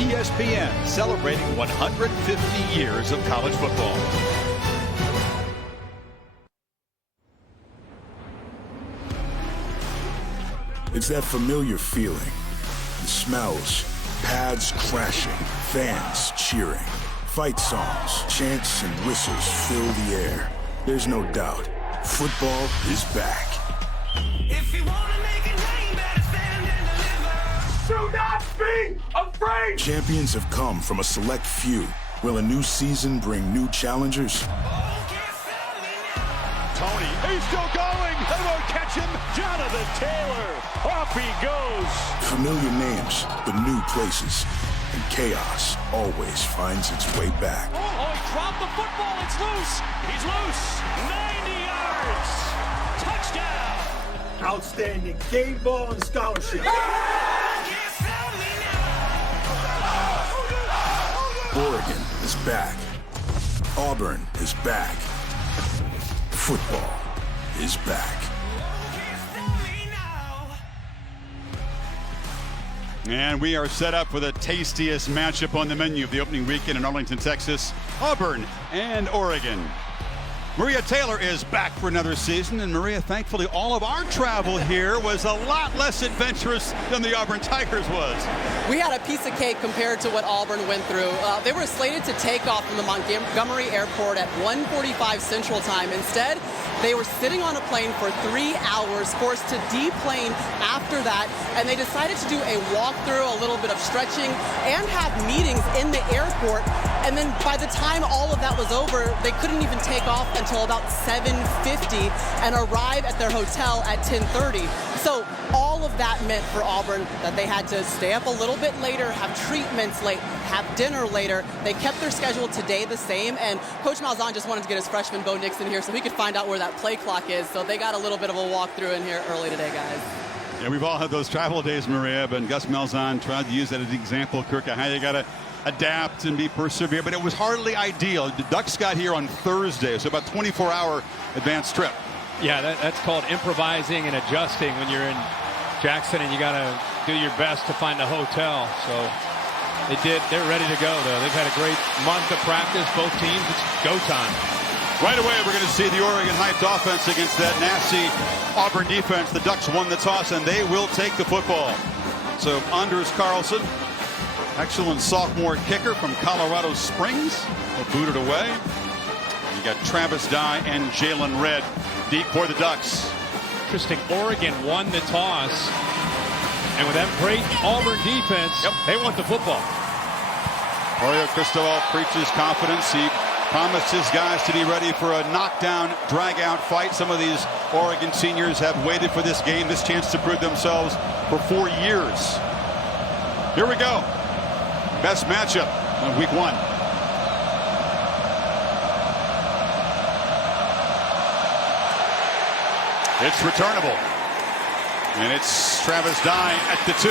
ESPN, celebrating 150 years of college football. It's that familiar feeling. The smells, pads crashing, fans cheering. Fight songs, chants, and whistles fill the air. There's no doubt, football is back. If you want to make it rain, better stand and deliver. Do not be afraid! Champions have come from a select few. Will a new season bring new challengers? Tony, he's still going. They won't catch him. Jonathan Taylor, off he goes. Familiar names, but new places. And chaos always finds its way back. Oh, he dropped the football. It's loose. He's loose. 90 yards. Touchdown. Outstanding game ball and scholarship. Oregon is back. Auburn is back. Football is back. And we are set up for the tastiest matchup on the menu of the opening weekend in Arlington, Texas. Auburn and Oregon. Maria Taylor is back for another season, and Maria, thankfully, all of our travel here was a lot less adventurous than the Auburn Tigers was. We had a piece of cake compared to what Auburn went through. They were slated to take off from the Montgomery Airport at 1:45 Central Time. Instead, they were sitting on a plane for 3 hours, forced to deplane after that, and they decided to do a walkthrough, a little bit of stretching, and have meetings in the airport. And then by the time all of that was over, they couldn't even take off until about 7:50 and arrive at their hotel at 10:30. So all of that meant for Auburn that they had to stay up a little bit later, have treatments late, have dinner later. They kept their schedule today the same, and Coach Malzahn just wanted to get his freshman Bo Nix in here so he could find out where that play clock is. So they got a little bit of a walkthrough in here early today, guys. Yeah, we've all had those travel days, Maria, but Gus Malzahn tried to use that as an example, Kirk, of how you got to adapt and be perseverant, but it was hardly ideal. The Ducks got here on Thursday, so about 24-hour advanced trip. Yeah, that's called improvising and adjusting when you're in Jackson and you got to do your best to find a hotel. So they're ready to go, though. They've had a great month of practice, both teams. It's go time. Right away, we're going to see the Oregon hyped offense against that nasty Auburn defense. The Ducks won the toss, and they will take the football. So Anders Carlson, excellent sophomore kicker from Colorado Springs, will boot it away. You got Travis Dye and Jalen Redd deep for the Ducks. Interesting. Oregon won the toss, and with that great Auburn defense, they want the football. Mario Cristobal preaches confidence. He promised his guys to be ready for a knockdown, drag-out fight. Some of these Oregon seniors have waited for this game, this chance to prove themselves for 4 years. Here we go. Best matchup of week one. It's returnable. And it's Travis Dye at the 2.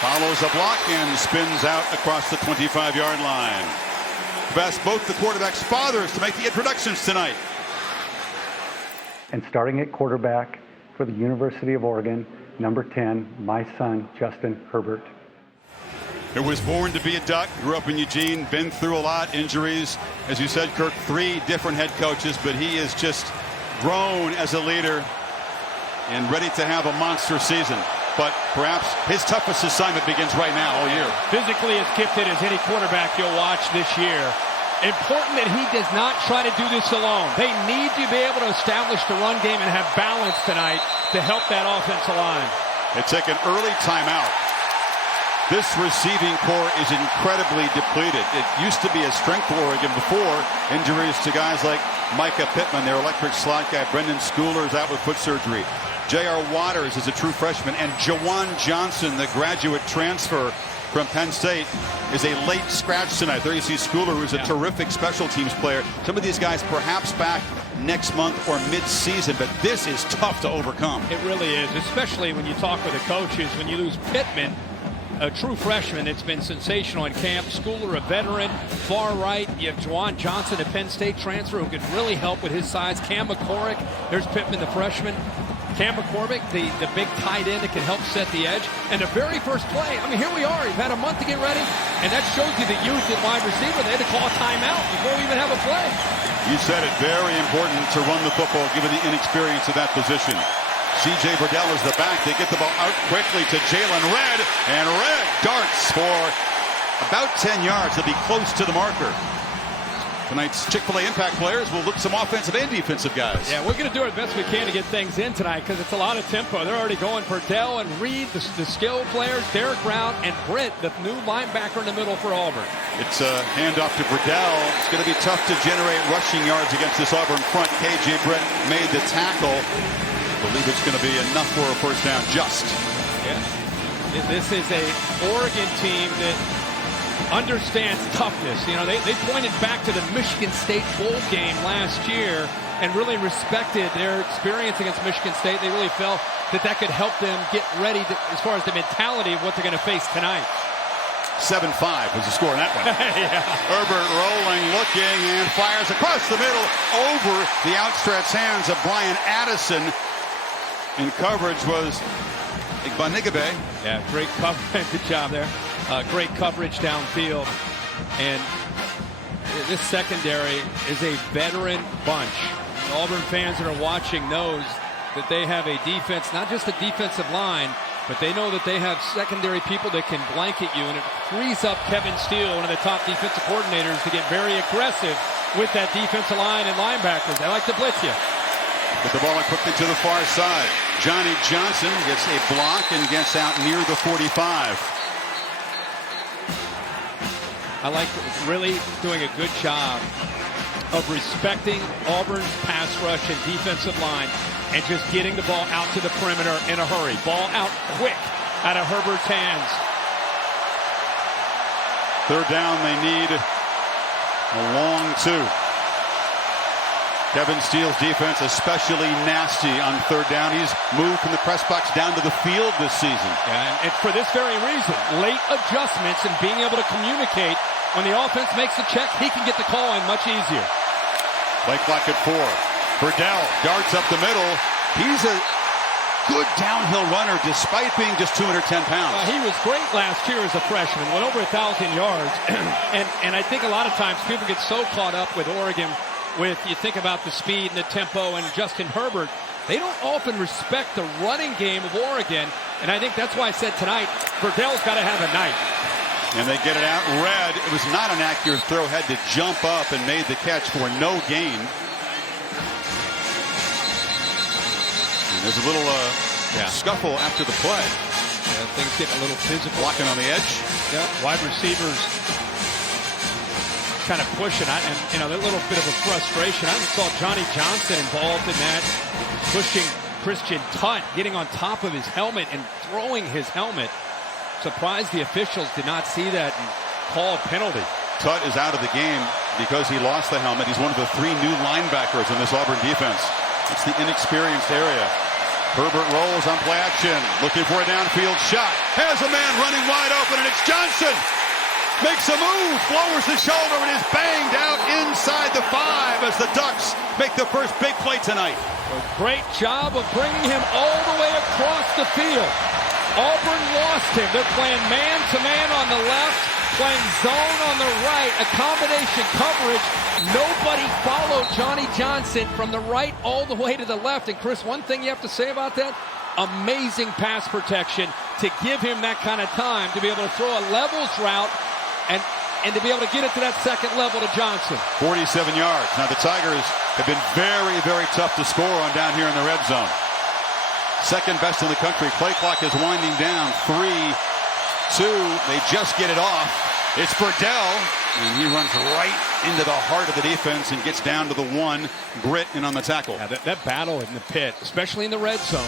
Follows a block and spins out across the 25-yard line. We've asked both the quarterbacks' fathers to make the introductions tonight. And starting at quarterback for the University of Oregon, number 10, my son, Justin Herbert. Who was born to be a Duck, grew up in Eugene, been through a lot, injuries. As you said, Kirk, 3 different head coaches, but he is just grown as a leader and ready to have a monster season. But perhaps his toughest assignment begins right now all year. Physically as gifted as any quarterback you'll watch this year. Important that he does not try to do this alone. They need to be able to establish the run game and have balance tonight to help that offensive line. They take an early timeout. This receiving core is incredibly depleted. It used to be a strength for Oregon before injuries to guys like Micah Pittman, their electric slot guy. Brendan Schooler is out with foot surgery. J.R. Waters is a true freshman. And Jawan Johnson, the graduate transfer from Penn State, is a late scratch tonight. There you see Schooler, who's a terrific special teams player. Some of these guys perhaps back next month or mid-season, but this is tough to overcome. It really is, especially when you talk with the coaches. When you lose Pittman, a true freshman, it's been sensational in camp. Schooler, a veteran. Far right, you have Jawan Johnson, a Penn State transfer, who could really help with his size. Cam McCormick, there's Pittman, the freshman. Cam McCormick, the big tight end that can help set the edge. And the very first play, I mean, here we are. You've had a month to get ready, and that shows you the youth at wide receiver. They had to call a timeout before we even have a play. You said it, very important to run the football given the inexperience of that position. C.J. Verdell is the back. They get the ball out quickly to Jalen Red, and Red darts for about 10 yards. They'll be close to the marker. Tonight's Chick-fil-A Impact players will look some offensive and defensive guys. Yeah, we're going to do our best we can to get things in tonight because it's a lot of tempo. They're already going for Dell and Reed, the skill players, Derek Brown, and Britt, the new linebacker in the middle for Auburn. It's a handoff to Verdell. It's going to be tough to generate rushing yards against this Auburn front. K.J. Britt made the tackle. I believe it's going to be enough for a first down. Just. Yeah. This is a Oregon team that understands toughness. You know, they pointed back to the Michigan State bowl game last year and really respected their experience against Michigan State. They really felt that could help them get ready as far as the mentality of what they're going to face tonight. 7-5 was the score in that one. Yeah. Herbert rolling, looking, and fires across the middle over the outstretched hands of Brian Addison. In coverage was Igbanigabe. Yeah, great coverage. Good job there. Great coverage downfield. And this secondary is a veteran bunch. Auburn fans that are watching knows that they have a defense, not just a defensive line, but they know that they have secondary people that can blanket you, and it frees up Kevin Steele, one of the top defensive coordinators, to get very aggressive with that defensive line and linebackers. They like to blitz you. Put the ball quickly to the far side. Johnny Johnson gets a block and gets out near the 45. I like really doing a good job of respecting Auburn's pass rush and defensive line and just getting the ball out to the perimeter in a hurry. Ball out quick out of Herbert's hands. Third down, they need a long two. Kevin Steele's defense especially nasty on third down. He's moved from the press box down to the field this season. Yeah, and for this very reason, late adjustments and being able to communicate. When the offense makes the check, he can get the call in much easier. Play clock at 4. Verdell darts up the middle. He's a good downhill runner despite being just 210 pounds. He was great last year as a freshman, went over 1,000 yards. and I think a lot of times people get so caught up with Oregon with, you think about the speed and the tempo and Justin Herbert, they don't often respect the running game of Oregon. And I think that's why I said tonight, Verdell's got to have a night. And they get it out. Red, it was not an accurate throw, had to jump up and made the catch for no gain. And there's a little scuffle after the play. Yeah, things getting a little physical. Blocking on the edge. Yep. Wide receivers kind of pushing. And, you know, a little bit of a frustration. I saw Johnny Johnson involved in that, pushing Christian Tutt, getting on top of his helmet and throwing his helmet. Surprised the officials did not see that and call a penalty. Tutt is out of the game because he lost the helmet. He's one of the 3 new linebackers in this Auburn defense. It's the inexperienced area. Herbert rolls on play action, looking for a downfield shot. Has a man running wide open, and it's Johnson. Makes a move, lowers the shoulder, and is banged out inside the 5 as the Ducks make the first big play tonight. A great job of bringing him all the way across the field. Auburn lost him. They're playing man-to-man on the left, playing zone on the right, a combination coverage. Nobody followed Johnny Johnson from the right all the way to the left. And Chris, one thing you have to say about that, amazing pass protection to give him that kind of time to be able to throw a levels route and to be able to get it to that second level to Johnson. 47 yards. Now the Tigers have been very, very tough to score on down here in the red zone. Second best in the country. Play clock is winding down. 3-2. They just get it off. It's Verdell, and he runs right into the heart of the defense and gets down to the 1. Britt in on the tackle. Yeah, that battle in the pit, especially in the red zone,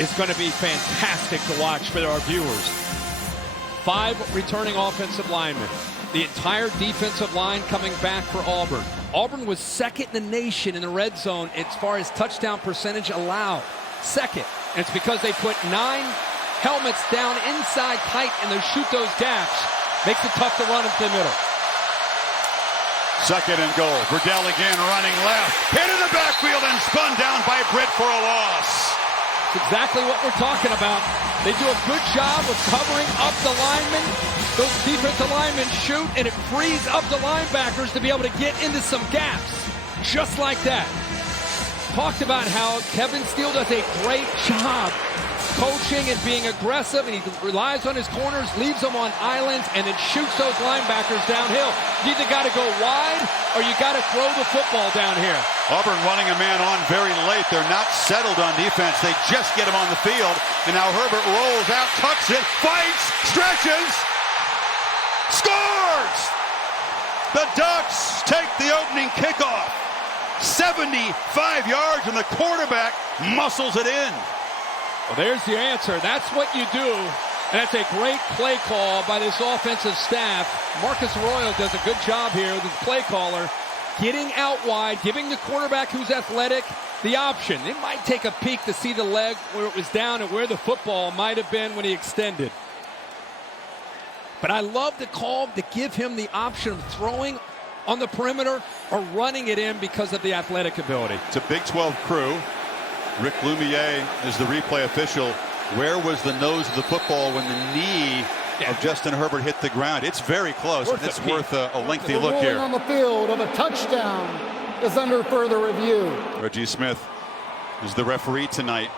is going to be fantastic to watch for our viewers. 5 returning offensive linemen. The entire defensive line coming back for Auburn. Auburn was second in the nation in the red zone as far as touchdown percentage allowed. Second. And it's because they put 9 helmets down inside tight and they shoot those gaps. Makes it tough to run into the middle. Second and goal. Verdell again running left. Hit in the backfield and spun down by Britt for a loss. It's exactly what we're talking about. They do a good job of covering up the linemen. Those defensive linemen shoot, and it frees up the linebackers to be able to get into some gaps. Just like that. Talked about how Kevin Steele does a great job coaching and being aggressive, and he relies on his corners, leaves them on islands, and then shoots those linebackers downhill. You either got to go wide or you got to throw the football down here. Auburn running a man on very late. They're not settled on defense. They just get him on the field, and now Herbert rolls out, tucks it, fights, stretches, scores! The Ducks take the opening kickoff. 75 yards, and the quarterback muscles it in. Well, there's the answer. That's what you do. And that's a great play call by this offensive staff. Marcus Arroyo does a good job here with his play caller, getting out wide, giving the quarterback who's athletic the option. They might take a peek to see the leg where it was down and where the football might have been when he extended. But I love the call to give him the option of throwing on the perimeter or running it in because of the athletic ability. It's a Big 12 crew. Rick Lumiere is the replay official. Where was the nose of the football when the knee of Justin Herbert hit the ground? It's very close. It's worth a lengthy look here. The ruling on the field of a touchdown is under further review. Reggie Smith is the referee tonight.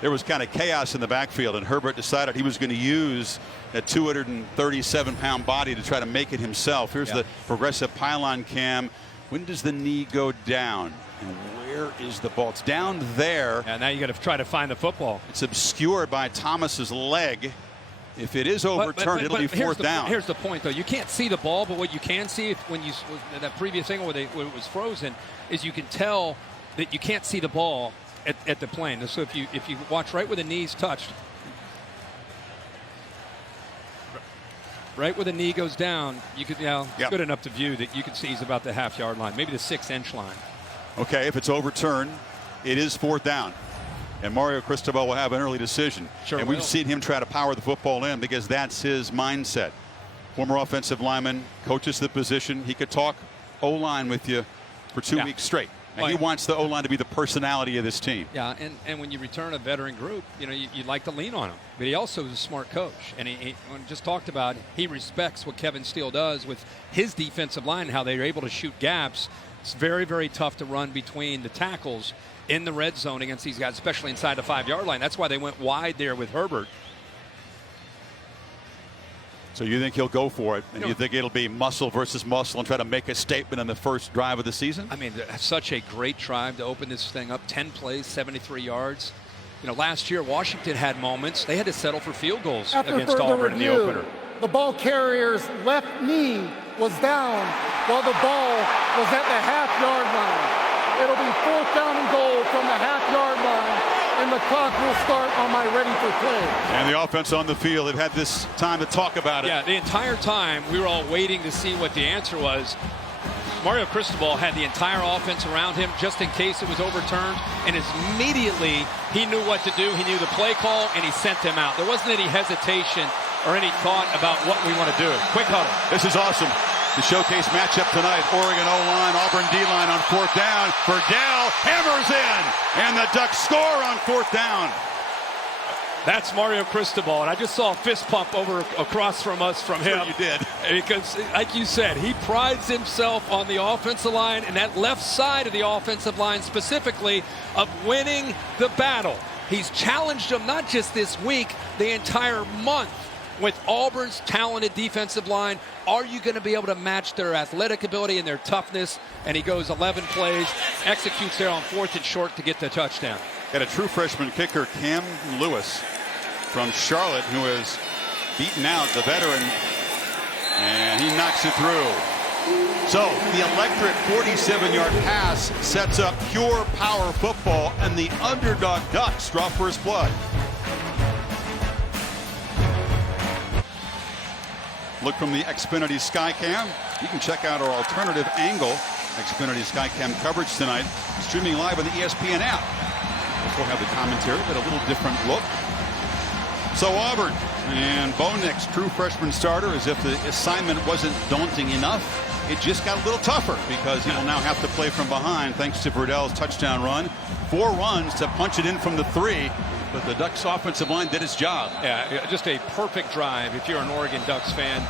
There was kind of chaos in the backfield, and Herbert decided he was going to use a 237-pound body to try to make it himself. Here's the progressive pylon cam. When does the knee go down? And where is the ball? It's down there. And now you got to try to find the football. It's obscured by Thomas's leg. If it is overturned, it'll be fourth down. Here's the point, though. You can't see the ball, but what you can see when you that previous angle where it was frozen is you can tell that you can't see the ball at the plane. So if you watch right where the knees touched, right where the knee goes down, you could good enough to view that you can see he's about the half-yard line, maybe the 6-inch line. Okay, if it's overturned, it is fourth down. And Mario Cristobal will have an early decision. Sure and we've seen him try to power the football in because that's his mindset. Former offensive lineman, coaches the position. He could talk O-line with you for 2 weeks straight. And he wants the O-line to be the personality of this team. Yeah, and when you return a veteran group, you like to lean on him. But he also is a smart coach. And he just talked about, he respects what Kevin Steele does with his defensive line, how they're able to shoot gaps. It's very, very tough to run between the tackles in the red zone against these guys, especially inside the 5-yard line. That's why they went wide there with Herbert. So you think he'll go for it, and you think it'll be muscle versus muscle and try to make a statement in the first drive of the season? I mean, such a great drive to open this thing up. 10 plays, 73 yards. Last year Washington had moments. They had to settle for field goals against Auburn in the opener. The ball carrier's left knee was down while the ball was at the half-yard line. It'll be fourth down and goal from the half-yard line, and the clock will start on my ready for play. And the offense on the field, it had this time to talk about it. Yeah, the entire time we were all waiting to see what the answer was. Mario Cristobal had the entire offense around him just in case it was overturned, and immediately he knew what to do. He knew the play call, and he sent them out. There wasn't any hesitation or any thought about what we want to do. Quick huddle. This is awesome. The showcase matchup tonight, Oregon O-line, Auburn D-line on fourth down. Verdell hammers in, and the Ducks score on fourth down. That's Mario Cristobal, and I just saw a fist pump over across from us from him. Sure you did. Because, like you said, he prides himself on the offensive line and that left side of the offensive line specifically of winning the battle. He's challenged them not just this week, the entire month. With Auburn's talented defensive line, are you going to be able to match their athletic ability and their toughness? And he goes 11 plays, executes there on 4th and short to get the touchdown. Got a true freshman kicker, Cam Lewis from Charlotte, who has beaten out the veteran, and he knocks it through. So the electric 47-yard pass sets up pure power football, and the underdog Ducks draw first blood. Look from the Xfinity Skycam. You can check out our alternative angle Xfinity Skycam coverage tonight, streaming live on the ESPN app. We'll have the commentary, but a little different look. So Auburn and Bo Nix, true freshman starter, as if the assignment wasn't daunting enough, it just got a little tougher because he will now have to play from behind thanks to Verdell's touchdown run. 4 runs to punch it in from the 3. But the Ducks offensive line did its job. Yeah, just a perfect drive if you're an Oregon Ducks fan.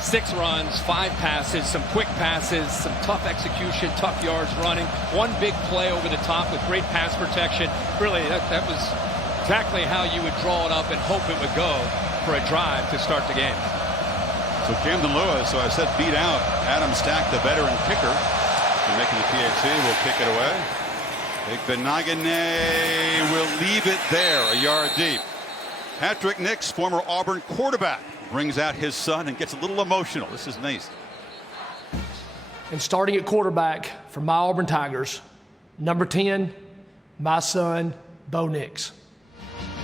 6 runs, 5 passes, some quick passes, some tough execution, tough yards running. 1 big play over the top with great pass protection. Really, that was exactly how you would draw it up and hope it would go for a drive to start the game. So Camden Lewis, so I said beat out Adam Stack, the veteran kicker. And making the PAT will kick it away. Benagane will leave it there, a yard deep. Patrick Nix, former Auburn quarterback, brings out his son and gets a little emotional. This is nice. And starting at quarterback for my Auburn Tigers, number 10, my son, Bo Nix.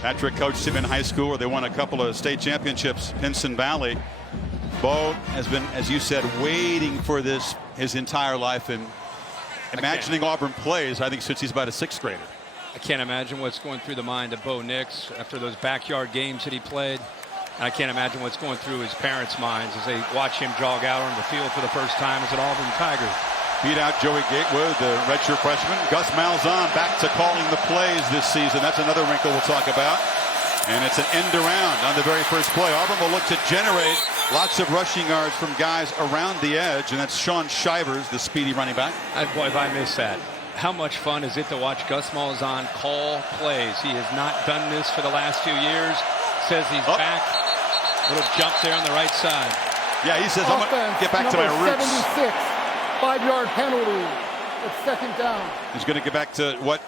Patrick coached him in high school where they won a couple of state championships, Pinson Valley. Bo has been, as you said, waiting for this his entire life and imagining Auburn plays, I think, since he's about a 6th grader. I can't imagine what's going through the mind of Bo Nix after those backyard games that he played. And I can't imagine what's going through his parents' minds as they watch him jog out on the field for the first time as an Auburn Tiger. Beat out Joey Gatewood, the redshirt freshman. Gus Malzahn back to calling the plays this season. That's another wrinkle we'll talk about. And it's an end around on the very first play. Auburn will look to generate lots of rushing yards from guys around the edge, and that's Sean Shivers, the speedy running back. Boy, if I missed that. How much fun is it to watch Gus Malzahn call plays? He has not done this for the last 2 years. Says he's back. Little jump there on the right side. Yeah, he says, I'm going to get back to my roots. 76, 5-yard penalty. It's 2nd down. He's going to get back to what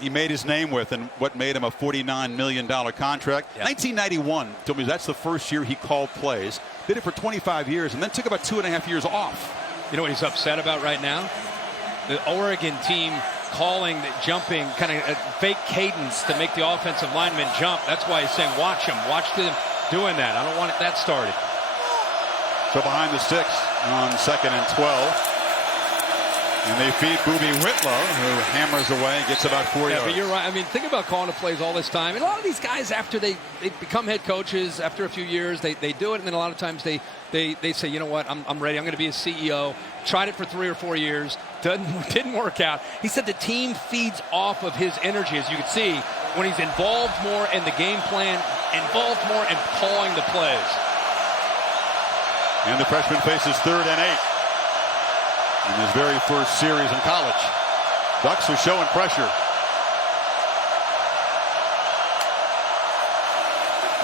he made his name with and what made him a $49 million contract. Yep. 1991, told me that's the first year he called plays. Did it for 25 years and then took about 2.5 years off. You know what he's upset about right now? The Oregon team calling, jumping, kind of a fake cadence to make the offensive lineman jump. That's why he's saying, watch him. Watch them doing that. I don't want that started. So behind the sticks on 2nd and 12. And they feed Booby Whitlow, who hammers away and gets about 4 yards. But you're right. I mean, think about calling the plays all this time. And a lot of these guys, after they become head coaches, after a few years, they do it. And then a lot of times they say, you know what, I'm ready. I'm going to be a CEO. Tried it for 3 or 4 years. Didn't work out. He said the team feeds off of his energy, as you can see, when he's involved more in the game plan, involved more in calling the plays. And the freshman faces 3rd and 8. In his very first series in college. Ducks are showing pressure.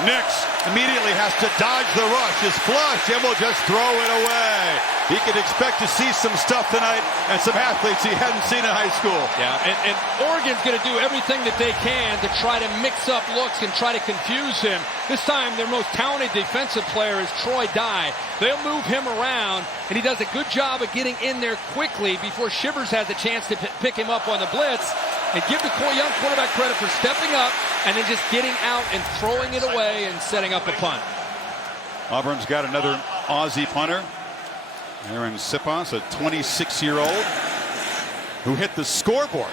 Nix immediately has to dodge the rush. His flush and will just throw it away. He can expect to see some stuff tonight and some athletes he hadn't seen in high school. Yeah, and Oregon's going to do everything that they can to try to mix up looks and try to confuse him. This time, their most talented defensive player is Troy Dye. They'll move him around, and he does a good job of getting in there quickly before Shivers has a chance to pick him up on the blitz. And give the young quarterback credit for stepping up and then just getting out and throwing it away and setting up a punt. Auburn's got another Aussie punter. Aaron Sipas, a 26-year-old who hit the scoreboard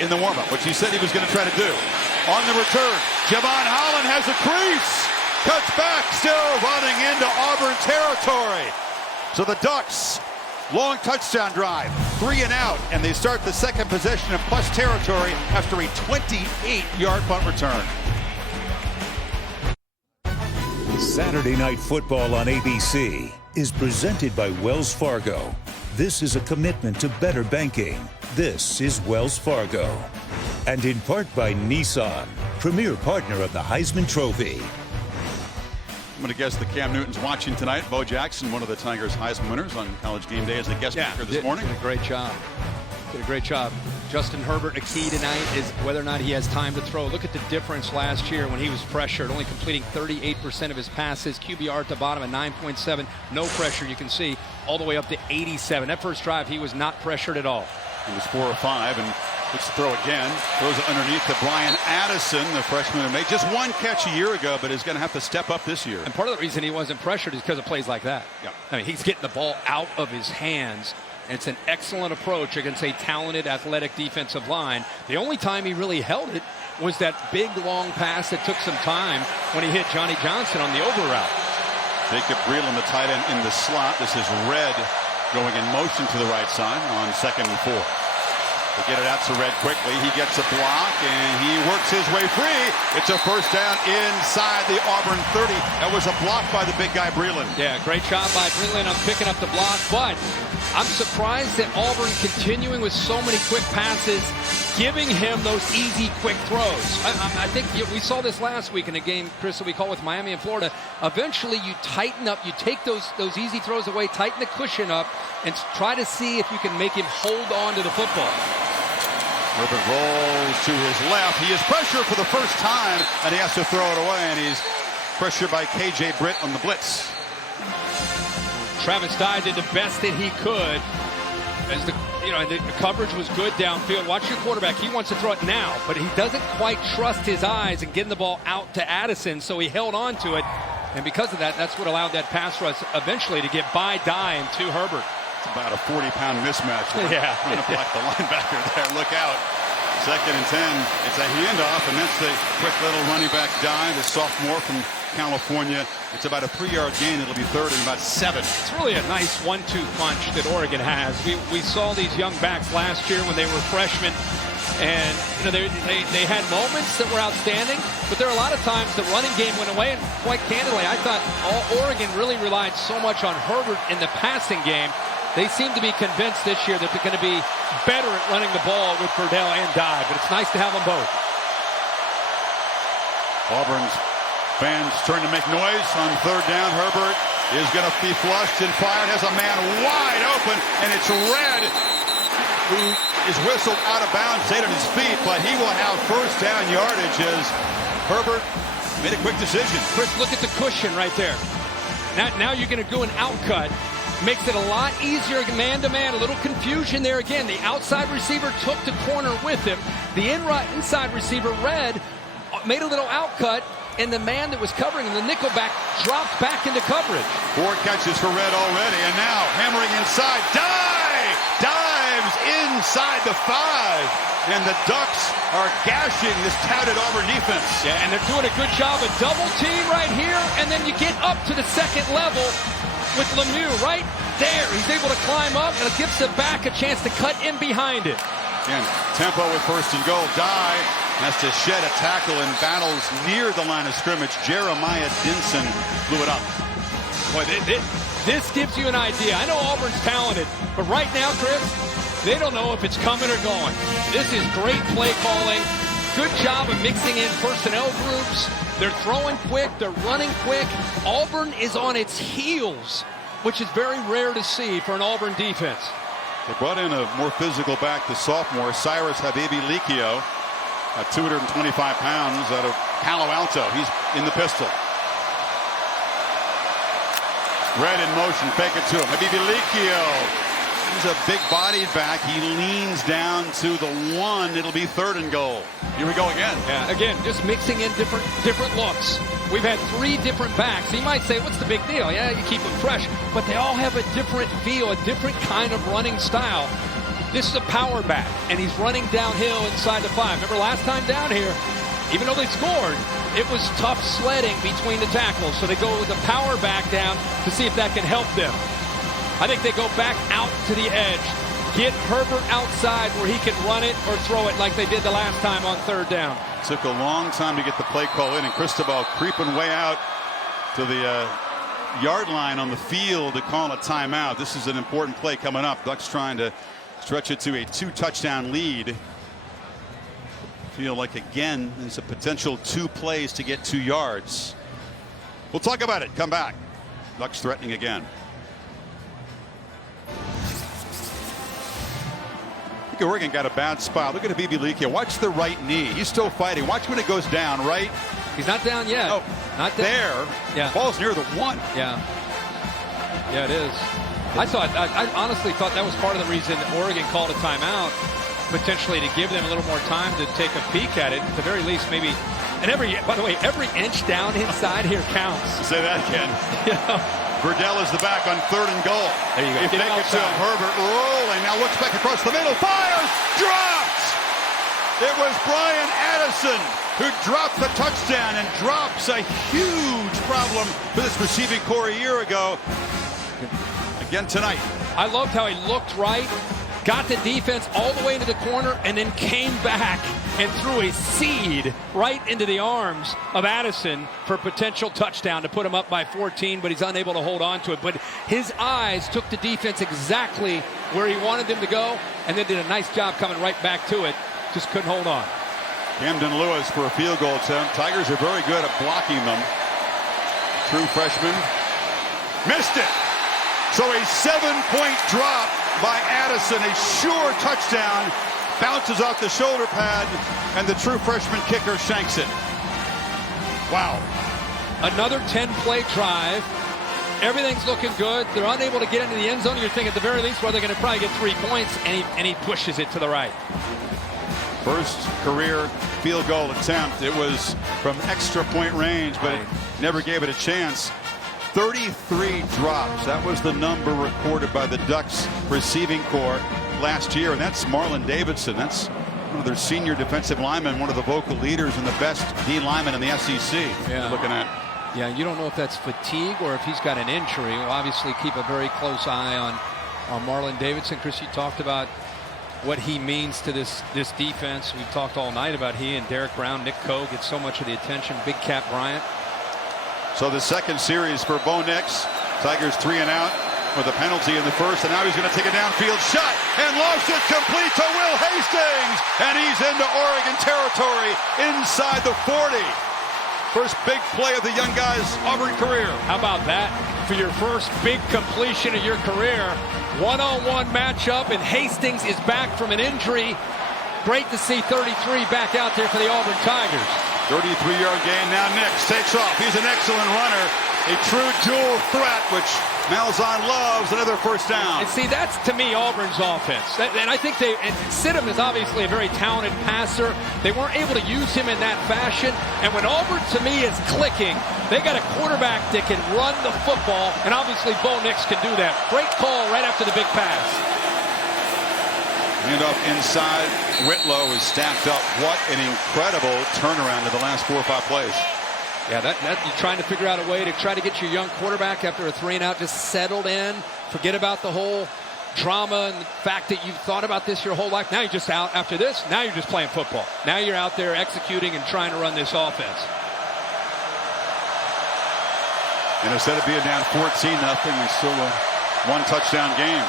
in the warm-up, which he said he was going to try to do. On the return, Javon Holland has a crease. Cuts back, still running into Auburn territory. So the Ducks, long touchdown drive, 3 and out, and they start the second possession in plus territory after a 28-yard punt return. Saturday Night Football on ABC is presented by Wells Fargo. This is a commitment to better banking. This is Wells Fargo. And in part by Nissan, premier partner of the Heisman Trophy. I'm going to guess that Cam Newton's watching tonight. Bo Jackson, one of the Tigers' Heisman winners on College Game Day as a guest speaker this morning. Did a great job. Did a great job. Justin Herbert, a key tonight is whether or not he has time to throw. Look at the difference last year when he was pressured, only completing 38% of his passes. QBR at the bottom at 9.7. No pressure, you can see, all the way up to 87. That first drive, he was not pressured at all. He was 4 or 5, and looks to throw again. Throws it underneath to Brian Addison, the freshman who made just 1 catch a year ago, but is going to have to step up this year. And part of the reason he wasn't pressured is because of plays like that. Yeah. I mean, he's getting the ball out of his hands. And it's an excellent approach against a talented, athletic defensive line. The only time he really held it was that big, long pass that took some time when he hit Johnny Johnson on the over route. Jacob Breland, the tight end in the slot. This is red Going in motion to the right side on 2nd and 4. They get it out to Red quickly. He gets a block, and he works his way free. It's a first down inside the Auburn 30. That was a block by the big guy, Breland. Yeah, great job by Breland on picking up the block, but I'm surprised that Auburn continuing with so many quick passes, giving him those easy, quick throws. I think we saw this last week in a game, Chris, that we call with Miami and Florida. Eventually, you tighten up, you take those easy throws away, tighten the cushion up, and try to see if you can make him hold on to the football. Herbert rolls to his left. He is pressured for the first time, and he has to throw it away, and he's pressured by K.J. Britt on the blitz. Travis Dye did the best that he could. As the coverage was good downfield. Watch your quarterback. He wants to throw it now, but he doesn't quite trust his eyes and getting the ball out to Addison, so he held on to it. And because of that, that's what allowed that pass rush eventually to get by Dye and to Herbert. It's about a 40-pound mismatch. Yeah. Trying to block the linebacker there. Look out. 2nd and 10. It's a handoff, and that's the quick little running back Dye, the sophomore from California. It's about a 3-yard gain. It'll be 3rd and about 7. It's really a nice 1-2 punch that Oregon has. We saw these young backs last year when they were freshmen, and they had moments that were outstanding, but there are a lot of times the running game went away, and quite candidly, I thought Oregon really relied so much on Herbert in the passing game. They seem to be convinced this year that they're going to be better at running the ball with Verdell and Dye, but it's nice to have them both. Auburn's fans turn to make noise on 3rd down. Herbert is going to be flushed and fired. Has a man wide open, and it's Red, who is whistled out of bounds, stayed on his feet, but he will have first down yardage as Herbert made a quick decision. Chris, look at the cushion right there. Now you're going to go an outcut. Makes it a lot easier man-to-man. A little confusion there again. The outside receiver took the corner with him. The inside receiver, Red, made a little outcut, and the man that was covering him, the nickelback, dropped back into coverage. 4 catches for Red already, and now hammering inside. Dives inside the 5, and the Ducks are gashing this touted Auburn defense. Yeah, and they're doing a good job of double team right here, and then you get up to the 2nd level with Lemieux right there. He's able to climb up, and it gives the back a chance to cut in behind it. Again, tempo with 1st and goal. Dye has to shed a tackle and battles near the line of scrimmage. Jeremiah Dinson blew it up. Boy, this gives you an idea. I know Auburn's talented, but right now, Chris, they don't know if it's coming or going. This is great play calling. Good job of mixing in personnel groups. They're throwing quick. They're running quick. Auburn is on its heels, which is very rare to see for an Auburn defense. They brought in a more physical back, the sophomore, Cyrus Habibi-Likio, at 225 pounds out of Palo Alto. He's in the pistol. Red in motion, fake it to him. Habibi-Likio. He's a big-bodied back. He leans down to the 1. It'll be 3rd and goal. Here we go again. Yeah, again, just mixing in different looks. We've had 3 different backs. You might say, what's the big deal? Yeah, you keep them fresh. But they all have a different feel, a different kind of running style. This is a power back, and he's running downhill inside the 5. Remember last time down here, even though they scored, it was tough sledding between the tackles. So they go with the power back down to see if that can help them. I think they go back out to the edge. Get Herbert outside where he can run it or throw it like they did the last time on 3rd down. Took a long time to get the play call in, and Cristobal creeping way out to the yard line on the field to call a timeout. This is an important play coming up. Ducks trying to stretch it to a 2-touchdown lead. Feel like, again, there's a potential 2 plays to get 2 yards. We'll talk about it. Come back. Ducks threatening again. I think Oregon got a bad spot. Look at Habibi-Likio. Watch the right knee. He's still fighting. Watch when it goes down, right? He's not down yet. Oh, not there. Yeah. Ball's near the 1. Yeah. Yeah, it is. I honestly thought that was part of the reason Oregon called a timeout, potentially to give them a little more time to take a peek at it. At the very least, maybe. And by the way, every inch down inside here counts. Say that, Ken. You know? Verdell is the back on 3rd and goal. There you go. He fakes it to him. Herbert rolling. Now looks back across the middle. Fires. Drops. It was Brian Addison who dropped the touchdown and drops a huge problem for this receiving core a year ago. Again tonight. I loved how he looked right, got the defense all the way into the corner, and then came back and threw a seed right into the arms of Addison for a potential touchdown to put him up by 14, but he's unable to hold on to it. But his eyes took the defense exactly where he wanted them to go, and then did a nice job coming right back to it. Just couldn't hold on. Camden Lewis for a field goal attempt. Tigers are very good at blocking them. True freshman. Missed it. So a 7-point drop by Addison. A sure touchdown. Bounces off the shoulder pad, and the true freshman kicker shanks it. Wow. Another 10-play drive. Everything's looking good. They're unable to get into the end zone. You're thinking at the very least, well, they're going to probably get 3 points, and he pushes it to the right. First career field goal attempt. It was from extra point range, but it never gave it a chance. 33 drops. That was the number recorded by the Ducks receiving corps last year, and that's Marlon Davidson. That's one of their senior defensive linemen, one of the vocal leaders and the best D lineman in the SEC. Yeah. Looking at. Yeah, you don't know if that's fatigue or if he's got an injury. We'll obviously keep a very close eye on Marlon Davidson. Chris, you talked about what he means to this defense. We've talked all night about he and Derek Brown. Nick Coe gets so much of the attention. Big Cat Bryant. So the second series for Bo Nix. Tigers 3 and out with a penalty in the first, and now he's going to take a downfield shot and launch it complete to Will Hastings, and he's into Oregon territory inside the 40. First big play of the young guy's Auburn career. How about that for your first big completion of your career? One-on-one matchup, and Hastings is back from an injury. Great to see 33 back out there for the Auburn Tigers. 33-yard gain. Now Nix takes off. He's an excellent runner. A true dual threat, which Malzahn loves. Another first down. And see, that's, to me, Auburn's offense. And I think Sidham is obviously a very talented passer. They weren't able to use him in that fashion. And when Auburn, to me, is clicking, they got a quarterback that can run the football. And obviously, Bo Nix can do that. Great call right after the big pass. Handoff inside. Whitlow is stacked up. What an incredible turnaround in the last 4 or 5 plays. Yeah, that you're trying to figure out a way to try to get your young quarterback after a 3 and out just settled in. Forget about the whole drama and the fact that you've thought about this your whole life. Now you're just out after this. Now you're just playing football. Now you're out there executing and trying to run this offense. And instead of being down 14-0, it's still a 1-touchdown game.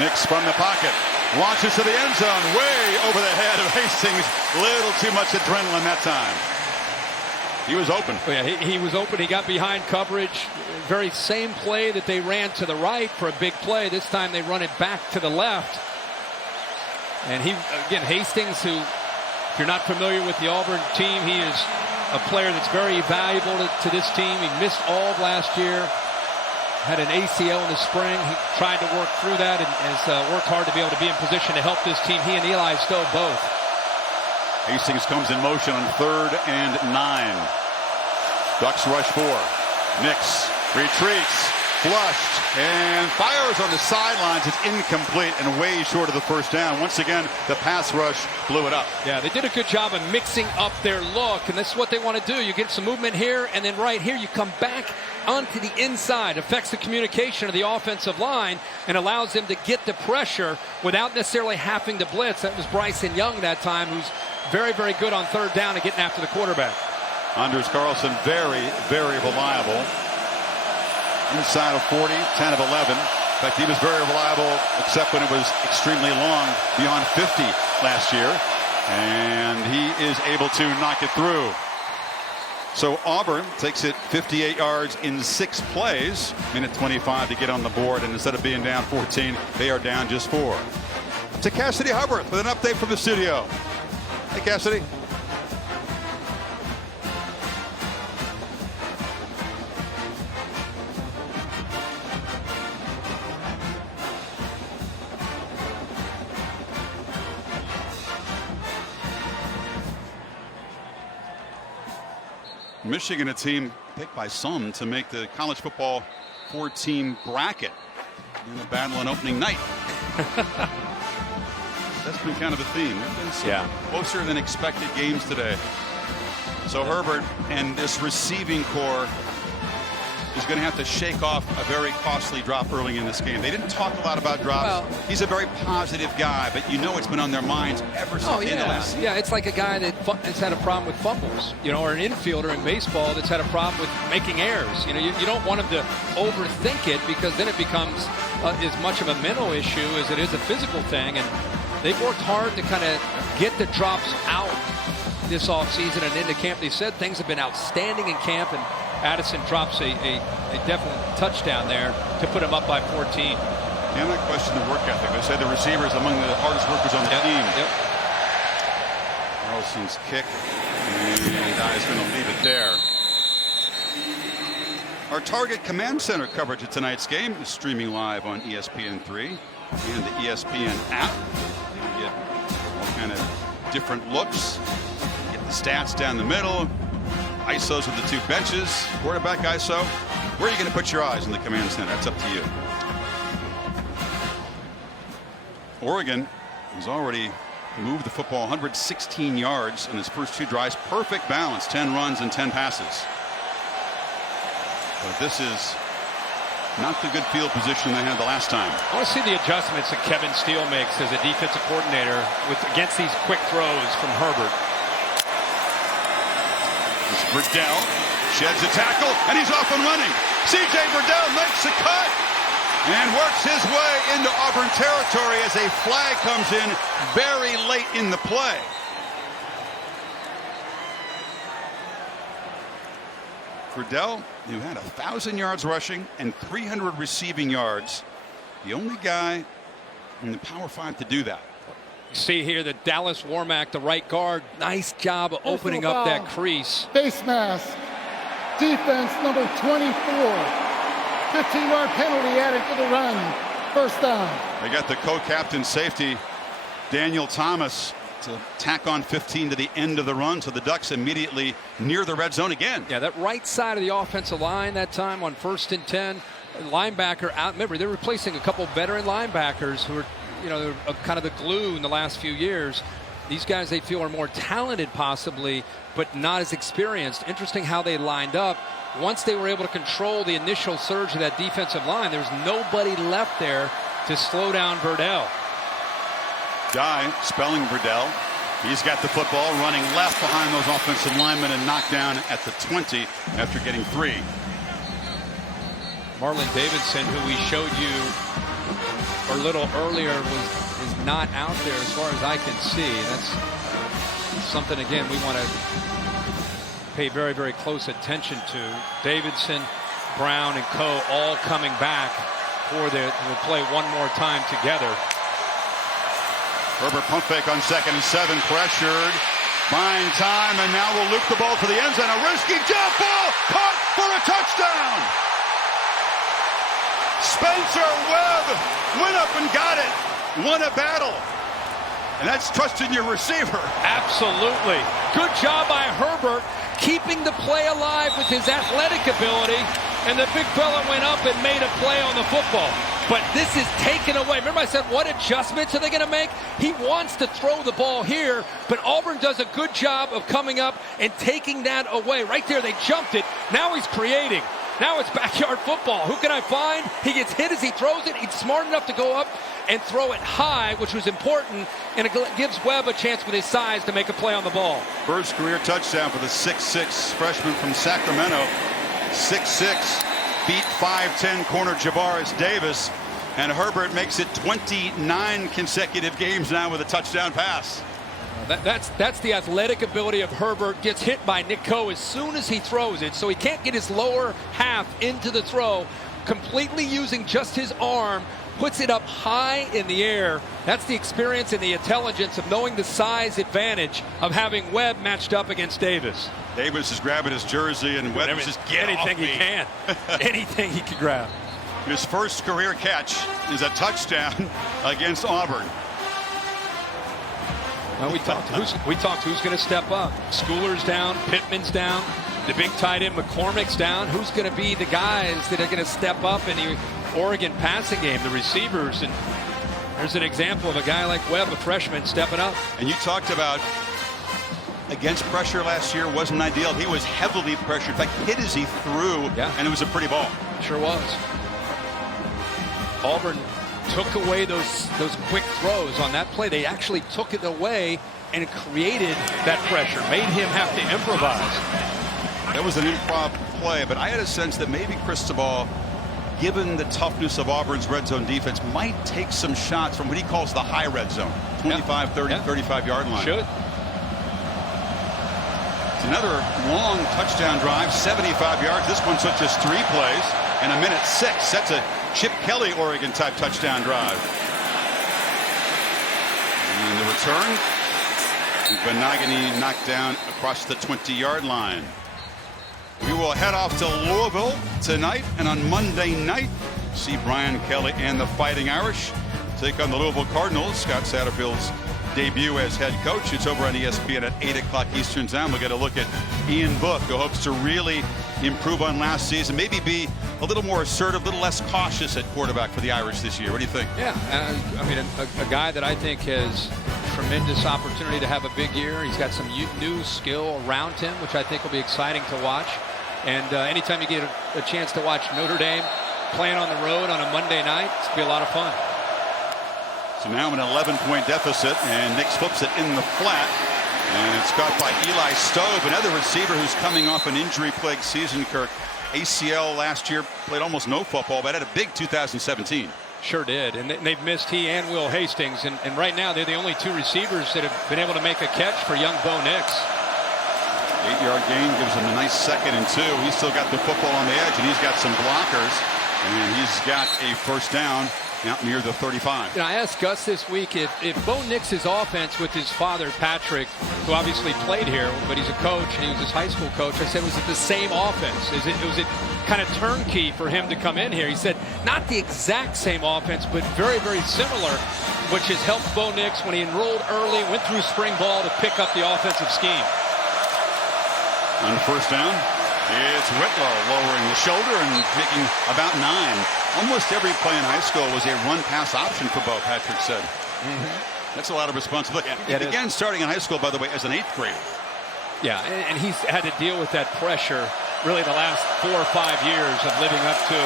Nix from the pocket. Launches to the end zone, way over the head of Hastings. Little too much adrenaline that time. He was open. Oh, yeah, he was open. He got behind coverage. Very same play that they ran to the right for a big play. This time they run it back to the left. And again, Hastings, who, if you're not familiar with the Auburn team, he is a player that's very valuable to this team. He missed all of last year. Had an ACL in the spring. He tried to work through that and has worked hard to be able to be in position to help this team. He and Eli Stowe both. Hastings comes in motion on 3rd and 9. Ducks rush 4. Nix retreats, flushed, and fires on the sidelines. It's incomplete and way short of the first down. Once again, the pass rush blew it up. Yeah, they did a good job of mixing up their look, and that's what they want to do. You get some movement here, and then right here you come back onto the inside. Affects the communication of the offensive line and allows them to get the pressure without necessarily having to blitz. That was Bryson Young that time, who's very, very good on 3rd down and getting after the quarterback. Anders Carlson, very, very reliable. Inside of 40, 10 of 11. In fact, he was very reliable, except when it was extremely long, beyond 50 last year. And he is able to knock it through. So Auburn takes it 58 yards in 6 plays. Minute 25 to get on the board. And instead of being down 14, they are down just 4. To Cassidy Hubbard with an update from the studio. Hey, Cassidy. Michigan, a team picked by some to make the college football 4-team bracket in the battle on opening night. That's been kind of a theme. There's been some closer than expected games today. So Herbert and this receiving core is going to have to shake off a very costly drop early in this game. They didn't talk a lot about drops. Well, he's a very positive guy, but you know it's been on their minds ever since the end of last season. Yeah, it's like a guy that's had a problem with fumbles, you know, or an infielder in baseball that's had a problem with making errors. You know, you don't want him to overthink it, because then it becomes as much of a mental issue as it is a physical thing. And they've worked hard to kind of get the drops out this offseason and into camp. They said things have been outstanding in camp, and Addison drops a definite touchdown there to put him up by 14. Can't question the work ethic. They said the receivers among the hardest workers on the team. Yep. Carlson's kick, and Dye's going to leave it there. Our Target Command Center coverage of tonight's game is streaming live on ESPN3 and the ESPN app. You get all kind of different looks. Get the stats down the middle. ISOs with the two benches. Quarterback ISO. Where are you going to put your eyes in the Command Center? That's up to you. Oregon has already moved the football 116 yards in his first two drives. Perfect balance, 10 runs and 10 passes. But this is not the good field position they had the last time. I want to see the adjustments that Kevin Steele makes as a defensive coordinator against these quick throws from Herbert. It's Verdell, sheds a tackle, and he's off and running. C.J. Verdell makes a cut and works his way into Auburn territory as a flag comes in very late in the play. Verdell, who had 1,000 yards rushing and 300 receiving yards, the only guy in the Power 5 to do that. See here that Dallas Warmack, the right guard, nice job of opening up that crease. Face mask. Defense number 24. 15-yard penalty added to the run. First down. They got the co-captain safety, Daniel Thomas, to tack on 15 to the end of the run, so the Ducks immediately near the red zone again. Yeah, that right side of the offensive line that time on 1st and 10. Linebacker out. Remember, they're replacing a couple veteran linebackers who are, you know, they're kind of the glue in the last few years. These guys they feel are more talented possibly, but not as experienced. Interesting how they lined up. Once they were able to control the initial surge of that defensive line, there was nobody left there to slow down Verdell. Dye spelling Verdell. He's got the football running left behind those offensive linemen and knocked down at the 20 after getting 3. Marlon Davidson, who we showed you a little earlier, is not out there as far as I can see. That's something, again, we want to pay very, very close attention to. Davidson, Brown, and Co. all coming back for the play one more time together. Herbert pump fake on 2nd and 7, pressured, buying time, and now we'll loop the ball to the end zone. A risky jump ball, caught for a touchdown. Spencer Webb went up and got it, won a battle, and that's trusting your receiver. Absolutely. Good job by Herbert keeping the play alive with his athletic ability, and the big fella went up and made a play on the football. But this is taken away. Remember I said, what adjustments are they going to make? He wants to throw the ball here, but Auburn does a good job of coming up and taking that away. Right there, they jumped it. Now he's creating. Now it's backyard football. Who can I find? He gets hit as he throws it. He's smart enough to go up and throw it high, which was important, and it gives Webb a chance with his size to make a play on the ball. First career touchdown for the 6'6" freshman from Sacramento. 6'6", beat 5'10" corner Javaris Davis, and Herbert makes it 29 consecutive games now with a touchdown pass. That's the athletic ability of Herbert. Gets hit by Nick Coe as soon as he throws it, so he can't get his lower half into the throw. Completely using just his arm, puts it up high in the air. That's the experience and the intelligence of knowing the size advantage of having Webb matched up against Davis. Davis is grabbing his jersey, and Webb is just getting anything he can. Anything he can grab. His first career catch is a touchdown against Auburn. Well, we talked who's going to step up. Schooler's down, Pittman's down, the big tight end McCormick's down. Who's going to be the guys that are going to step up in the Oregon passing game, the receivers? And there's an example of a guy like Webb, a freshman, stepping up. And you talked about against pressure last year wasn't ideal. He was heavily pressured. In fact, hit as he threw, and it was a pretty ball. Sure was. Auburn took away those quick throws on that play. They actually took it away and created that pressure, made him have to improvise. That was an improv play, but I had a sense that maybe Cristobal, given the toughness of Auburn's red zone defense, might take some shots from what he calls the high red zone, 25, 30, 35-yard line. Should. It's another long touchdown drive, 75 yards. This one took just 3 plays and a minute 6. That's a Chip Kelly Oregon-type touchdown drive. And the return, Benagany knocked down across the 20-yard line. We will head off to Louisville tonight, and on Monday night, see Brian Kelly and the Fighting Irish take on the Louisville Cardinals. Scott Satterfield's debut as head coach. It's over on ESPN at 8 o'clock Eastern time. We'll get a look at Ian Book, who hopes to really improve on last season, maybe be a little more assertive, a little less cautious at quarterback for the Irish this year. What do you think? Yeah, I mean, a guy that I think has tremendous opportunity to have a big year. He's got some new skill around him, which I think will be exciting to watch. And anytime you get a chance to watch Notre Dame playing on the road on a Monday night, it's going to be a lot of fun. So now an 11-point deficit, and Nix flips it in the flat. And it's caught by Eli Stove, another receiver who's coming off an injury-plagued season, Kirk. ACL last year, played almost no football, but had a big 2017. Sure did, and they've missed he and Will Hastings, and right now they're the only 2 receivers that have been able to make a catch for young Bo Nix. 8-yard gain gives him a nice 2nd and 2. He's still got the football on the edge, and he's got some blockers, and he's got a first down out near the 35. You know, I asked Gus this week if Bo Nix's offense with his father, Patrick, who obviously played here, but he's a coach and he was his high school coach, I said, was it the same offense? Was it kind of turnkey for him to come in here? He said, not the exact same offense, but very, very similar, which has helped Bo Nix when he enrolled early, went through spring ball to pick up the offensive scheme. On first down, it's Whitlow lowering the shoulder and making about 9. Almost every play in high school was a run-pass option for Bo, Patrick said. That's a lot of responsibility. He began starting in high school, by the way, as an 8th grader. Yeah, and he's had to deal with that pressure really the last 4 or 5 years of living up to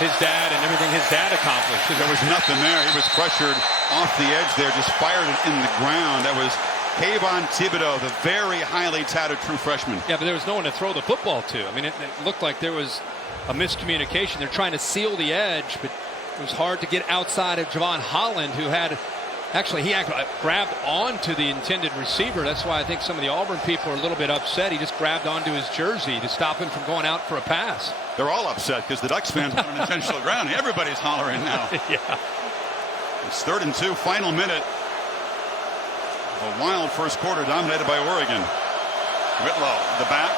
his dad and everything his dad accomplished. There was nothing there. He was pressured off the edge there, just fired it in the ground. That was Kayvon Thibodeau, the very highly touted true freshman. Yeah, but there was no one to throw the football to. I mean, it looked like there was a miscommunication. They're trying to seal the edge, but it was hard to get outside of Javon Holland, who had actually grabbed onto the intended receiver. That's why I think some of the Auburn people are a little bit upset. He just grabbed onto his jersey to stop him from going out for a pass. They're all upset because the Ducks fans want an intentional ground. Everybody's hollering now. Yeah. It's 3rd and 2, final minute. A wild first quarter dominated by Oregon. Whitlow, the back.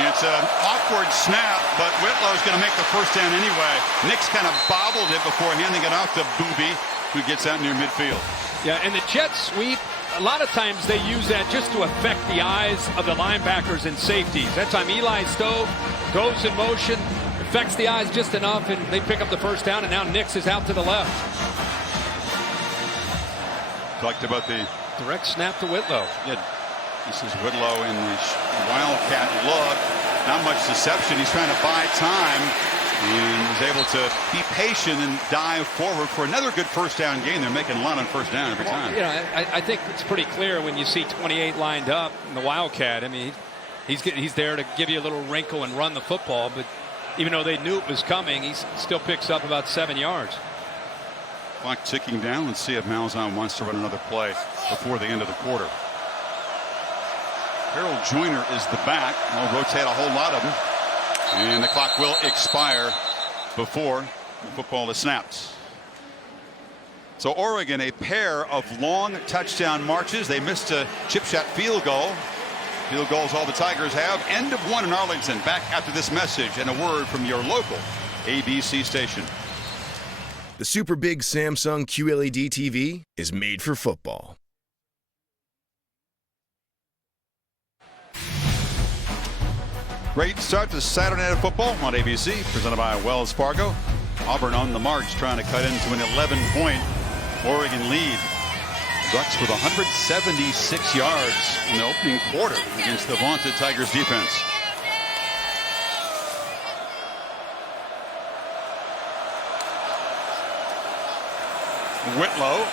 It's an awkward snap, but Whitlow's going to make the first down anyway. Nix kind of bobbled it before handing it off to Booby, who gets out near midfield. Yeah, and the jet sweep, a lot of times they use that just to affect the eyes of the linebackers and safeties. That time Eli Stove goes in motion, affects the eyes just enough, and they pick up the first down, and now Nix is out to the left. Talked about the direct snap to Whitlow. Yeah, this is Whitlow in the wildcat look. Not much deception. He's trying to buy time and was able to be patient and dive forward for another good first down gain. They're making a lot on first down every time. You know, I think it's pretty clear when you see 28 lined up in the wildcat. I mean, he's there to give you a little wrinkle and run the football, but even though they knew it was coming, he still picks up about 7 yards. Clock ticking down. Let's see if Malzahn wants to run another play before the end of the quarter. Harold Joyner is the back. We'll rotate a whole lot of them. And the clock will expire before the football is snapped. So Oregon, a pair of long touchdown marches. They missed a chip shot field goal. Field goals all the Tigers have. End of one in Arlington. Back after this message and a word from your local ABC station. The super big Samsung QLED TV is made for football. Great start to Saturday Night Football on ABC, presented by Wells Fargo. Auburn on the march, trying to cut into an 11-point Oregon lead. Ducks with 176 yards in the opening quarter against the vaunted Tigers defense. Whitlow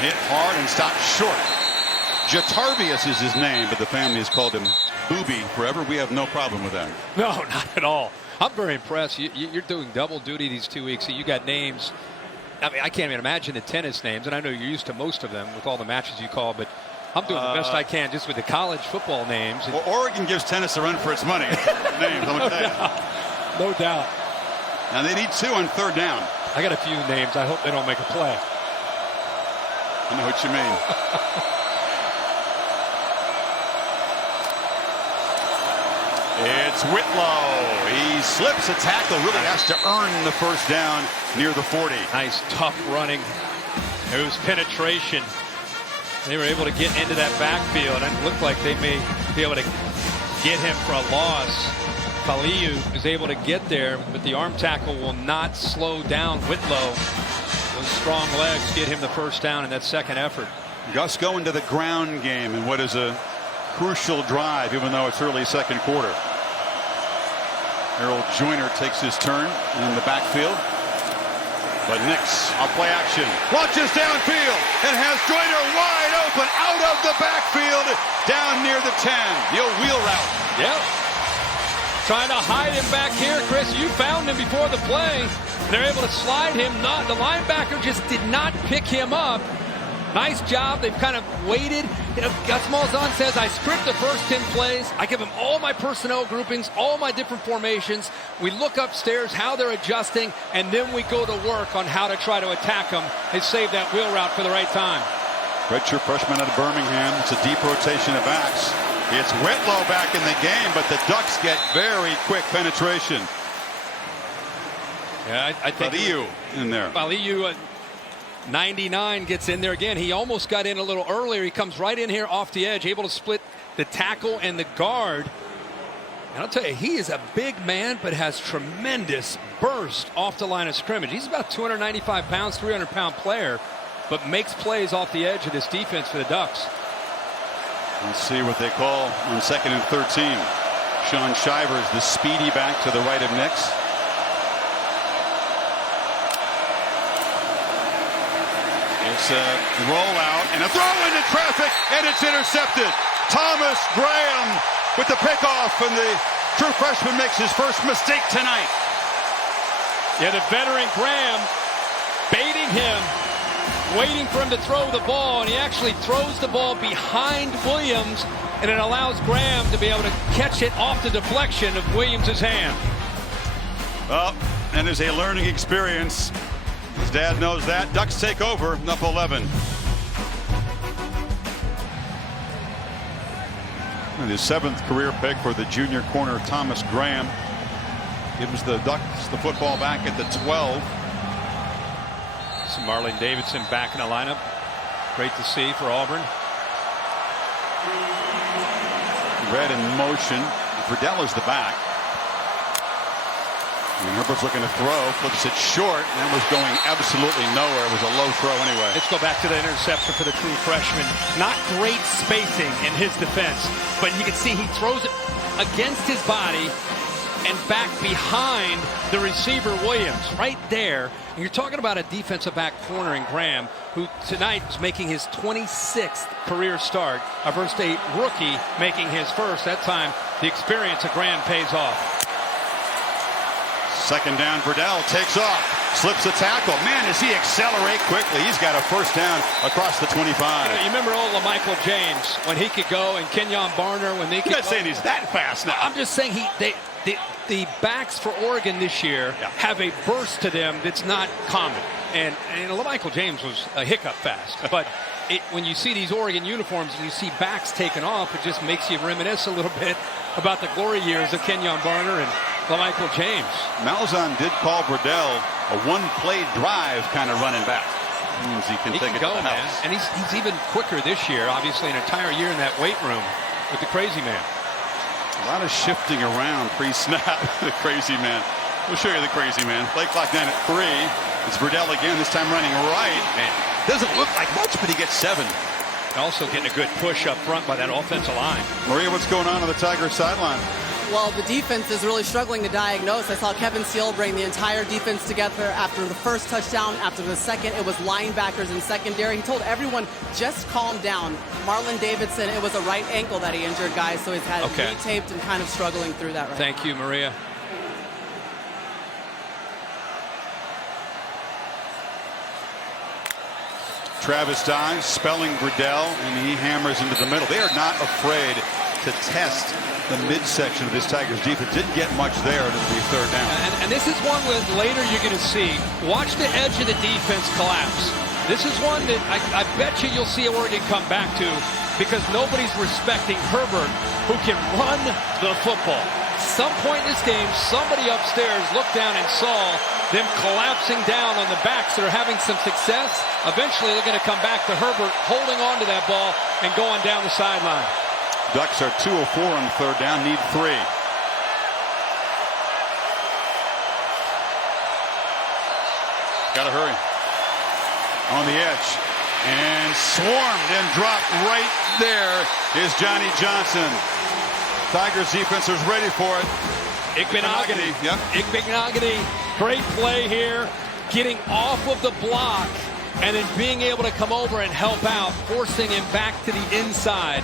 hit hard and stopped short. JaTarvious is his name, but the family has called him Booby forever. We have no problem with that. No, not at all. I'm very impressed. You're doing double duty these 2 weeks. So you got names. I mean, I can't even imagine the tennis names, and I know you're used to most of them with all the matches you call, but I'm doing the best I can just with the college football names. Well, Oregon gives tennis a run for its money. Names, I'm gonna tell you. No doubt. Now they need 2 on 3rd down. I got a few names. I hope they don't make a play. I know what you mean. It's Whitlow. He slips a tackle, really has to earn the 1st down near the 40. Nice, tough running. It was penetration. They were able to get into that backfield, and it looked like they may be able to get him for a loss. Kaliu is able to get there, but the arm tackle will not slow down Whitlow. Those strong legs get him the 1st down in that 2nd effort. Gus going to the ground game in what is a crucial drive, even though it's early 2nd quarter. Harold Joyner takes his turn in the backfield. But Nix on play action launches downfield and has Joyner wide open out of the backfield down near the 10. The old wheel route. Yep. Trying to hide him back here, Chris. You found him before the play. They're able to slide him. The linebacker just did not pick him up. Nice job. They've kind of waited. You know, Gus Malzahn says, I script the first 10 plays. I give him all my personnel groupings, all my different formations. We look upstairs, how they're adjusting, and then we go to work on how to try to attack them and save that wheel route for the right time. Redshirt freshman out of Birmingham. It's a deep rotation of backs. It's Whitlow back in the game, but the Ducks get very quick penetration. Yeah, I think Aliu in there. Aliu, 99 gets in there again. He almost got in a little earlier. He comes right in here off the edge, able to split the tackle and the guard. And I'll tell you, he is a big man, but has tremendous burst off the line of scrimmage. He's about 295 pounds, 300-pound player, but makes plays off the edge of this defense for the Ducks. Let's see what they call on 2nd and 13. Sean Shivers, the speedy back to the right of Nix. It's a rollout and a throw into traffic, and it's intercepted. Thomas Graham with the pickoff, and the true freshman makes his first mistake tonight. Yeah, the veteran Graham baiting him, waiting for him to throw the ball, and he actually throws the ball behind Williams, and it allows Graham to be able to catch it off the deflection of Williams' hand. Well, and there's a learning experience. His dad knows that. Ducks take over, up 11. And his 7th career pick for the junior corner, Thomas Graham, gives the Ducks the football back at the 12. So Marlon Davidson back in the lineup. Great to see for Auburn. Red in motion. Verdell is the back. And Herbert's looking to throw, flips it short, and was going absolutely nowhere. It was a low throw anyway. Let's go back to the interception for the true freshman. Not great spacing in his defense, but you can see he throws it against his body and back behind the receiver Williams, right there. And you're talking about a defensive back corner in Graham, who tonight is making his 26th career start versus a rookie making his first. That time, the experience of Graham pays off. 2nd down, Verdell takes off, slips a tackle. Man, does he accelerate quickly. He's got a 1st down across the 25. You remember old Michael James when he could go, and Kenyon Barner when they could You're not saying he's that fast now. I'm just saying the backs for Oregon this year have a burst to them that's not common. And Michael James was a hiccup fast. But when you see these Oregon uniforms and you see backs taking off, it just makes you reminisce a little bit about the glory years of Kenyon Barner and Michael James. Malzahn did call Verdell a one-play drive kind of running back. Means he can take it to the house. And he's even quicker this year, obviously an entire year in that weight room with the crazy man. A lot of shifting around pre-snap. The crazy man. We'll show you the crazy man. Play clock down at 3. It's Verdell again, this time running right. Man, Doesn't look like much, but he gets 7. Also getting a good push up front by that offensive line. Maria, what's going on the Tigers sideline? Well, the defense is really struggling to diagnose. I saw Kevin Steele bring the entire defense together after the first touchdown. After the second, it was linebackers and secondary. He told everyone, just calm down. Marlon Davidson, it was a right ankle that he injured, guys, so he's had it re-taped and kind of struggling through that right now. Thank you, Maria. Travis dives, spelling Verdell, and he hammers into the middle. They are not afraid to test the midsection of this Tigers defense. Didn't get much there, and it'll be 3rd down. And this is one where later you're going to see. Watch the edge of the defense collapse. This is one that I bet you'll see Oregon come back to, because nobody's respecting Herbert, who can run the football. Some point in this game, somebody upstairs looked down and saw them collapsing down on the backs that are having some success. Eventually, they're going to come back to Herbert holding on to that ball and going down the sideline. Ducks are 2 of 4 on 3rd down, need 3. Gotta hurry. On the edge. And swarmed and dropped right there is Johnny Johnson. Tigers defense is ready for it. Igbenogany. Yep. Igbenogany. Great play here. Getting off of the block and then being able to come over and help out, forcing him back to the inside.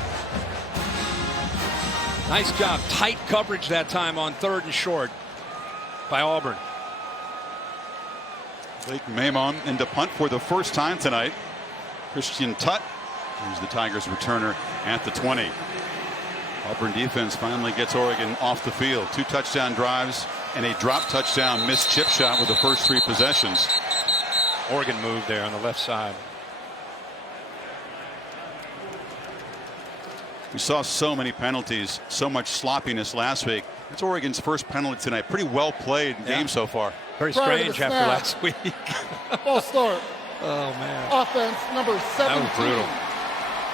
Nice job. Tight coverage that time on 3rd and short by Auburn. Blake Mamon into punt for the first time tonight. Christian Tutt, who's the Tigers returner at the 20. Auburn defense finally gets Oregon off the field. 2 touchdown drives and a drop touchdown missed chip shot with the first 3 possessions. Oregon moved there on the left side. We saw so many penalties, so much sloppiness last week. It's Oregon's first penalty tonight. Pretty well played game so far. Very strange after last week. False start. Oh, man. Offense number 17. That was brutal.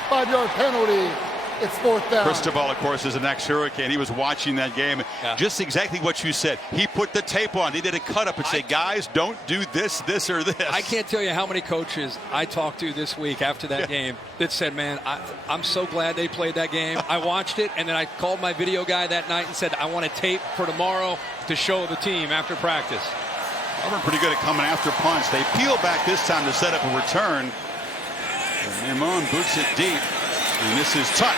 5-yard penalty. It's 4th down. Cristobal, of course, is an ex-Hurricane. He was watching that game. Just exactly what you said. He put the tape on. He did a cut-up and say, guys, don't do this, this, or this. I can't tell you how many coaches I talked to this week after that game that said, man, I'm so glad they played that game. I watched it, and then I called my video guy that night and said, I want a tape for tomorrow to show the team after practice. Auburn pretty good at coming after punts. They peel back this time to set up a return. Mamon boots it deep. And this is Tutt.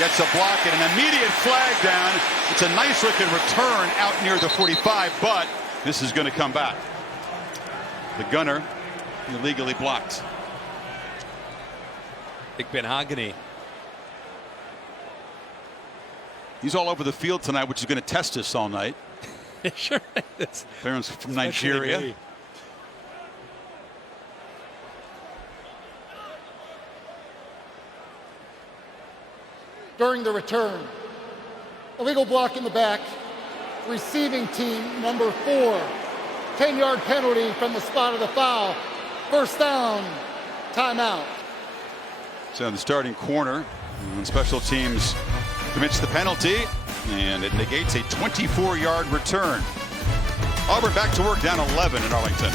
Gets a block and an immediate flag down. It's a nice looking return out near the 45, but this is going to come back. The gunner illegally blocked. Igbenogany. He's all over the field tonight, which is going to test us all night. Sure is. Parents from Nigeria. During the return, illegal block in the back, receiving team number 4, 10-yard penalty from the spot of the foul. 1st down, timeout. So the starting corner and special teams commits the penalty, and it negates a 24-yard return. Auburn back to work, down 11 in Arlington.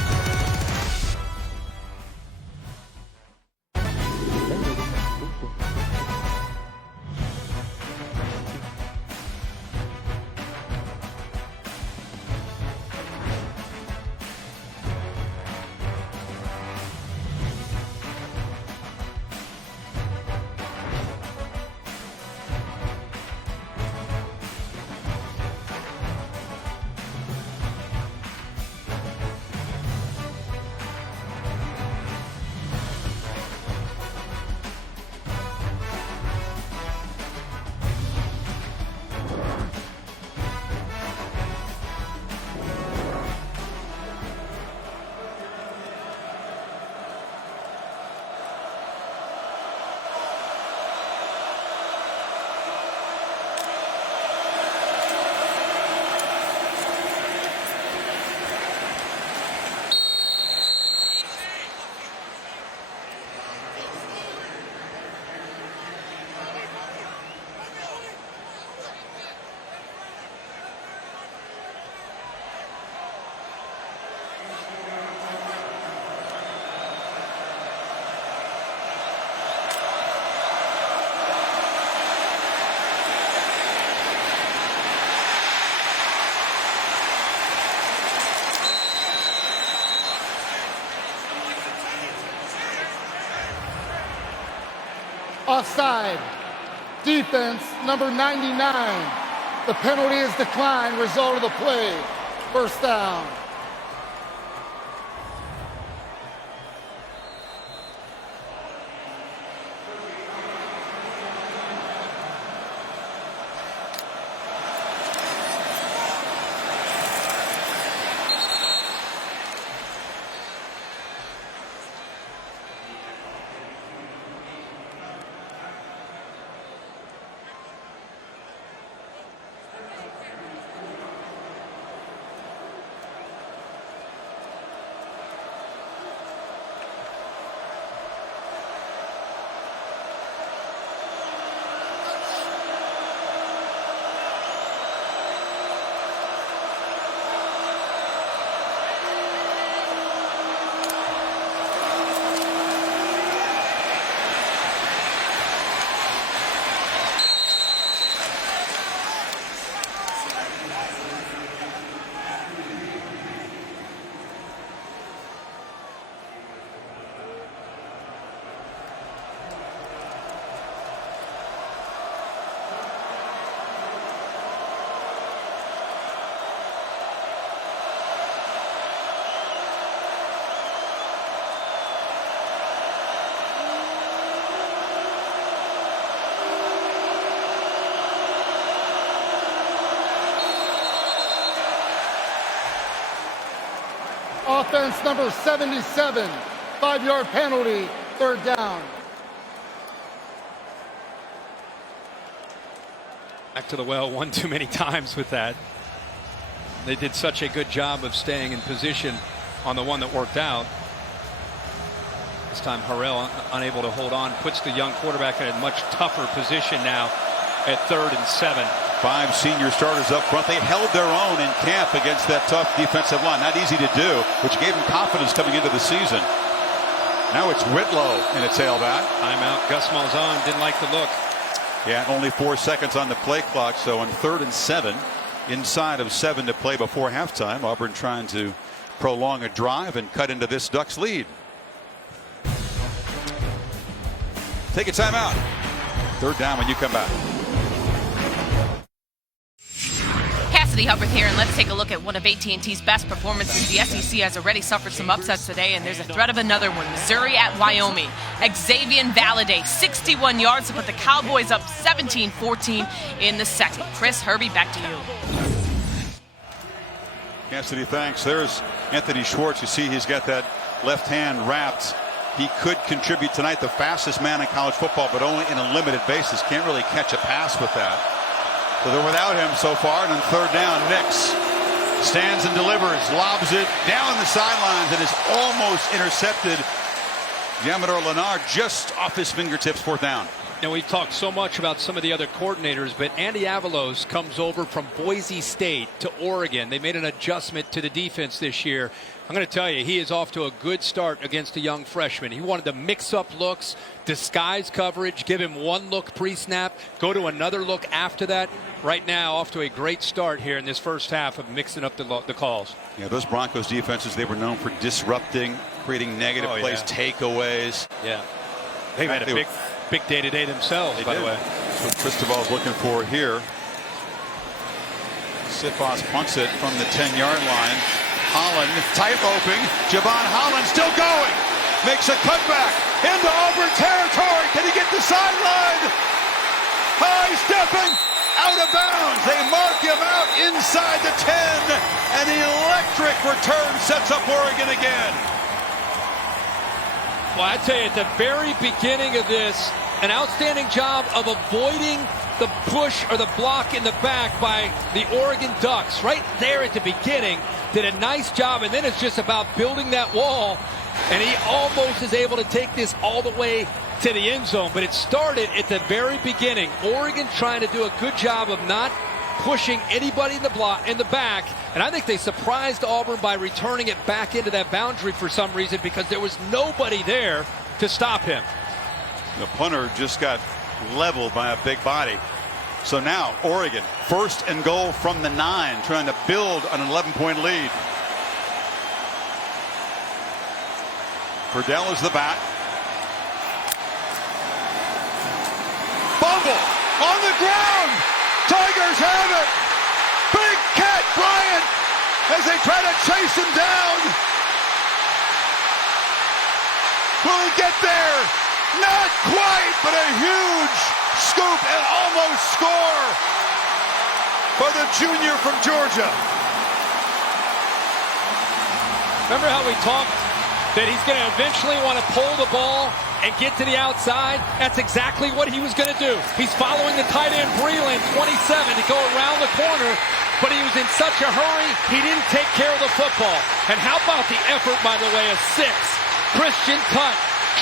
Offside. Defense, number 99. The penalty is declined. Result of the play, first down. Offense number 77, 5-yard penalty, third down. Back to the well one too many times with that. They did such a good job of staying in position on the one that worked out. This time Harrell unable to hold on, puts the young quarterback in a much tougher position now at 3rd and 7. 5 senior starters up front. They held their own in camp against that tough defensive line. Not easy to do, which gave them confidence coming into the season. Now it's Whitlow in a tailback. Timeout. Gus Malzahn didn't like the look. Yeah, only 4 seconds on the play clock. So on 3rd and 7, inside of 7 to play before halftime, Auburn trying to prolong a drive and cut into this Ducks lead. Take a timeout. 3rd down when you come back. Hubbard here, and let's take a look at one of AT&T's best performances. The SEC has already suffered some upsets today, and there's a threat of another one. Missouri at Wyoming. Xavier Valade, 61 yards to put the Cowboys up 17-14 in the second. Chris, Herbie, back to you. Cassidy, thanks. There's Anthony Schwartz. You see he's got that left hand wrapped. He could contribute tonight, the fastest man in college football, but only in a limited basis. Can't really catch a pass with that. So they're without him so far, and on 3rd down, Nix stands and delivers, lobs it down the sidelines, and is almost intercepted. Yamador Leonard just off his fingertips, 4th down. Now, we've talked so much about some of the other coordinators, but Andy Avalos comes over from Boise State to Oregon. They made an adjustment to the defense this year. I'm going to tell you, he is off to a good start against a young freshman. He wanted to mix up looks, disguise coverage, give him one look pre-snap, go to another look after that. Right now, off to a great start here in this first half of mixing up the calls. Yeah, those Broncos defenses, they were known for disrupting, creating negative plays, takeaways. Yeah. They've had a big day-to-day themselves, by the way. That's what Cristobal's looking for here. Sipos punts it from the 10-yard line. Holland tight-roping. Javon Holland still going. Makes a cutback into Auburn territory. Can he get the sideline? High stepping out of bounds. They mark him out inside the 10. An electric return sets up Oregon again. Well, I tell you, at the very beginning of this, an outstanding job of avoiding the push or the block in the back by the Oregon Ducks. Right there at the beginning, did a nice job, and then it's just about building that wall, and he almost is able to take this all the way to the end zone. But it started at the very beginning. Oregon trying to do a good job of not pushing anybody in the back, and I think they surprised Auburn by returning it back into that boundary for some reason, because there was nobody there to stop him. The punter just got leveled by a big body. So now Oregon 1st and goal from the 9, trying to build an 11-point lead. Verdell is the back. On the ground. Tigers have it. Big Cat Bryant as they try to chase him down. Will he get there? Not quite, but a huge scoop and almost score for the junior from Georgia. Remember how we talked that he's going to eventually want to pull the ball and get to the outside? That's exactly what he was going to do. He's following the tight end Breland, 27, to go around the corner, but he was in such a hurry, he didn't take care of the football. And how about the effort, by the way, of 6? Christian Tutt,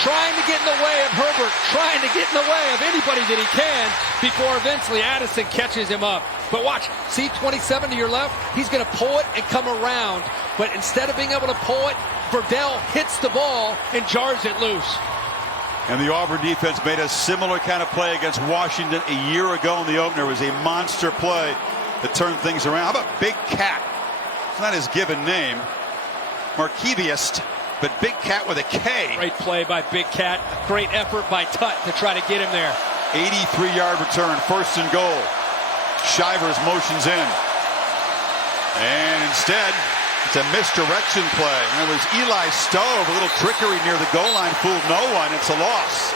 trying to get in the way of Herbert, trying to get in the way of anybody that he can before eventually Addison catches him up. But watch, see 27 to your left? He's going to pull it and come around. But instead of being able to pull it, Verdell hits the ball and jars it loose. And the Auburn defense made a similar kind of play against Washington a year ago in the opener. It was a monster play that turned things around. How about Big Cat? It's not his given name. Markevius, but Big Cat with a K. Great play by Big Cat. Great effort by Tutt to try to get him there. 83-yard return, 1st and goal. Shivers motions in. And instead, it's a misdirection play. And it was Eli Stove, a little trickery near the goal line, fooled no one. It's a loss.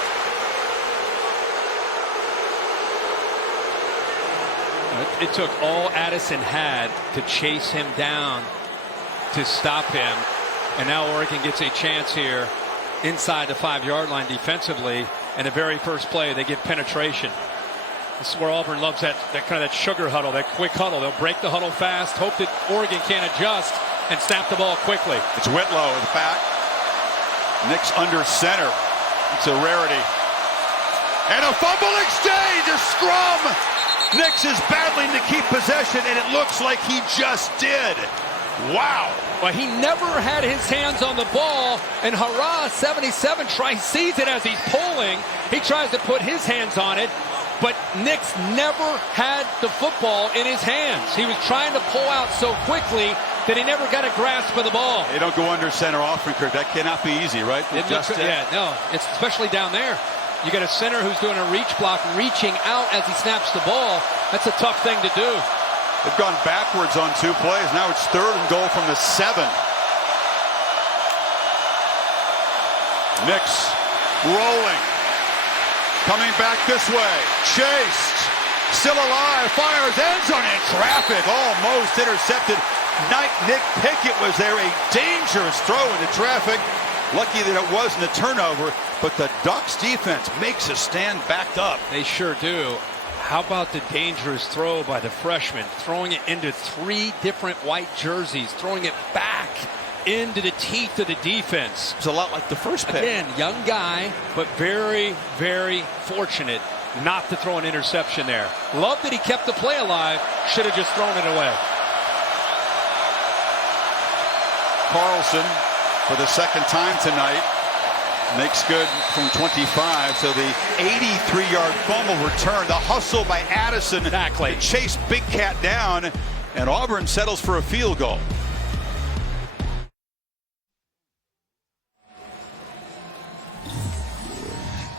It took all Addison had to chase him down to stop him. And now Oregon gets a chance here inside the 5-yard line defensively. And the very first play, they get penetration. This is where Auburn loves that kind of that sugar huddle, that quick huddle. They'll break the huddle fast, hope that Oregon can't adjust, and snap the ball quickly. It's Whitlow in the back. Nix under center. It's a rarity. And a fumble exchange, a scrum. Nix is battling to keep possession, and it looks like he just did. Wow. Well, he never had his hands on the ball, and Hurrah 77 sees it as he's pulling. He tries to put his hands on it, but Nix never had the football in his hands. He was trying to pull out so quickly that he never got a grasp of the ball. They don't go under center often, Kirk. That cannot be easy, right? No, it's especially down there. You got a center who's doing a reach block, reaching out as he snaps the ball. That's a tough thing to do. They've gone backwards on 2 plays. Now it's 3rd and goal from the 7. Nix rolling. Coming back this way. Chased. Still alive. Fires. End zone in traffic. Almost intercepted. Nick Pickett was there. A dangerous throw into traffic. Lucky that it wasn't a turnover. But the Ducks defense makes a stand backed up. They sure do. How about the dangerous throw by the freshman, throwing it into 3 different white jerseys, throwing it back into the teeth of the defense. It's a lot like the first pick. Again, young guy, but very, very fortunate not to throw an interception there. Love that he kept the play alive. Should have just thrown it away. Carlson for the 2nd time tonight. Makes good from 25, so the 83-yard fumble return, the hustle by Addison to chase Big Cat down, and Auburn settles for a field goal.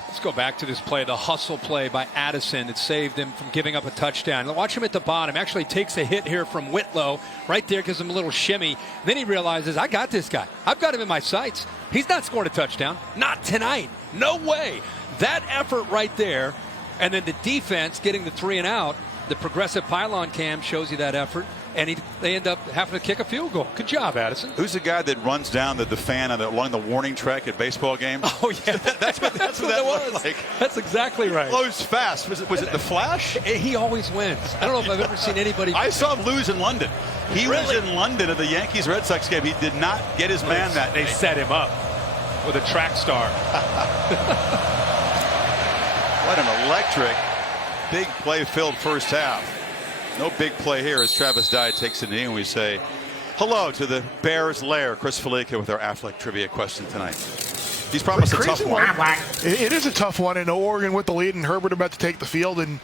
Let's go back to this play, the hustle play by Addison that saved him from giving up a touchdown. Watch him at the bottom. Actually takes a hit here from Whitlow. Right there, gives him a little shimmy. Then he realizes, I got this guy. I've got him in my sights. He's not scoring a touchdown. Not tonight. No way. That effort right there. And then the defense getting the 3 and out. The progressive pylon cam shows you that effort. And they end up having to kick a field goal. Good job, Addison. Who's the guy that runs down the fan along the warning track at baseball games? Oh, yeah. That's what that was. Like. That's exactly right. He blows fast. Was it the Flash? He always wins. I don't know if I've ever seen anybody. I saw him lose in London. He was in London at the Yankees-Red Sox game. He did not get his man that day. They set him up with a track star. What an electric, big play-filled first half. No big play here as Travis Dye takes it in, and we say hello to the Bears lair. Chris Felica with our Affleck trivia question tonight. He's promised a tough one. It is a tough one, and Oregon with the lead, and Herbert about to take the field and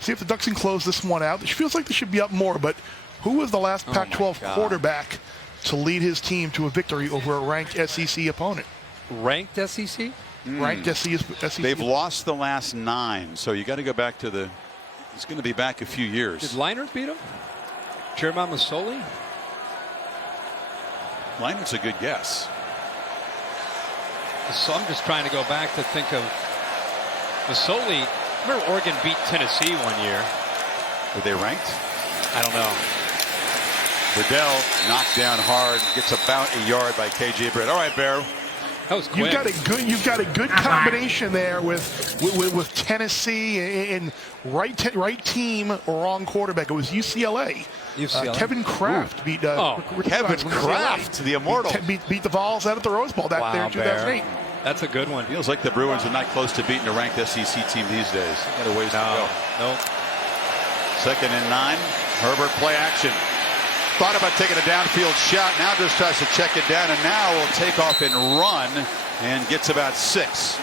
see if the Ducks can close this one out. It feels like they should be up more, but who was the last Pac-12 quarterback to lead his team to a victory over a ranked SEC opponent? Ranked SEC? Ranked SEC. They've lost the last 9, so you got to go back to the He's going to be back a few years. Did Leinart beat him? Jeremiah Masoli? Leinert's a good guess. So I'm just trying to go back to think of Masoli. Remember Oregon beat Tennessee one year. Were they ranked? I don't know. Verdell knocked down hard, gets about a yard by KJ Britt. All right, Bear. That was quick. You've got a good combination there with Tennessee and right team, wrong quarterback. It was UCLA. Kevin Kraft beat Kevin Kraft, the immortal, beat the Vols out at the Rose Bowl there in 2008. That's a good one. Feels like the Bruins are not close to beating a ranked SEC team these days. Got a ways to go. Nope. 2nd and 9. Herbert play action. Thought about taking a downfield shot. Now just tries to check it down, and now will take off and run and gets about 6.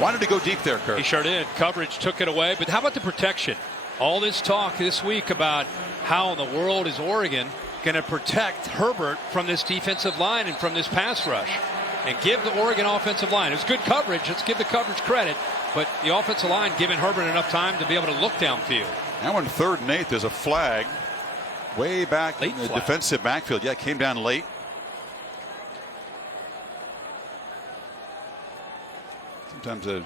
Wanted to go deep there, Kirk. He sure did. Coverage took it away. But how about the protection? All this talk this week about how in the world is Oregon going to protect Herbert from this defensive line and from this pass rush, and give the Oregon offensive line. It was good coverage. Let's give the coverage credit. But the offensive line giving Herbert enough time to be able to look downfield. Now on 3rd and 8, there's a flag way back late in the flag. defensive backfield. Yeah, it came down late. Sometimes a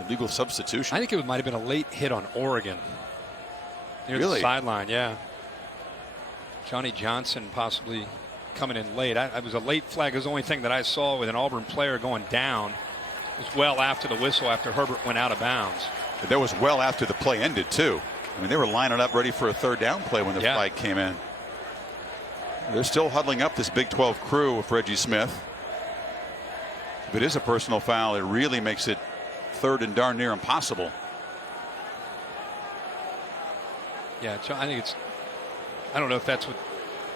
illegal substitution. I think it might have been a late hit on Oregon. Near Really? the sideline, yeah. Johnny Johnson possibly coming in late. It was a late flag. It was the only thing that I saw with an Auburn player going down. It was well after the whistle, after Herbert went out of bounds. But that was well after the play ended, too. I mean, they were lining up ready for a 3rd down play when the flag came in. They're still huddling up, this Big 12 crew with Reggie Smith. If it is a personal foul, it really makes it 3rd and darn near impossible. Yeah, I think it's, I don't know if that's what,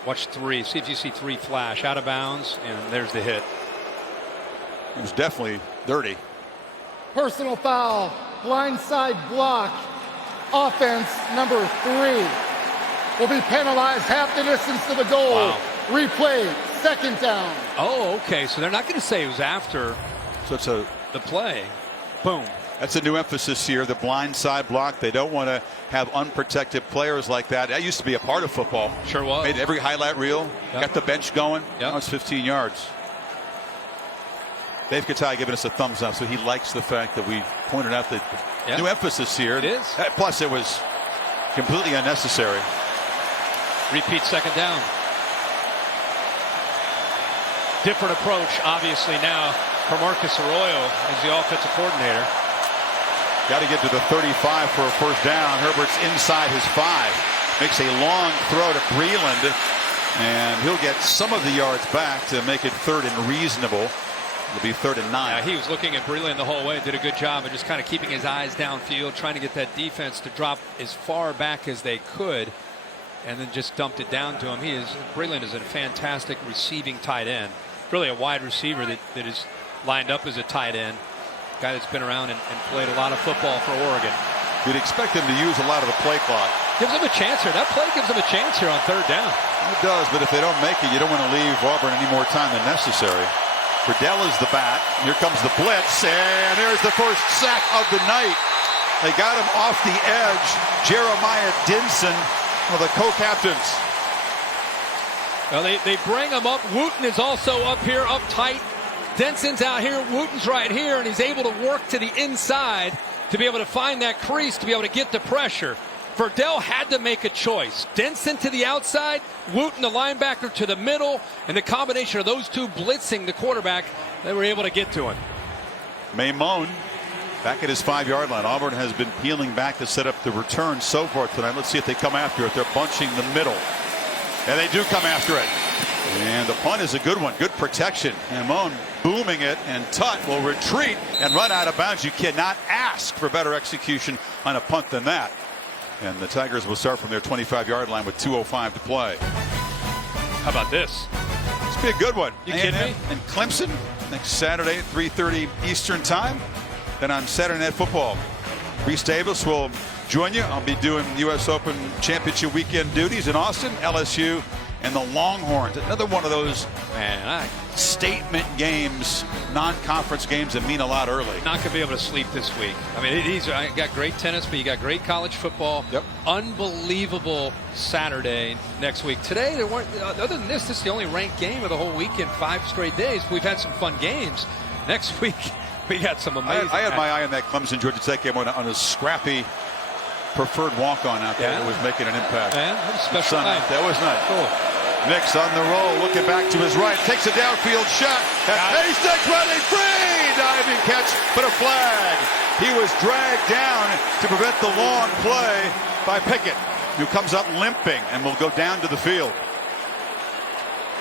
watch 3, see if you see 3 flash, out of bounds, and there's the hit. It was definitely dirty. Personal foul, blindside block. Offense number 3 will be penalized half the distance to the goal. Wow. Replay, 2nd down. Oh, okay. So they're not going to say it was after the play. Boom. That's a new emphasis here, the blindside block. They don't want to have unprotected players like that. That used to be a part of football. Sure was. Made every highlight reel. Yep. Got the bench going. Yep. Now it's 15 yards. Dave Katai giving us a thumbs up, so he likes the fact that we pointed out the new emphasis here. It is. Plus, it was completely unnecessary. Repeat 2nd down. Different approach, obviously, now for Marcus Arroyo as the offensive coordinator. Got to get to the 35 for a 1st down. Herbert's inside his 5. Makes a long throw to Breland, and he'll get some of the yards back to make it 3rd and reasonable. It'll be 3rd and 9. Yeah, he was looking at Breland the whole way. Did a good job of just kind of keeping his eyes downfield, trying to get that defense to drop as far back as they could, and then just dumped it down to him. Breland is a fantastic receiving tight end. Really a wide receiver that is lined up as a tight end. Guy that's been around and played a lot of football for Oregon. You'd expect him to use a lot of the play clock. Gives him a chance here. That play gives him a chance here on 3rd down. It does, but if they don't make it, you don't want to leave Auburn any more time than necessary. Verdell is the back. Here comes the blitz, and there's the first sack of the night. They got him off the edge. Jeremiah Dinson, one of the co-captains. Well, they bring him up. Wooten is also up here, up tight. Denson's out here. Wooten's right here, and he's able to work to the inside to be able to find that crease, to be able to get the pressure. Verdell had to make a choice. Denson to the outside, Wooten, the linebacker, to the middle, and the combination of those two blitzing the quarterback, they were able to get to him. Maimone back at his 5-yard line. Auburn has been peeling back to set up the return so far tonight. Let's see if they come after it. They're bunching the middle, and they do come after it. And the punt is a good one. Good protection. Maimone booming it, and Tutt will retreat and run out of bounds. You cannot ask for better execution on a punt than that. And the Tigers will start from their 25-yard line with 2:05 to play. How about this? This will be a good one. You kidding me? And Clemson next Saturday at 3:30 Eastern time. Then on Saturday Night Football, Reese Davis will join you. I'll be doing U.S. Open Championship weekend duties in Austin, LSU, and the Longhorns. Another one of those statement games, non-conference games that mean a lot early. Not going to be able to sleep this week. I mean, you got great tennis, but you got great college football. Yep. Unbelievable Saturday next week. Today, there weren't, other than this is the only ranked game of the whole weekend, 5 straight days. We've had some fun games. Next week, we got some amazing. I had my eye on that Clemson Georgia Tech game on a scrappy preferred walk-on out there that was making an impact. Yeah, that was special night. That was nice. Cool. Nix on the roll, looking back to his right, takes a downfield shot. Hastings running free, diving catch, but a flag. He was dragged down to prevent the long play by Pickett, who comes up limping and will go down to the field.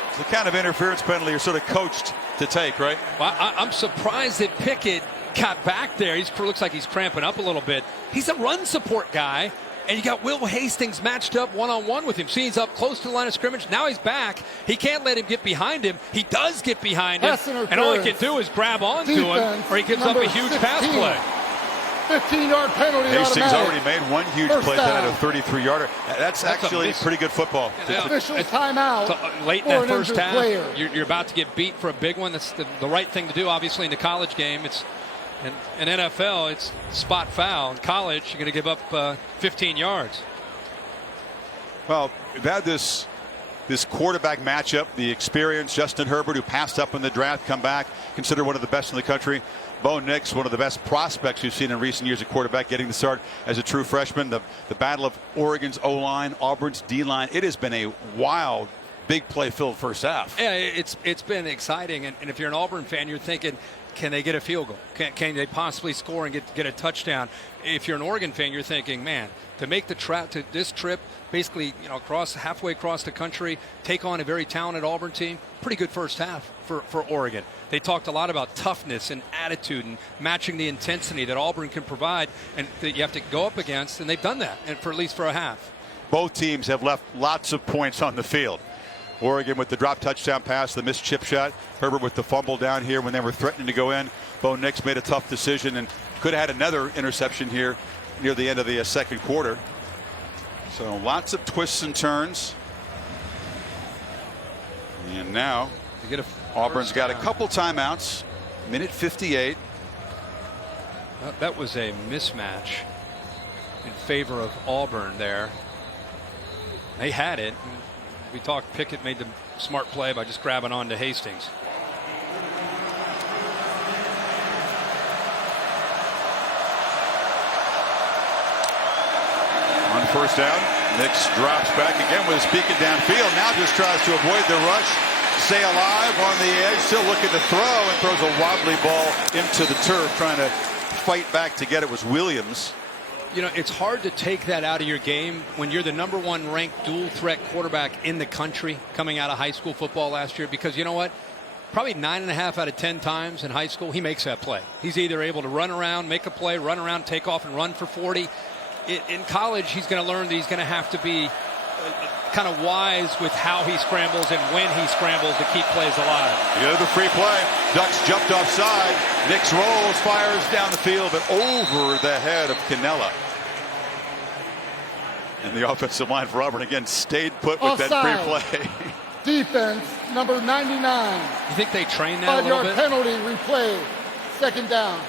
It's the kind of interference penalty you're sort of coached to take, right? Well, I'm surprised that Pickett got back there. He looks like he's cramping up a little bit. He's a run support guy, and you got Will Hastings matched up one-on-one with him. See, he's up close to the line of scrimmage. Now he's back. He can't let him get behind him. He does get behind him, and all he can do is grab onto him, or he gives up a huge pass play. 15-yard penalty. Hastings already made one huge play that had a 33-yarder. That's actually pretty good football. Official timeout. So, late in that first half, you're about to get beat for a big one. That's the right thing to do. Obviously, in the college game, it's in NFL, it's spot foul. In college, you're going to give up 15 yards. Well, we've had this quarterback matchup, the experience, Justin Herbert, who passed up in the draft, come back, considered one of the best in the country. Bo Nix, one of the best prospects we've seen in recent years at quarterback, getting the start as a true freshman. The battle of Oregon's O-line, Auburn's D-line. It has been a wild, big play-filled first half. Yeah, it's been exciting. And if you're an Auburn fan, you're thinking, can they get a field goal? Can they possibly score and get a touchdown? If you're an Oregon fan, you're thinking, man, to make this trip, basically, halfway across the country, take on a very talented Auburn team, pretty good first half for Oregon. They talked a lot about toughness and attitude and matching the intensity that Auburn can provide and that you have to go up against, and they've done that, and at least for a half. Both teams have left lots of points on the field. Oregon with the drop touchdown pass, the missed chip shot. Herbert with the fumble down here when they were threatening to go in. Bo Nix made a tough decision and could have had another interception here near the end of the second quarter. So lots of twists and turns. And now Auburn's got a couple timeouts. Minute 58. That was a mismatch in favor of Auburn there. They had it. We talked, Pickett made the smart play by just grabbing on to Hastings. On first down, Nix drops back again with his beacon downfield. Now just tries to avoid the rush. Stay alive on the edge, still looking to throw, and throws a wobbly ball into the turf, trying to fight back to get it. Was Williams. It's hard to take that out of your game when you're the #1 ranked dual threat quarterback in the country coming out of high school football last year, because you know what? Probably 9.5 out of 10 times in high school, he makes that play. He's either able to run around, make a play, run around, take off and run for 40. In college, he's going to learn that he's going to have to be kind of wise with how he scrambles and when he scrambles to keep plays alive. The free play. Ducks jumped offside. Nix rolls, fires down the field, but over the head of Cannella. And the offensive line for Auburn again stayed put with that free play. Defense, number 99. You think they trained that a little bit? 5-yard penalty, replay, second down.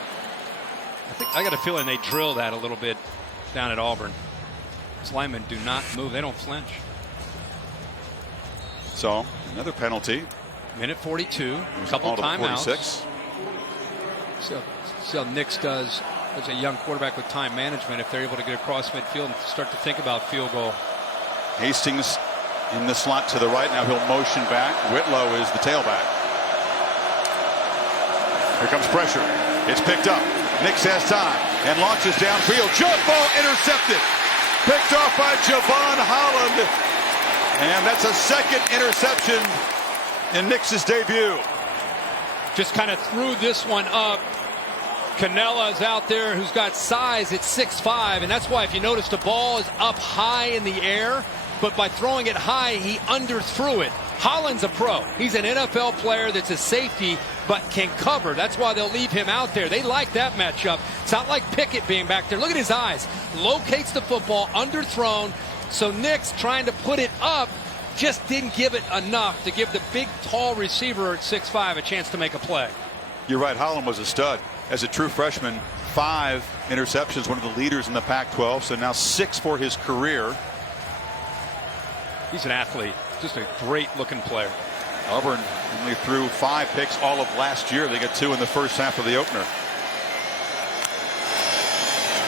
I got a feeling they drill that a little bit down at Auburn. These linemen do not move. They don't flinch. So, another penalty. Minute 42. A couple timeouts. 46. See how Nix does as a young quarterback with time management, if they're able to get across midfield and start to think about field goal. Hastings in the slot to the right. Now he'll motion back. Whitlow is the tailback. Here comes pressure. It's picked up. Nix has time and launches downfield. Jump ball intercepted. Picked off by Javon Holland. And that's a second interception in Nix's debut. Just kind of threw this one up. Cannella's out there, who's got size at 6'5", and that's why if you notice the ball is up high in the air, but by throwing it high, he underthrew it. Holland's a pro. He's an NFL player that's a safety, but can cover. That's why they'll leave him out there. They like that matchup. It's not like Pickett being back there. Look at his eyes. Locates the football, underthrown. So Nix trying to put it up, just didn't give it enough to give the big, tall receiver at 6'5" a chance to make a play. You're right. Holland was a stud as a true freshman. 5 interceptions, one of the leaders in the Pac-12. So now 6 for his career. He's an athlete, just a great-looking player. Auburn only threw 5 picks all of last year. They got 2 in the first half of the opener.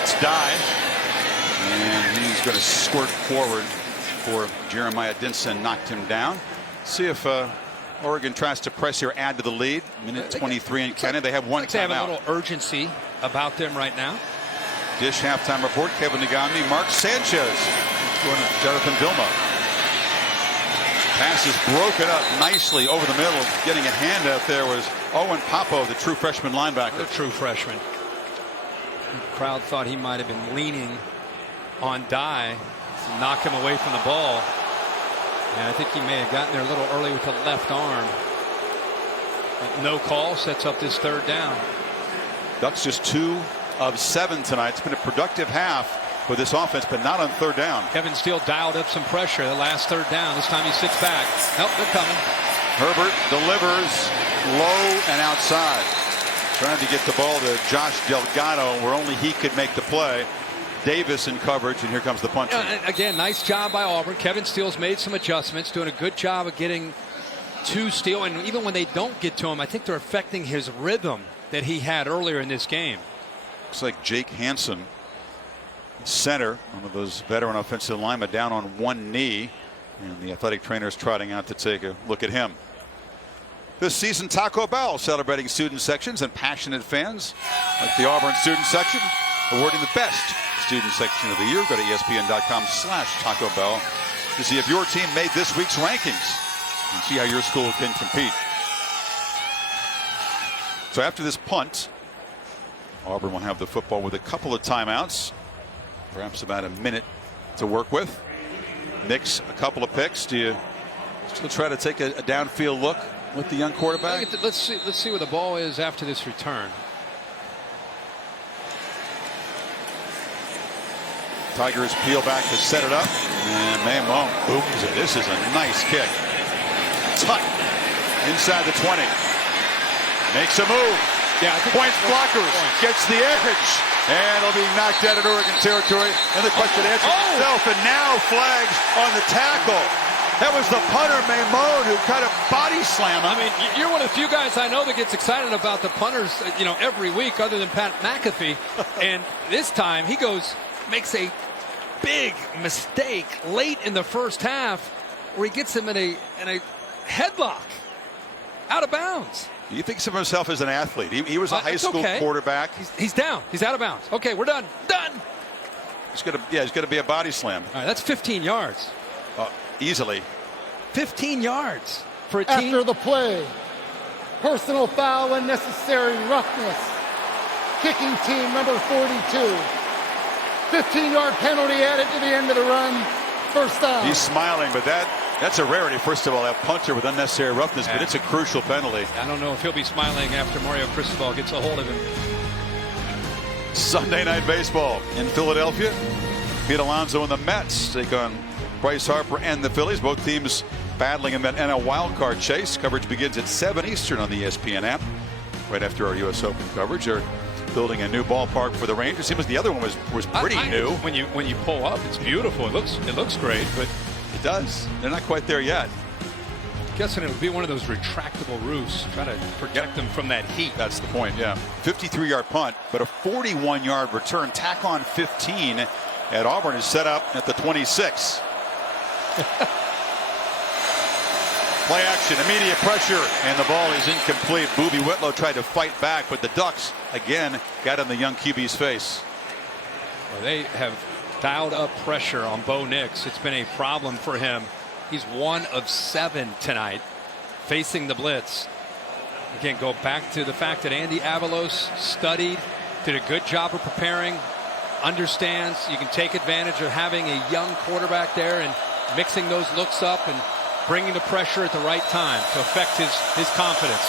It's Dye, and he's going to squirt forward for Jeremiah Dinson. Knocked him down. See if Oregon tries to press here, add to the lead. Minute 23 in Canada. They have one timeout. They have a little urgency about them right now. Dish halftime report. Kevin Nagami, Mark Sanchez going to Jonathan Vilma. Pass is broken up nicely over the middle. Getting a hand out there was Owen Papo, the true freshman linebacker. The true freshman. The crowd thought he might have been leaning on Dye to knock him away from the ball. And I think he may have gotten there a little early with the left arm. But no call, sets up this 3rd down. Ducks just 2 of 7 tonight. It's been a productive half for this offense, but not on 3rd down. Kevin Steele dialed up some pressure the last 3rd down. This time he sits back. Nope, they're coming. Herbert delivers low and outside. Trying to get the ball to Josh Delgado where only he could make the play. Davis in coverage, and here comes the punch. Again, nice job by Auburn. Kevin Steele's made some adjustments, doing a good job of getting to Steele. And even when they don't get to him, I think they're affecting his rhythm that he had earlier in this game. Looks like Jake Hansen, center, one of those veteran offensive linemen, down on one knee, and the athletic trainer is trotting out to take a look at him. This season, Taco Bell celebrating student sections and passionate fans like the Auburn student section, awarding the best student section of the year. Go to ESPN.com/Taco Bell to see if your team made this week's rankings and see how your school can compete. So after this punt, Auburn will have the football with a couple of timeouts. Perhaps about a minute to work with. Nix a couple of picks. Do you still try to take a downfield look with the young quarterback? Let's see where the ball is after this return. Tigers peel back to set it up, and Mamone booms it. This is a nice kick. Tut inside the 20. Makes a move. Yeah, I think points blockers. Gets the edge. And it'll be knocked out of Oregon territory. And the question answers itself. And now flags on the tackle. That was the punter, Mamone, who kind of body slammed him. I mean, you're one of the few guys I know that gets excited about the punters, every week, other than Pat McAfee. And this time he makes a big mistake late in the first half where he gets him in a headlock out of bounds. He thinks of himself as an athlete. He was a high school quarterback. He's down. He's out of bounds. Okay, we're done. Done. He's gonna be a body slam. All right, that's 15 yards. Easily. 15 yards for a team. After the play, personal foul, unnecessary roughness. Kicking team number 42. 15-yard penalty added to the end of the run. First down. He's smiling, but that's a rarity. First of all, that punter with unnecessary roughness, but it's a crucial penalty. I don't know if he'll be smiling after Mario Cristobal gets a hold of him. Sunday Night Baseball in Philadelphia. Pete Alonso and the Mets take on Bryce Harper and the Phillies. Both teams battling in that NL wildcard chase. Coverage begins at 7 Eastern on the ESPN app. Right after our U.S. Open coverage, they're building a new ballpark for the Rangers. Seems like the other one was pretty new. When you pull up, it's beautiful. It looks great, but it does. They're not quite there yet. Guessing it would be one of those retractable roofs. Try to protect them from that heat. That's the point. Yeah. 53-yard punt, but a 41-yard return. Tack on 15 at Auburn is set up at the 26. Play action, immediate pressure, and the ball is incomplete. Boobie Whitlow tried to fight back, but the Ducks again got in the young QB's face. Well, they have dialed up pressure on Bo Nix. It's been a problem for him. He's 1 of 7 tonight facing the blitz. Again, go back to the fact that Andy Avalos studied, did a good job of preparing, understands you can take advantage of having a young quarterback there and mixing those looks up and bringing the pressure at the right time to affect his confidence.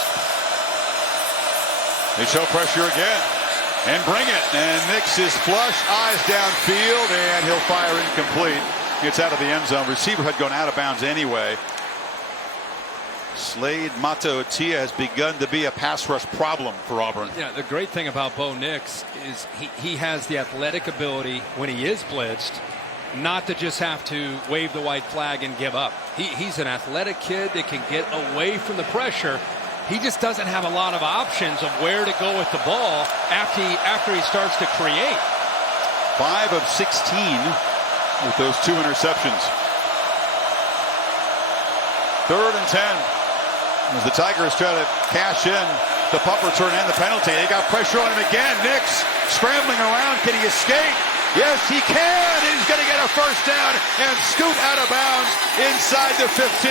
They show pressure again and bring it. And Nix is flush, eyes downfield, and he'll fire incomplete. It's out of the end zone. Receiver had gone out of bounds anyway. Slade Mata'utia has begun to be a pass rush problem for Auburn. Yeah, the great thing about Bo Nix is he has the athletic ability when he is blitzed not to just have to wave the white flag and give up. He's an athletic kid that can get away from the pressure. He just doesn't have a lot of options of where to go with the ball after he starts to create. 5 of 16 with those 2 interceptions. 3rd and 10. As the Tigers try to cash in the punt return and the penalty. They got pressure on him again. Nix scrambling around. Can he escape? Yes, he can. He's going to get a first down and scoot out of bounds inside the 15.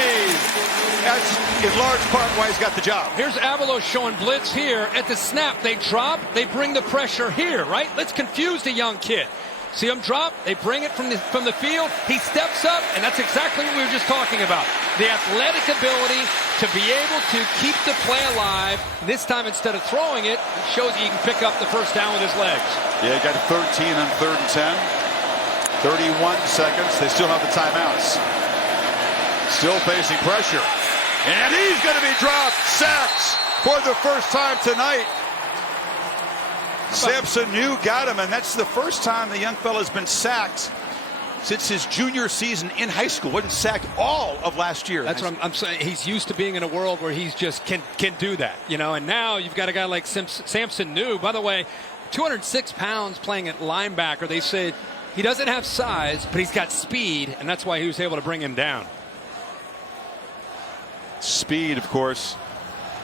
That's in large part why he's got the job. Here's Avalos showing blitz here. At the snap, they drop. They bring the pressure here, right? Let's confuse the young kid. See him drop. They bring it from the field. He steps up, and that's exactly what we were just talking about. The athletic ability to be able to keep the play alive. This time, instead of throwing it, it shows he can pick up the first down with his legs. Yeah, he got 13 on 3rd and 10. 31 seconds. They still have the timeouts. Still facing pressure. And he's going to be dropped. Sacks for the first time tonight. Samson New got him, and that's the first time the young fella's been sacked since his junior season in high school. Wasn't sacked all of last year. That's what I'm saying. He's used to being in a world where he's just can do that, you know. And now you've got a guy like Samson New. By the way, 206 pounds playing at linebacker. They said he doesn't have size, but he's got speed, and that's why he was able to bring him down. Speed, of course,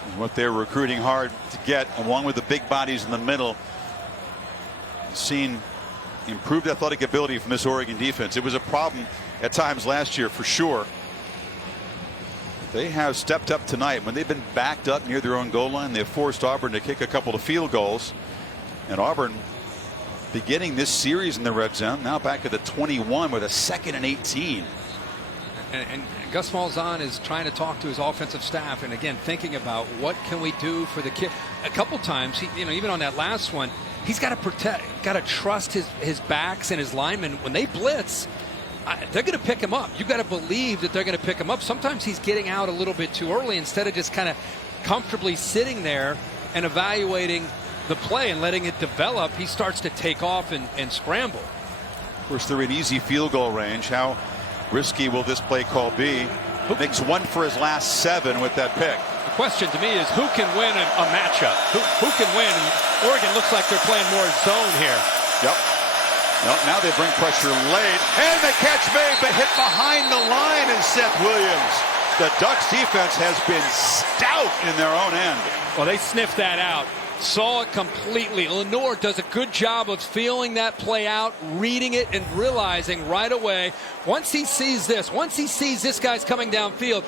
is what they're recruiting hard to get, along with the big bodies in the middle. Seen improved athletic ability from this Oregon defense. It was a problem at times last year for sure. They have stepped up tonight. When they've been backed up near their own goal line, they've forced Auburn to kick a couple of field goals. And Auburn beginning this series in the red zone, now back at the 21 with a 2nd and 18. And Gus Malzahn is trying to talk to his offensive staff, and again thinking about what can we do for the kid. A couple times, even on that last one, he's got to protect, got to trust his backs and his linemen. When they blitz, they're going to pick him up. You've got to believe that they're going to pick him up. Sometimes he's getting out a little bit too early instead of just kind of comfortably sitting there and evaluating the play and letting it develop. He starts to take off and scramble. Of course, they're in easy field goal range. How risky will this play call be? Makes 1 for his last 7 with that pick. The question to me is who can win a matchup? Who can win? Oregon looks like they're playing more zone here. Yep. No, now they bring pressure late. And the catch made, but hit behind the line is Seth Williams. The Ducks defense has been stout in their own end. Well, they sniffed that out. Saw it completely. Lenore does a good job of feeling that play out, reading it, and realizing right away, once he sees this guy's coming downfield,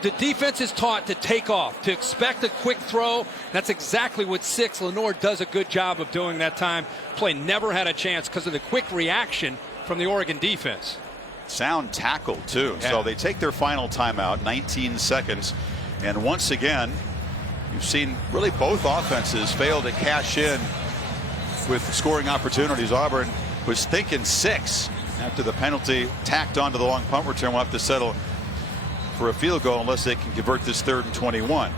the defense is taught to take off, to expect a quick throw. That's exactly what 6. Lenore does a good job of doing that time. Play never had a chance because of the quick reaction from the Oregon defense. Sound tackle, too. Yeah. So they take their final timeout, 19 seconds. And once again, you've seen really both offenses fail to cash in with scoring opportunities. Auburn was thinking 6 after the penalty tacked onto the long punt return. We'll have to settle for a field goal unless they can convert this 3rd and 21.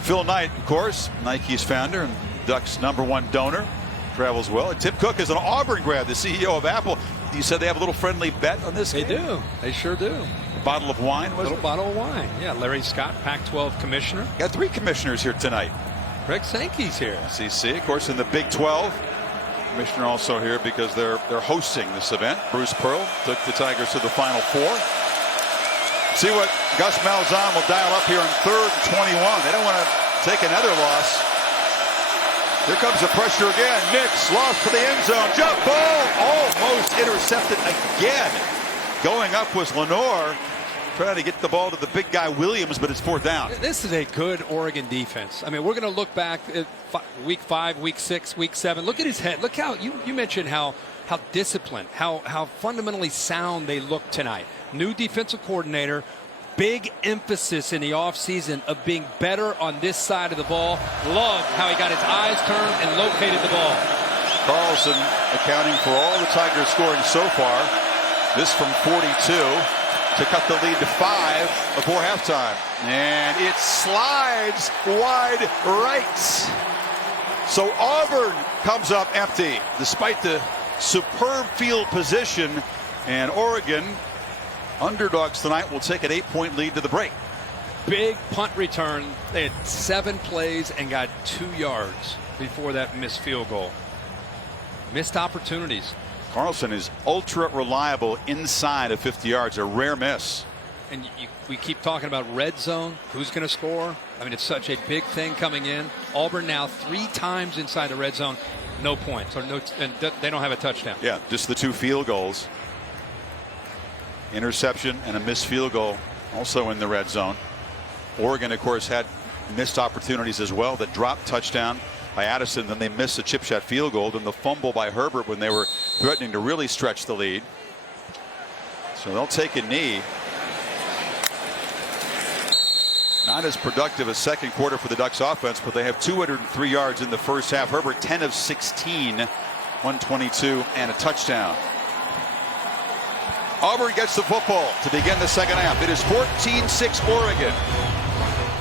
Phil Knight, of course, Nike's founder and Ducks' #1 donor, travels well. And Tim Cook is an Auburn grad, the CEO of Apple. You said they have a little friendly bet on this game? They do. They sure do. A bottle of wine, was it? A little bottle of wine. Yeah, Larry Scott, Pac-12 commissioner. Got 3 commissioners here tonight. Greg Sankey's here. SEC, of course, in the Big 12. Commissioner also here because they're hosting this event. Bruce Pearl took the Tigers to the Final Four. See what Gus Malzahn will dial up here in 3rd and 21. They don't want to take another loss. Here comes the pressure again. Nix lost to the end zone. Jump ball almost intercepted again. Going up was Lenore, trying to get the ball to the big guy Williams, but it's 4th down. This is a good Oregon defense. I mean, we're going to look back at week 5, week 6, week 7. Look at his head. Look how you mentioned how disciplined, how fundamentally sound they look tonight. New defensive coordinator. Big emphasis in the offseason of being better on this side of the ball. Love how he got his eyes turned and located the ball. Carlson accounting for all the Tigers scoring so far. This from 42 to cut the lead to 5 before halftime. And it slides wide right. So Auburn comes up empty despite the superb field position. And Oregon, underdogs tonight, will take an 8-point lead to the break. Big punt return. They had 7 plays and got 2 yards before that missed field goal. Missed opportunities. Carlson is ultra reliable inside of 50 yards, a rare miss. And we keep talking about red zone. Who's going to score? I mean, it's such a big thing coming in. Auburn now 3 times inside the red zone, no points, or no, and they don't have a touchdown. Yeah, just the 2 field goals. Interception and a missed field goal also in the red zone. Oregon, of course, had missed opportunities as well. The drop touchdown by Addison, then they missed a chip shot field goal, then the fumble by Herbert when they were threatening to really stretch the lead. So they'll take a knee. Not as productive a second quarter for the Ducks offense, but they have 203 yards in the first half. Herbert 10 of 16, 122 and a touchdown. Auburn gets the football to begin the second half. It is 14-6 Oregon.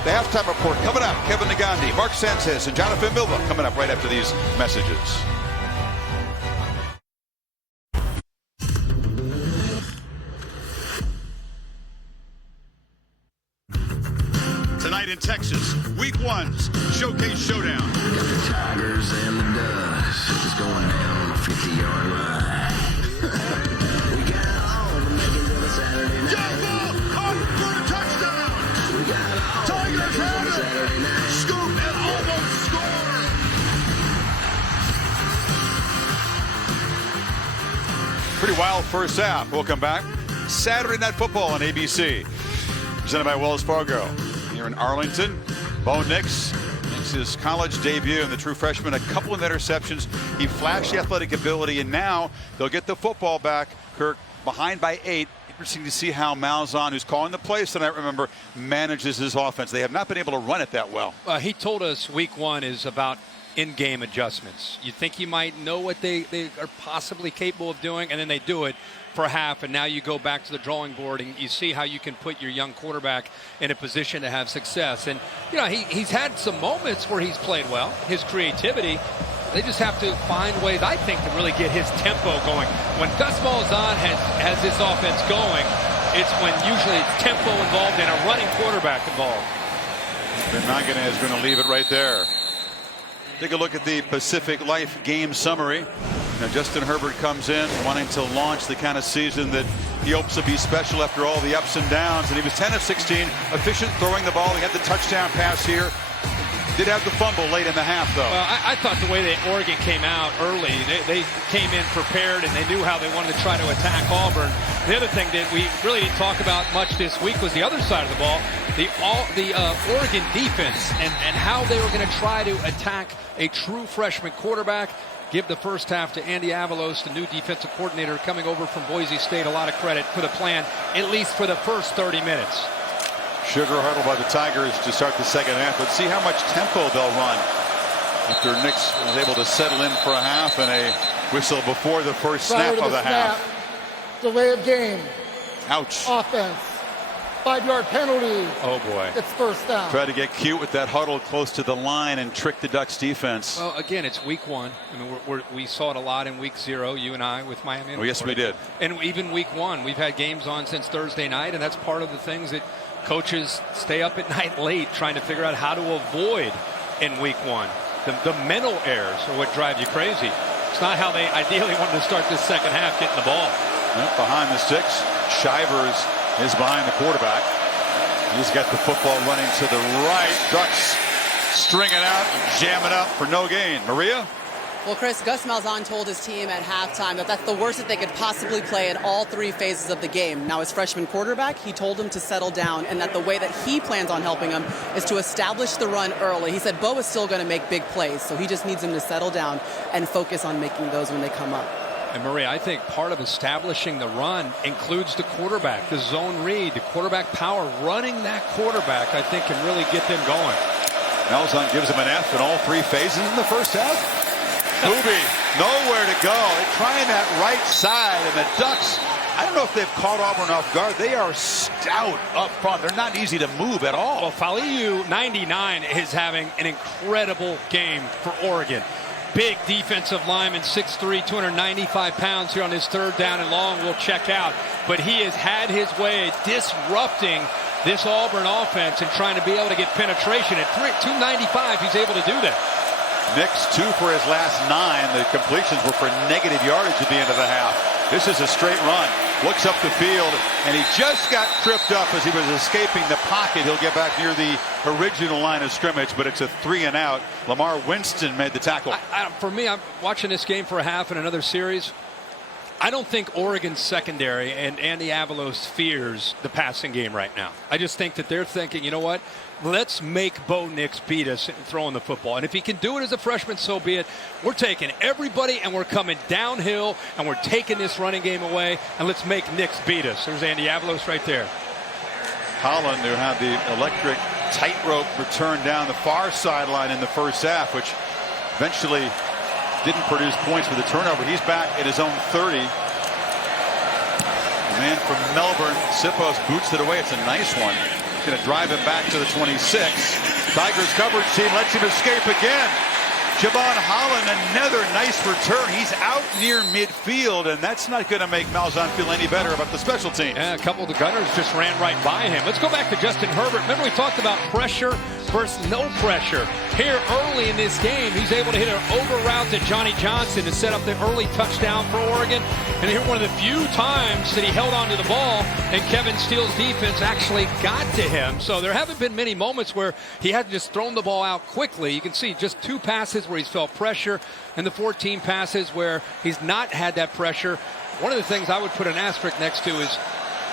The halftime report coming up. Kevin Nagandi, Mark Sanchez, and Jonathan Milva coming up right after these messages. Tonight in Texas, Week 1's Showcase Showdown. We got the Tigers and the Ducks just going down on the 50-yard line. We got all the makings of a Saturday night. Jump ball, up for a touchdown. We got all Tigers the have makings of a it. Saturday night. Scoop and almost score. Pretty wild first half. Welcome back. Saturday Night Football on ABC. Presented by Wells Fargo. Here in Arlington, Bo Nix makes his college debut, and the true freshman, a couple of interceptions. He flashed the athletic ability, and now they'll get the football back. Kirk behind by 8. Interesting to see how Malzahn, who's calling the plays tonight, remember, manages his offense. They have not been able to run it that well. He told us Week 1 is about in-game adjustments. You think you might know what they are possibly capable of doing, and then they do it for half, and now you go back to the drawing board and you see how you can put your young quarterback in a position to have success. And you know, he's had some moments where he's played well, his creativity. They just have to find ways, I think, to really get his tempo going. When Gus Malzahn has this offense going, it's when usually it's tempo involved and a running quarterback involved. Benagana is going to leave it right there. Take a look at the Pacific Life game summary. Now Justin Herbert comes in wanting to launch the kind of season that he hopes to be special after all the ups and downs. And he was 10 of 16, efficient throwing the ball. He had the touchdown pass here. Did have the fumble late in the half, though. Well, I thought the way that Oregon came out early, they came in prepared and they knew how they wanted to try to attack Auburn. The other thing that we really didn't talk about much this week was the other side of the ball, the Oregon defense and how they were going to try to attack a true freshman quarterback. Give the first half to Andy Avalos, the new defensive coordinator coming over from Boise State, a lot of credit for the plan, at least for the first 30 minutes. Sugar huddle by the Tigers to start the second half. Let's see how much tempo they'll run after Nix was able to settle in for a half and a whistle before the first snap of the half. Delay of game. Ouch. Offense. 5-yard penalty. Oh, boy. It's first down. Try to get cute with that huddle close to the line and trick the Ducks defense. Well, again, it's Week 1. I mean, we saw it a lot in Week 0, you and I, with Miami. Oh, yes, we did. And even Week 1, we've had games on since Thursday night, and that's part of the things that coaches stay up at night late trying to figure out how to avoid in Week 1. The mental errors are what drive you crazy. It's not how they ideally wanted to start this second half, getting the ball. Yep, behind the sticks, Shivers is behind the quarterback. He's got the football running to the right. Ducks string it out, jam it up for no gain. Maria? Well, Chris, Gus Malzahn told his team at halftime that that's the worst that they could possibly play in all 3 phases of the game. Now, as freshman quarterback, he told him to settle down and that the way that he plans on helping him is to establish the run early. He said Bo is still going to make big plays, so he just needs him to settle down and focus on making those when they come up. And Maria, I think part of establishing the run includes the quarterback, the zone read, the quarterback power. Running that quarterback, I think, can really get them going. Malzahn gives him an F in all 3 phases in the first half. Boobie, nowhere to go. They're trying that right side, and the Ducks I don't know if they've caught Auburn off guard. They are stout up front. They're not easy to move at all. Well, Faliu, 99, is having an incredible game for Oregon. Big defensive lineman, 6'3", 295 pounds here on his third down and long. Will check out. But he has had his way disrupting this Auburn offense and trying to be able to get penetration. At 295, he's able to do that. Nix 2 for his last 9. The completions were for negative yardage at the end of the half. This is a straight run. Looks up the field, and he just got tripped up as he was escaping the pocket. He'll get back near the original line of scrimmage, but it's a 3 and out. Lamar Winston made the tackle. For me, I'm watching this game for a half and another series. I don't think Oregon's secondary and Andy Avalos fears the passing game right now. I just think that they're thinking, you know what? Let's make Bo Nix beat us in throwing the football. And if he can do it as a freshman, so be it. We're taking everybody and we're coming downhill and we're taking this running game away, and let's make Nix beat us. There's Andy Avalos right there. Holland, who had the electric tightrope return down the far sideline in the first half, which eventually didn't produce points with the turnover. He's back at his own 30. The man from Melbourne, Sippos, boots it away. It's a nice one. Going to drive him back to the 26. Tigers coverage team lets him escape again. Javon Holland, another nice return. He's out near midfield, and that's not going to make Malzahn feel any better about the special teams. Yeah, a couple of the Gunners just ran right by him. Let's go back to Justin Herbert. Remember we talked about pressure versus no pressure. Here early in this game, he's able to hit an over route to Johnny Johnson to set up the early touchdown for Oregon. And here one of the few times that he held onto the ball and Kevin Steele's defense actually got to him. So there haven't been many moments where he hadn't just thrown the ball out quickly. You can see just 2 passes where he's felt pressure and the 14 passes where he's not had that pressure. One of the things I would put an asterisk next to is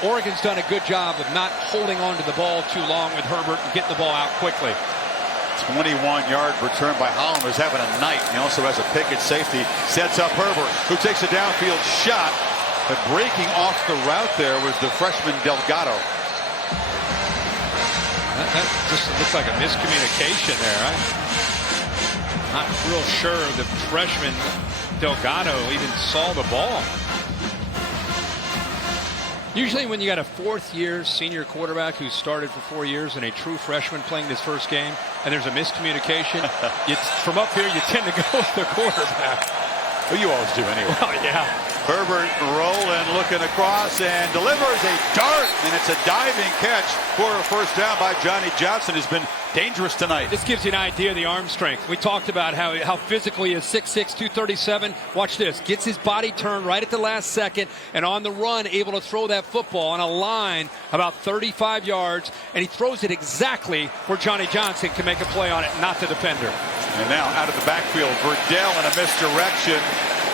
Oregon's done a good job of not holding on to the ball too long with Herbert and getting the ball out quickly. 21-yard return by Holland, who's having a night. He also has a pick at safety. Sets up Herbert, who takes a downfield shot. But breaking off the route there was the freshman Delgado. That just looks like a miscommunication there. I'm not real sure the freshman Delgado even saw the ball. Usually when you got a 4th-year senior quarterback who started for 4 years and a true freshman playing this first game, and there's a miscommunication, from up here you tend to go with the quarterback. Well, you always do anyway. Oh, yeah. Herbert rolling, looking across, and delivers a dart, and it's a diving catch for a first down by Johnny Johnson, who's been dangerous tonight. This gives you an idea of the arm strength. We talked about how physically he is 6'6", 237. Watch this. Gets his body turned right at the last second, and on the run, able to throw that football on a line about 35 yards, and he throws it exactly where Johnny Johnson can make a play on it, not the defender. And now out of the backfield, Verdell in a misdirection.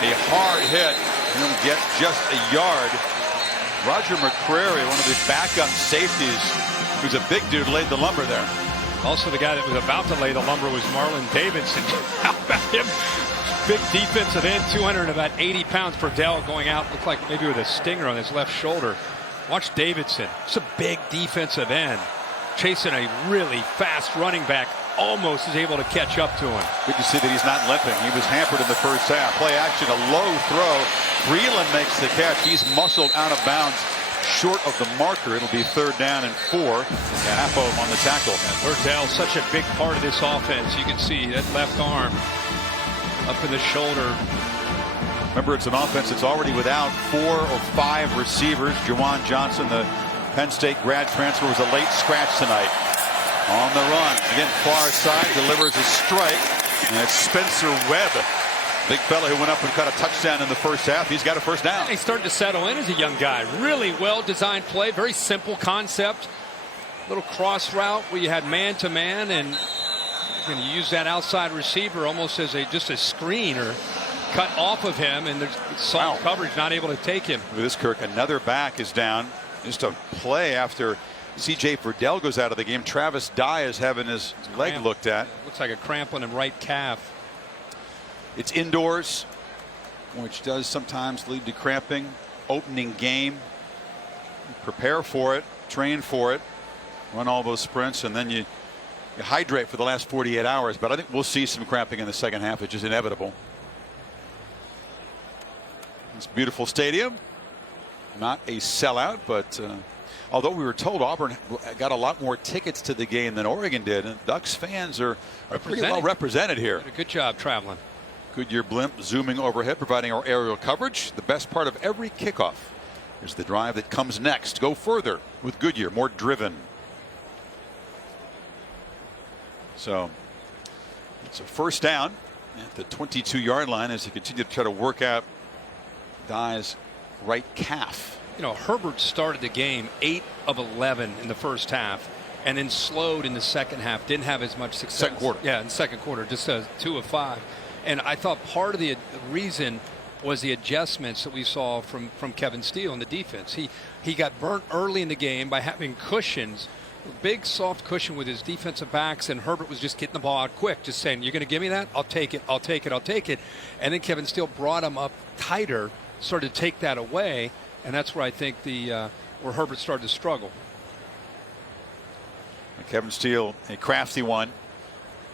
A hard hit. He'll get just a yard. Roger McCrary, one of the backup safeties, who's a big dude, laid the lumber there. Also, the guy that was about to lay the lumber was Marlon Davidson. How about him? Big defensive end, 280 pounds. Verdell going out, looked like maybe with a stinger on his left shoulder. Watch Davidson. It's a big defensive end. Chasing a really fast running back. Almost is able to catch up to him. Good to see that he's not limping. He was hampered in the first half. Play action, a low throw. Breland makes the catch. He's muscled out of bounds short of the marker. It'll be 3rd down and 4. Appo on the tackle. Verdell, such a big part of this offense. You can see that left arm up in the shoulder. Remember, it's an offense that's already without 4 or 5 receivers. Juwan Johnson, the Penn State grad transfer, was a late scratch tonight. On the run, again, far side, delivers a strike, and it's Spencer Webb, big fella who went up and caught a touchdown in the first half. He's got a first down. He's starting to settle in as a young guy. Really well-designed play, very simple concept. Little cross route where you had man-to-man, and you can use that outside receiver almost as just a screen or cut off of him, and there's soft coverage not able to take him. With this, Kirk, another back is down. Just a play after C.J. Verdell goes out of the game. Travis Dye is having his leg looked at. Looks like a cramp on his right calf. It's indoors, which does sometimes lead to cramping. Opening game. Prepare for it, train for it, run all those sprints, and then you hydrate for the last 48 hours. But I think we'll see some cramping in the second half, which is inevitable. This beautiful stadium. not a sellout, but although we were told Auburn got a lot more tickets to the game than Oregon did, and Ducks fans are pretty well represented here. Did a good job traveling. Goodyear blimp zooming overhead, providing our aerial coverage. The best part of every kickoff is the drive that comes next. Go further with Goodyear, more driven. So it's a first down at the 22-yard line as he continued to try to work out Dye's right calf. You know, Herbert started the game 8 of 11 in the first half and then slowed in the second half. Didn't have as much success. Second quarter. Yeah, in second quarter, just 2 of 5. And I thought part of the reason was the adjustments that we saw from Kevin Steele in the defense. He got burnt early in the game by having cushions, big soft cushion with his defensive backs, and Herbert was just getting the ball out quick, just saying, you're going to give me that? I'll take it, I'll take it, I'll take it. And then Kevin Steele brought him up tighter, started to take that away, and that's where I think where Herbert started to struggle. Kevin Steele, a crafty one.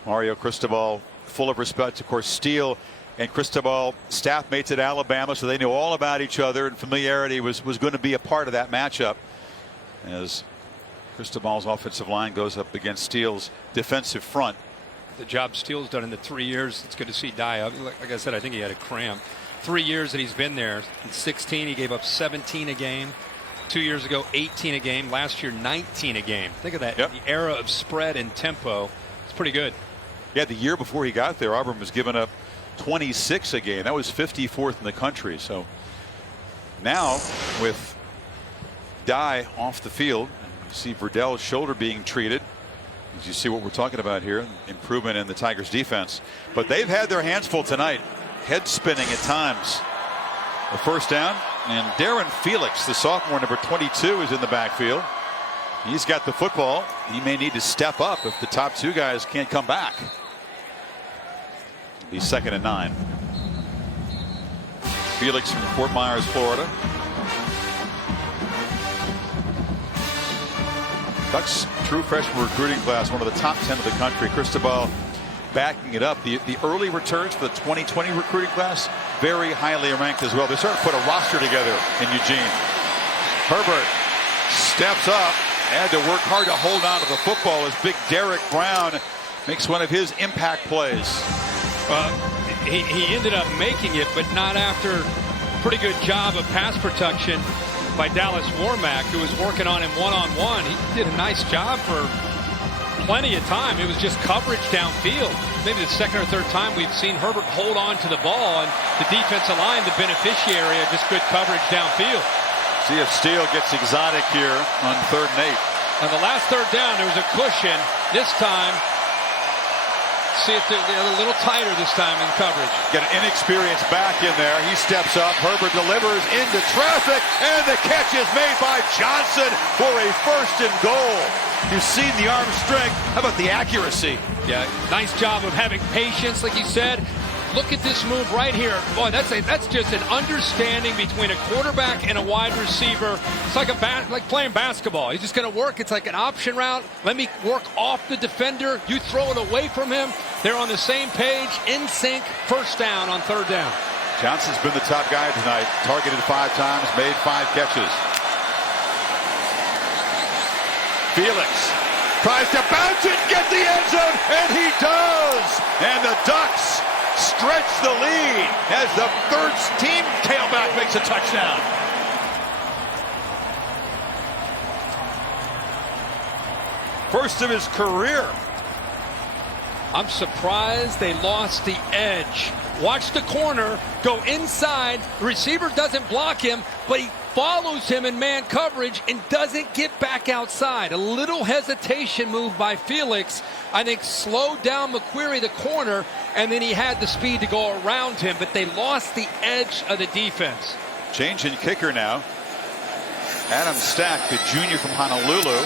Mario Cristobal, full of respect. Of course, Steele and Cristobal, staff mates at Alabama, so they knew all about each other, and familiarity was going to be a part of that matchup as Cristobal's offensive line goes up against Steele's defensive front. The job Steele's done in the 3 years, it's good to see Dye. Like I said, I think he had a cramp. 3 years that he's been there. In 16, he gave up 17 a game. 2 years ago, 18 a game. Last year, 19 a game. Think of that. Yep. The era of spread and tempo. It's pretty good. Yeah, the year before he got there, Auburn was giving up 26 a game. That was 54th in the country. So now with Dye off the field, you see Verdell's shoulder being treated. As you see what we're talking about here, improvement in the Tigers defense. But they've had their hands full tonight. Head spinning at times. A first down, and Darren Felix, the sophomore, number 22, is in the backfield. He's got the football. He may need to step up if the top two guys can't come back. He's 2nd and 9. Felix from Fort Myers, Florida. Ducks true freshman recruiting class, one of the top 10 of the country. Cristobal backing it up. The early returns for the 2020 recruiting class, very highly ranked as well. They're starting to put a roster together in Eugene. Herbert steps up, had to work hard to hold on to the football as big Derek Brown makes one of his impact plays. He ended up making it, but not after a pretty good job of pass protection by Dallas Warmack, who was working on him one-on-one. He did a nice job for plenty of time. It was just coverage downfield. Maybe the second or third time we've seen Herbert hold on to the ball, and the defensive line, the beneficiary of just good coverage downfield. See if Steele gets exotic here on 3rd and 8. On the last third down, there was a cushion. This time, see if they're a little tighter this time in coverage. Get an inexperienced back in there. He steps up. Herbert delivers into traffic, and the catch is made by Johnson for a 1st and goal. You've seen the arm strength. How about the accuracy? Yeah, nice job of having patience, like you said. Look at this move right here. Boy, that's just an understanding between a quarterback and a wide receiver. It's like like playing basketball. He's just going to work. It's like an option route. Let me work off the defender. You throw it away from him. They're on the same page, in sync. 1st down on 3rd down. Johnson's been the top guy tonight. Targeted 5 times, made 5 catches. Felix tries to bounce it, get the end zone, and he does. And the Ducks stretch the lead as the 3rd team tailback makes a touchdown. First of his career. I'm surprised they lost the edge. Watch the corner go inside. The receiver doesn't block him, but he follows him in man coverage and doesn't get back outside. A little hesitation move by Felix, I think, slowed down McQuarrie, the corner, and then he had the speed to go around him, but they lost the edge of the defense. Change in kicker now. Adam Stack, the junior from Honolulu,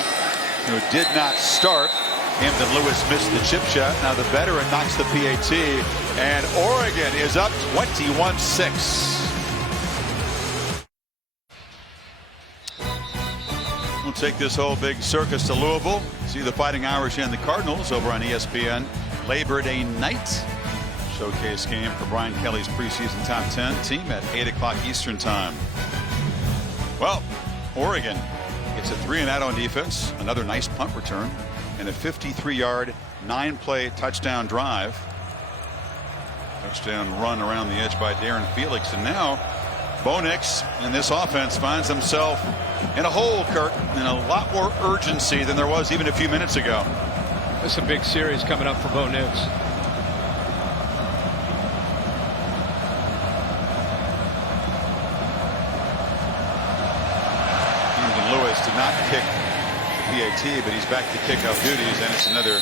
who did not start. Hampton Lewis missed the chip shot. Now the veteran knocks the PAT, and Oregon is up 21-6. We'll take this whole big circus to Louisville. See the Fighting Irish and the Cardinals over on ESPN. Labor Day night. Showcase game for Brian Kelly's preseason top 10 team at 8 o'clock Eastern time. Well, Oregon gets a 3-and-out on defense, another nice punt return, and a 53-yard, 9-play touchdown drive. Touchdown run around the edge by Darren Felix, and now Bo Nix in this offense finds himself in a hole, Kurt, and a lot more urgency than there was even a few minutes ago. This is a big series coming up for Bo Nix. Lewis did not kick the PAT, but he's back to kickoff duties, and it's another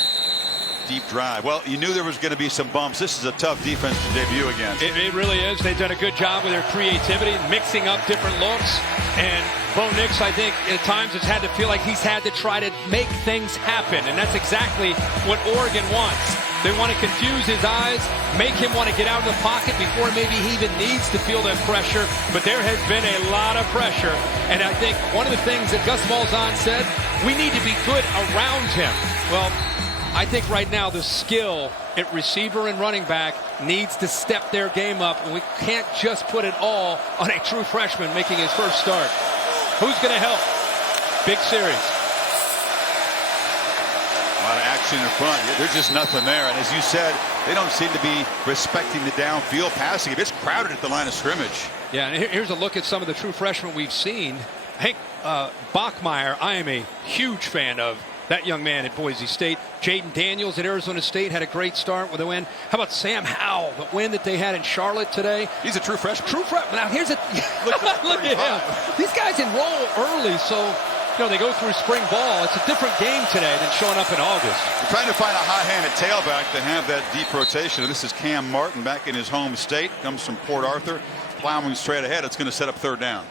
deep drive. Well, you knew there was going to be some bumps. This is a tough defense to debut against. It really is. They've done a good job with their creativity, mixing up different looks. And Bo Nix, I think, at times has had to feel like he's had to try to make things happen. And that's exactly what Oregon wants. They want to confuse his eyes, make him want to get out of the pocket before maybe he even needs to feel that pressure. But there has been a lot of pressure. And I think one of the things that Gus Malzahn said, we need to be good around him. Well, I think right now the skill at receiver and running back needs to step their game up, and we can't just put it all on a true freshman making his first start. Who's going to help? Big series. A lot of action in front. There's just nothing there, and as you said, they don't seem to be respecting the downfield passing. It's crowded at the line of scrimmage. Yeah, and here's a look at some of the true freshmen we've seen. Hank Bachmeier, I am a huge fan of. That young man at Boise State. Jaden Daniels at Arizona State had a great start with a win. How about Sam Howell, the win that they had in Charlotte today? He's a true freshman. True freshman. Now here's a look at him. These guys enroll early, so they go through spring ball. It's a different game today than showing up in August. We're trying to find a high-handed tailback to have that deep rotation. This is Cam Martin back in his home state. Comes from Port Arthur, plowing straight ahead. It's going to set up third down.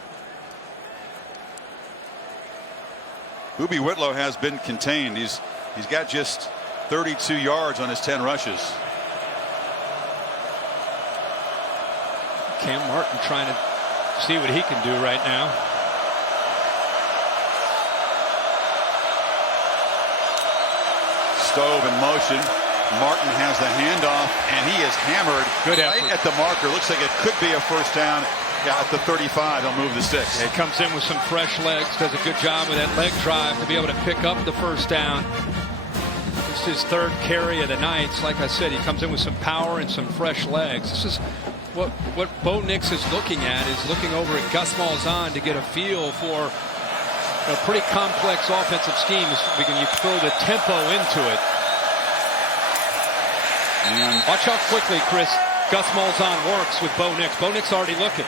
Boobie Whitlow has been contained. He's got just 32 yards on his 10 rushes. Cam Martin trying to see what he can do right now. Stove in motion. Martin has the handoff, and he is hammered right at the marker. Looks like it could be a first down. At the 35, they'll move the sticks. He comes in with some fresh legs, does a good job with that leg drive to be able to pick up the first down. It's his third carry of the night. Like I said, he comes in with some power and some fresh legs. This is what Bo Nix is looking at, is looking over at Gus Malzahn to get a feel for a pretty complex offensive scheme when you throw the tempo into it. And watch how quickly, Chris, Gus Malzahn works with Bo Nix. Bo Nix already looking.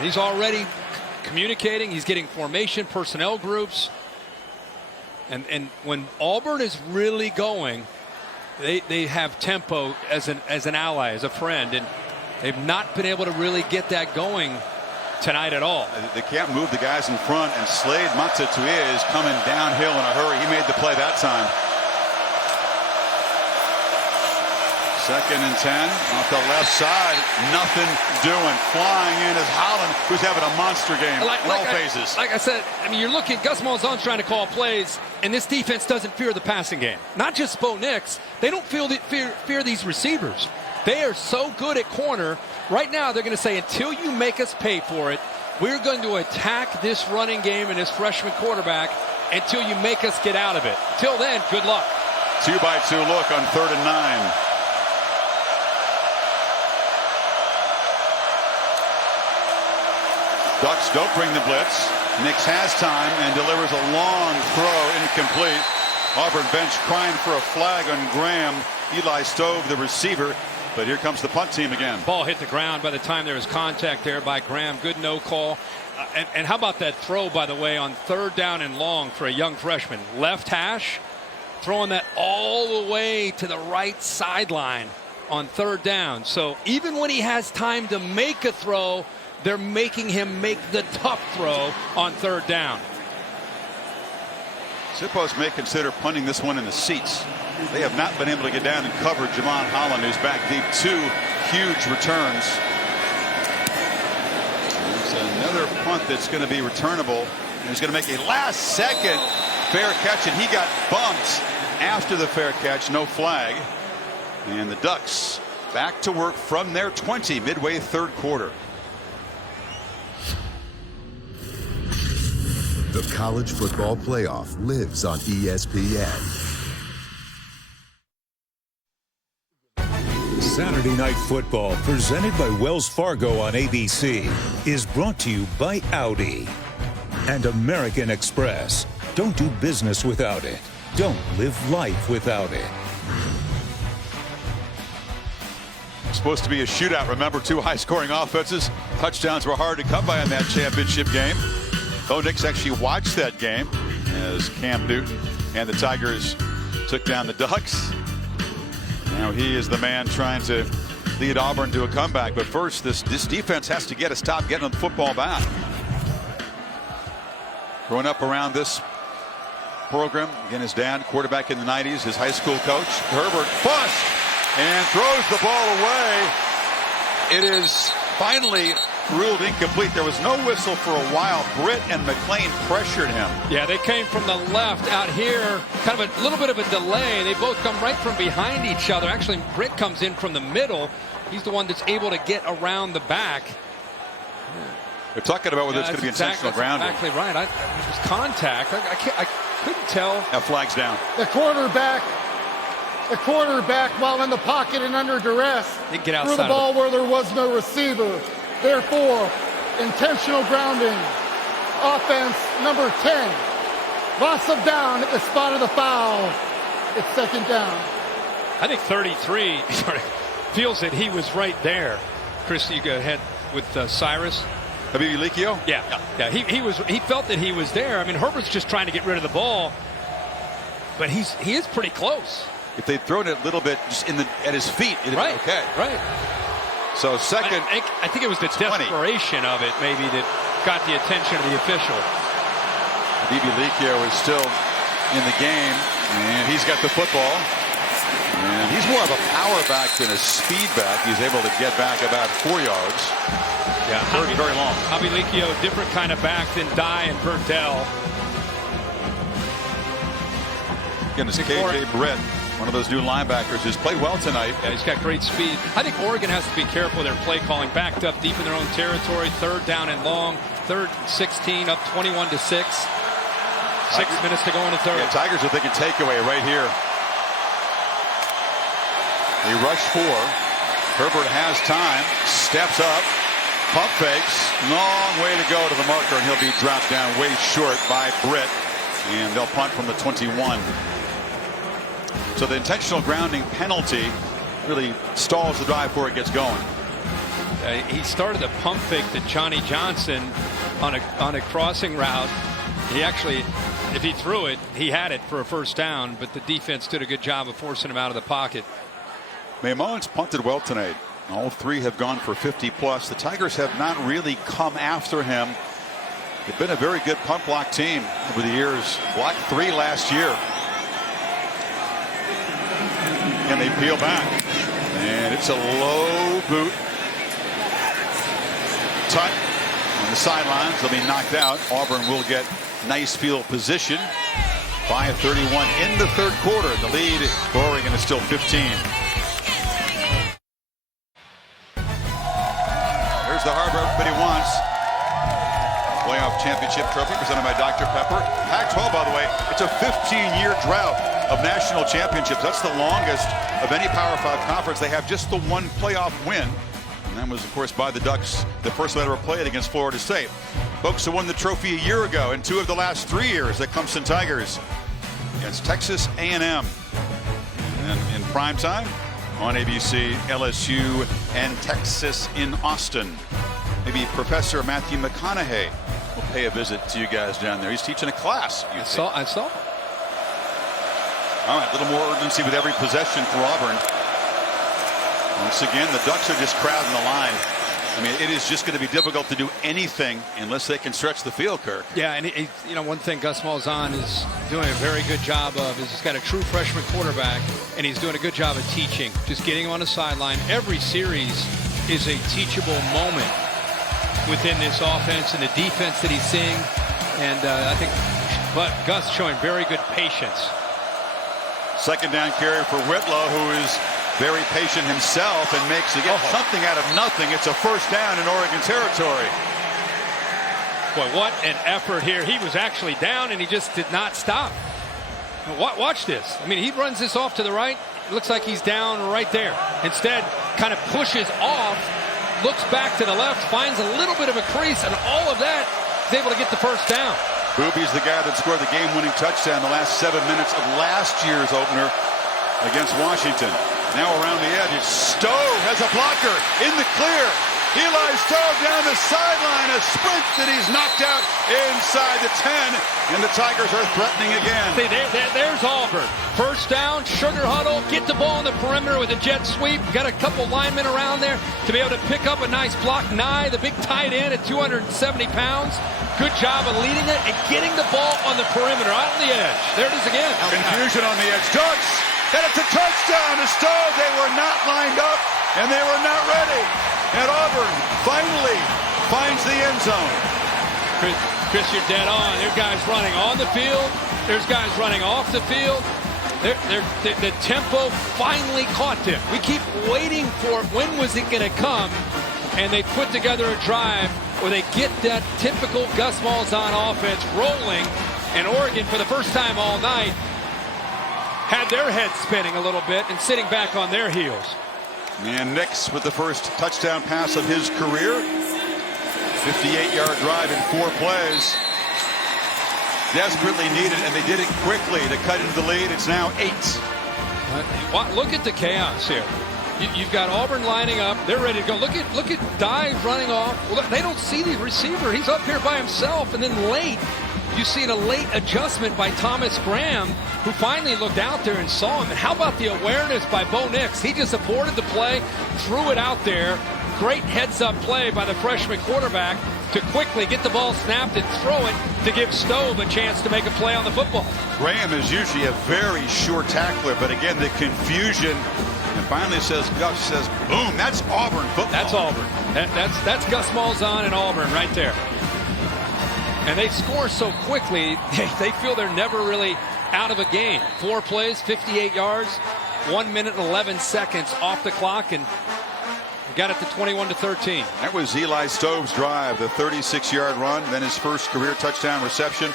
He's already communicating. He's getting formation, personnel groups. And when Auburn is really going, they have tempo as an ally, as a friend. And they've not been able to really get that going tonight at all. They can't move the guys in front. And Slade Matsatue is coming downhill in a hurry. He made the play that time. 2nd and 10 off the left side. Nothing doing. Flying in is Holland, who's having a monster game in all phases. Like I said, I mean, you're looking, Gus Malzahn's trying to call plays, and this defense doesn't fear the passing game. Not just Bo Nix. They don't fear these receivers. They are so good at corner. Right now, they're going to say, until you make us pay for it, we're going to attack this running game and this freshman quarterback until you make us get out of it. Till then, good luck. 2-by-2 look on 3rd and 9. Ducks don't bring the blitz. Nix has time and delivers a long throw, incomplete. Auburn bench crying for a flag on Graham. Eli Stove, the receiver, but here comes the punt team again. Ball hit the ground by the time there was contact there by Graham. Good no call. And how about that throw, by the way, on 3rd down and long for a young freshman? Left hash, throwing that all the way to the right sideline on 3rd down. So even when he has time to make a throw, they're making him make the tough throw on 3rd down. Sippos may consider punting this one in the seats. They have not been able to get down and cover Jamon Holland, who's back deep. 2 huge returns. It's another punt that's going to be returnable. And he's going to make a last-second fair catch, and he got bumped after the fair catch. No flag. And the Ducks back to work from their 20 midway 3rd quarter. The College Football Playoff lives on ESPN. Saturday Night Football, presented by Wells Fargo on ABC, is brought to you by Audi and American Express. Don't do business without it. Don't live life without it. Supposed to be a shootout. Remember, 2 high-scoring offenses. Touchdowns were hard to come by in that championship game. Bo Nix actually watched that game as Cam Newton and the Tigers took down the Ducks. Now he is the man trying to lead Auburn to a comeback. But first, this defense has to get a stop getting the football back. Growing up around this program, again, his dad, quarterback in the 90s, his high school coach, Herbert, fuss, and throws the ball away. It is finally ruled incomplete. There was no whistle for a while. Britt and McClain pressured him. Yeah, they came from the left out here, kind of a little bit of a delay. They both come right from behind each other. Actually, Britt comes in from the middle. He's the one that's able to get around the back. They're talking about whether it's going to be intentional grounding. Exactly right. It was contact. I couldn't tell. Now flag's down. The quarterback, while in the pocket and under duress, threw the ball where there was no receiver. Therefore, intentional grounding. Offense number 10. Loss of down at the spot of the foul. It's second down. I think 33 feels that he was right there. Chris, you go ahead with Cyrus. Licchio? Yeah. He felt that he was there. I mean, Herbert's just trying to get rid of the ball, but he is pretty close. If they'd thrown it a little bit just at his feet, it'd be okay. Right. So second. I think it was the 20. Desperation of it maybe that got the attention of the official. Licchio is still in the game, and he's got the football. And he's more of a power back than a speed back. He's able to get back about 4 yards. Yeah, very long. Licchio, different kind of back than Dye and Verdell. Again, it's KJ Britt, one of those new linebackers who's played well tonight. Yeah, he's got great speed. I think Oregon has to be careful with their play calling. Backed up deep in their own territory. 3rd down and long. 3rd and 16, up 21-6. 6 minutes to go in the third. Yeah, Tigers are thinking takeaway right here. He rushed 4. Herbert has time. Steps up. Pump fakes. Long way to go to the marker, and he'll be dropped down way short by Britt. And they'll punt from the 21. So the intentional grounding penalty really stalls the drive before it gets going. He started a pump fake to Johnny Johnson on a crossing route. He actually, if he threw it, he had it for a first down, but the defense did a good job of forcing him out of the pocket. Mullins punted well tonight. All 3 have gone for 50+. The Tigers have not really come after him. They've been a very good punt block team over the years. Blocked 3 last year. And they peel back. And it's a low boot. Tut on the sidelines. They'll be knocked out. Auburn will get nice field position. 5:31 in the third quarter. The lead for Oregon is still 15. There's the harbor everybody wants. Playoff championship trophy presented by Dr. Pepper. Pac-12, by the way, it's a 15-year drought of national championships. That's the longest of any Power 5 conference. They have just the one playoff win. And that was, of course, by the Ducks, the first they ever played against Florida State. Folks who won the trophy a year ago in 2 of the last 3 years, the Clemson Tigers against Texas A&M. And then in prime time on ABC, LSU and Texas in Austin. Maybe Professor Matthew McConaughey will pay a visit to you guys down there. He's teaching a class. I saw. All right, a little more urgency with every possession for Auburn. Once again, the Ducks are just crowding the line. I mean, it is just going to be difficult to do anything unless they can stretch the field, Kirk. Yeah, and you know, one thing Gus Malzahn is doing a very good job of is he's got a true freshman quarterback, and he's doing a good job of teaching, just getting him on the sideline. Every series is a teachable moment within this offense and the defense that he's seeing, and I think Gus showing very good patience. Second down carry for Whitlow, who is very patient himself and makes again something out of nothing. It's a first down in Oregon territory. Boy, what an effort here. He was actually down, and he just did not stop. Watch this. I mean, he runs this off to the right. It looks like he's down right there. Instead, kind of pushes off, looks back to the left, finds a little bit of a crease, and all of that is able to get the first down. Booby's the guy that scored the game-winning touchdown the last 7 minutes of last year's opener against Washington. Now around the edge, it's Stowe has a blocker in the clear. Eli Stowe down the sideline, a sprint that he's knocked out inside the 10, and the Tigers are threatening again. See, there's Auburn. First down, sugar huddle, get the ball in the perimeter with a jet sweep. Got a couple linemen around there to be able to pick up a nice block. Nye, the big tight end at 270 pounds. Good job of leading it and getting the ball on the perimeter, out on the edge. There it is again. Confusion on the edge. Ducks, and it's a touchdown to Stowe. They were not lined up, and they were not ready. And Auburn finally finds the end zone. Chris, you're dead on. There are guys running on the field. There's guys running off the field. The tempo finally caught them. We keep waiting for when was it going to come, and they put together a drive where they get that typical Gus Malzahn offense rolling, and Oregon, for the first time all night, had their heads spinning a little bit and sitting back on their heels. And Nix with the first touchdown pass of his career. 58-yard drive in 4 plays. Desperately needed, and they did it quickly to cut into the lead. It's now 8. Look at the chaos here. You've got Auburn lining up. They're ready to go. Look at Dye running off. Well, they don't see the receiver. He's up here by himself, and then late, you see a late adjustment by Thomas Graham, who finally looked out there and saw him. And how about the awareness by Bo Nix? He just aborted the play, threw it out there. Great heads-up play by the freshman quarterback to quickly get the ball snapped and throw it to give Stowe a chance to make a play on the football. Graham is usually a very sure tackler, but again, the confusion. And finally Gus says, boom, that's Auburn football. That's Auburn. That's Gus Malzahn and Auburn right there. And they score so quickly, they feel they're never really out of a game. 4 plays, 58 yards, 1 minute and 11 seconds off the clock, and got it to 21-13. That was Eli Stowe's drive, the 36-yard run, then his first career touchdown reception.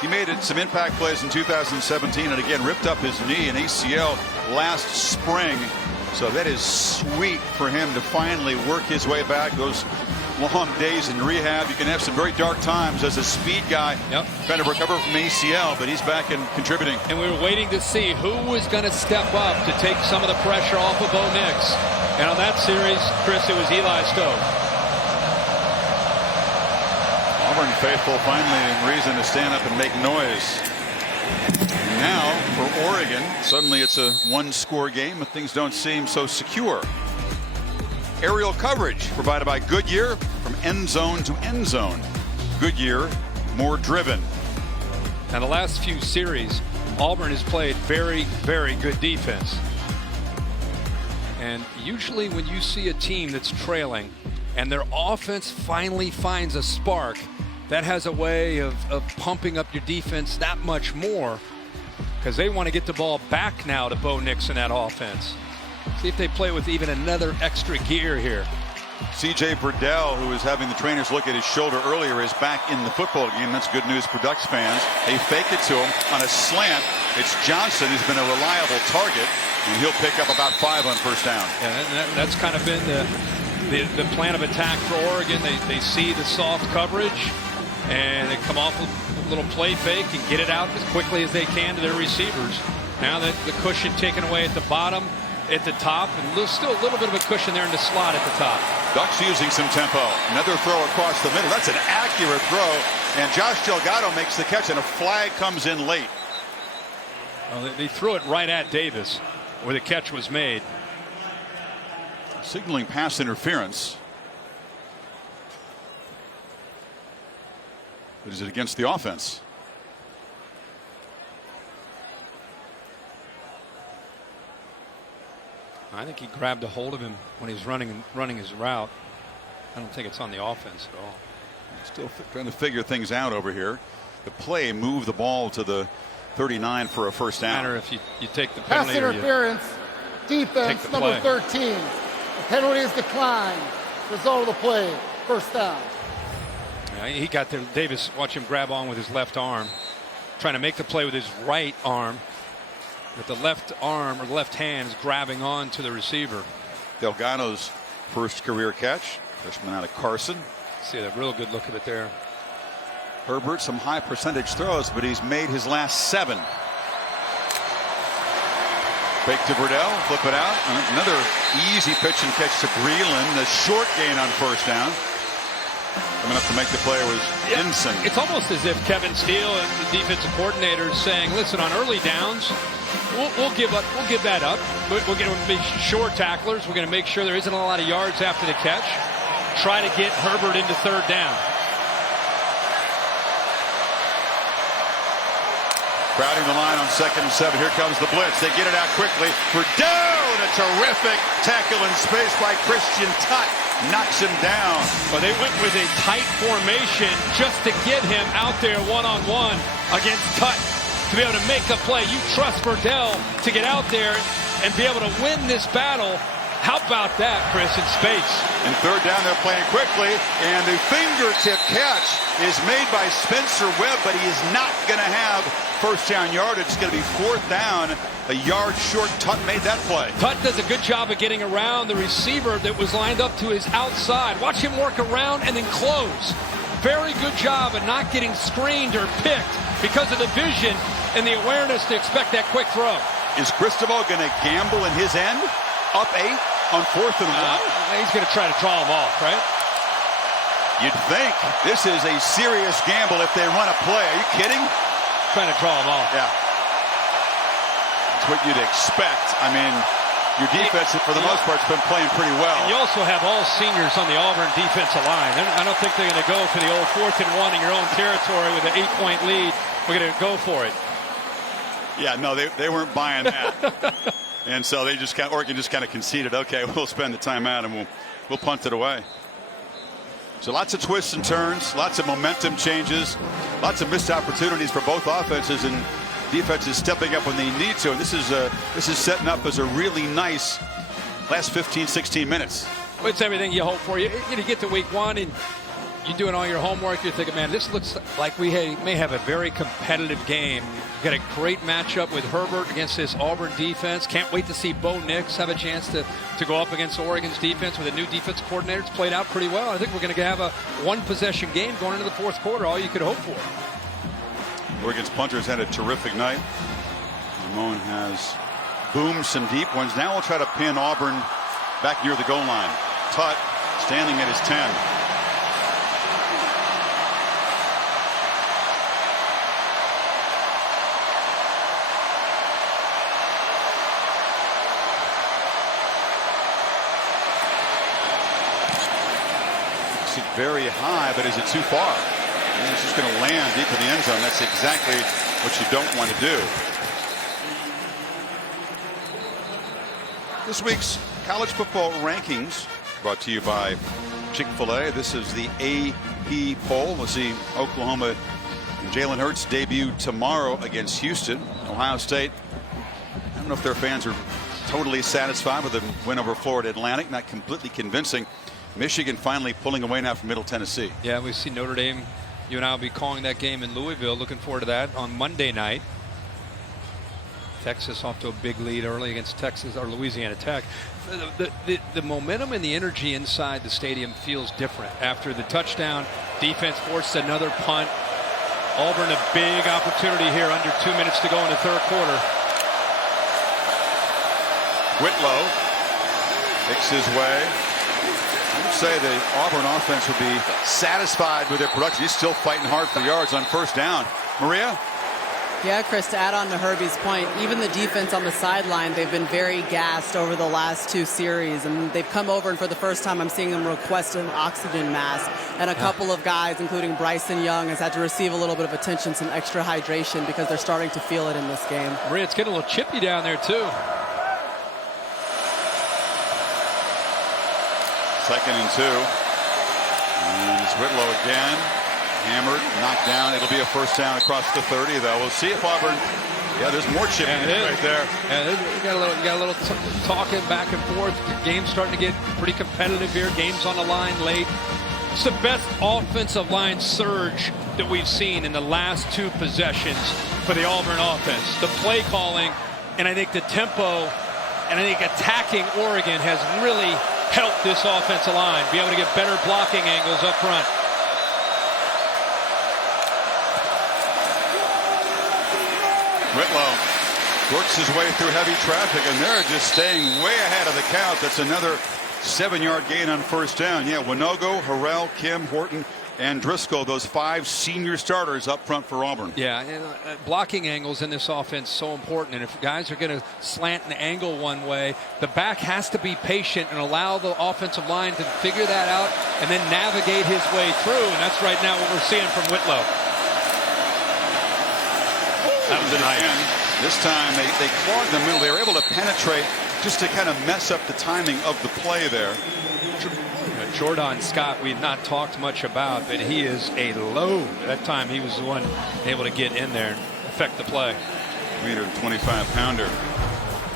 He made some impact plays in 2017 and again ripped up his knee and ACL last spring. So that is sweet for him to finally work his way back. Those long days in rehab, you can have some very dark times as a speed guy. Yep. Trying to recover from ACL, but he's back and contributing. And we were waiting to see who was going to step up to take some of the pressure off of Bo Nix. And on that series, Chris, it was Eli Stowe. Auburn faithful finally reason to stand up and make noise. Now for Oregon, suddenly it's a 1-score game, but things don't seem so secure. Aerial coverage provided by Goodyear from end zone to end zone. Goodyear, more driven. Now the last few series, Auburn has played very, very good defense. And usually when you see a team that's trailing and their offense finally finds a spark, that has a way of pumping up your defense that much more, because they want to get the ball back now to Bo Nix in that offense. See if they play with even another extra gear here. C.J. Verdell, who was having the trainers look at his shoulder earlier, is back in the football game. That's good news for Ducks fans. They fake it to him on a slant. It's Johnson who's been a reliable target, and he'll pick up about 5 on first down. Yeah, that's kind of been the plan of attack for Oregon. They see the soft coverage, and they come off a little play fake and get it out as quickly as they can to their receivers. Now that the cushion taken away at the bottom, at the top, and there's still a little bit of a cushion there in the slot at the top. Ducks using some tempo. Another throw across the middle. That's an accurate throw, and Josh Delgado makes the catch, and a flag comes in late. Well, they threw it right at Davis where the catch was made. Signaling pass interference. But is it against the offense? I think he grabbed a hold of him when he was running his route. I don't think it's on the offense at all. Still trying to figure things out over here. The play moved the ball to the 39 for a first down. Matter if you take the penalty. Pass interference, defense number 13. The penalty is declined. Result of the play, first down. Yeah, Yeah, he got there. Davis, watch him grab on with his left arm, trying to make the play with his right arm. With the left arm or left hand is grabbing on to the receiver. Delgano's first career catch, freshman out of Carson. See that real good look of it there. Herbert, some high percentage throws, but he's made his last 7. Fake to Verdell, flip it out. Another easy pitch and catch to Breland. The short gain on first down. Coming up to make the play was Ensign. It's almost as if Kevin Steele and the defensive coordinator is saying, listen, on early downs, we'll give that up. We're going to be short tacklers. We're going to make sure there isn't a lot of yards after the catch. Try to get Herbert into third down. Crowding the line on 2nd and 7. Here comes the blitz. They get it out quickly. Verdell, a terrific tackle in space by Christian Tutt. Knocks him down. Well, they went with a tight formation just to get him out there one-on-one against Tutt to be able to make a play. You trust Verdell to get out there and be able to win this battle. How about that, Chris, in space? In third down, they're playing quickly, and the fingertip catch is made by Spencer Webb, but he is not going to have first down yardage. It's going to be 4th down, a yard short. Tutt made that play. Tutt does a good job of getting around the receiver that was lined up to his outside. Watch him work around and then close. Very good job of not getting screened or picked because of the vision and the awareness to expect that quick throw. Is Cristobal going to gamble in his end? Up 8 on 4th and 1? He's going to try to draw him off, right? You'd think this is a serious gamble if they run a play. Are you kidding? Trying to draw him off. Yeah. That's what you'd expect. I mean, your defense, for the most part, has been playing pretty well. And you also have all seniors on the Auburn defensive line. I don't think they're going to go for the old 4th and 1 in your own territory with an 8-point lead. We're going to go for it. Yeah, no, they weren't buying that. And so they just Oregon just kind of conceded. Okay, we'll spend the timeout and we'll punt it away. So lots of twists and turns, lots of momentum changes, lots of missed opportunities for both offenses, and defenses stepping up when they need to. And this is setting up as a really nice last 15, 16 minutes. It's everything you hope for. You get to week 1 and you're doing all your homework. You're thinking, man, this looks like we may have a very competitive game. Got a great matchup with Herbert against this Auburn defense. Can't wait to see Bo Nix have a chance to go up against Oregon's defense with a new defense coordinator. It's played out pretty well. I think we're going to have a 1-possession game going into the 4th quarter, all you could hope for. Oregon's punters had a terrific night. Ramon has boomed some deep ones. Now we'll try to pin Auburn back near the goal line. Tutt standing at his 10. Very high, but is it too far? And it's just going to land deep in the end zone. That's exactly what you don't want to do. This week's college football rankings brought to you by Chick-fil-A. This is the AP poll. We'll see Oklahoma and Jalen Hurts debut tomorrow against Houston. Ohio State, I don't know if their fans are totally satisfied with the win over Florida Atlantic. Not completely convincing. Michigan finally pulling away now from Middle Tennessee. Yeah, we see Notre Dame. You and I will be calling that game in Louisville. Looking forward to that on Monday night. Texas off to a big lead early against Texas or Louisiana Tech. The momentum and the energy inside the stadium feels different after the touchdown. Defense forced another punt. Auburn a big opportunity here under 2 minutes to go in the 3rd quarter. Whitlow picks his way. I would say the Auburn offense would be satisfied with their production. He's still fighting hard for yards on first down. Maria? Yeah, Chris, to add on to Herbie's point, even the defense on the sideline, they've been very gassed over the last 2 series. And they've come over, and for the first time, I'm seeing them request an oxygen mask. And a couple of guys, including Bryson Young, has had to receive a little bit of attention, some extra hydration, because they're starting to feel it in this game. Maria, it's getting a little chippy down there, too. 2nd and 2. And it's Whitlow again. Hammered, knocked down. It'll be a first down across the 30, though. We'll see if Auburn. Yeah, there's more chipping right there. Yeah, you got a little talking back and forth. The game's starting to get pretty competitive here. Game's on the line late. It's the best offensive line surge that we've seen in the last 2 possessions for the Auburn offense. The play calling, and I think the tempo, and I think attacking Oregon has really helped this offensive line be able to get better blocking angles up front. Whitlow works his way through heavy traffic, and they're just staying way ahead of the count. That's another 7-yard gain on first down. Yeah, Winogo, Harrell, Kim, Horton, and Driscoll, those 5 senior starters up front for Auburn. Yeah, and blocking angles in this offense so important. And if guys are going to slant an angle one way, the back has to be patient and allow the offensive line to figure that out and then navigate his way through. And that's right now what we're seeing from Whitlow. That was nice. This time they clawed the middle. They were able to penetrate just to kind of mess up the timing of the play there. Jordan Scott, we've not talked much about, but he is a load. At that time, he was the one able to get in there and affect the play. 325-pounder.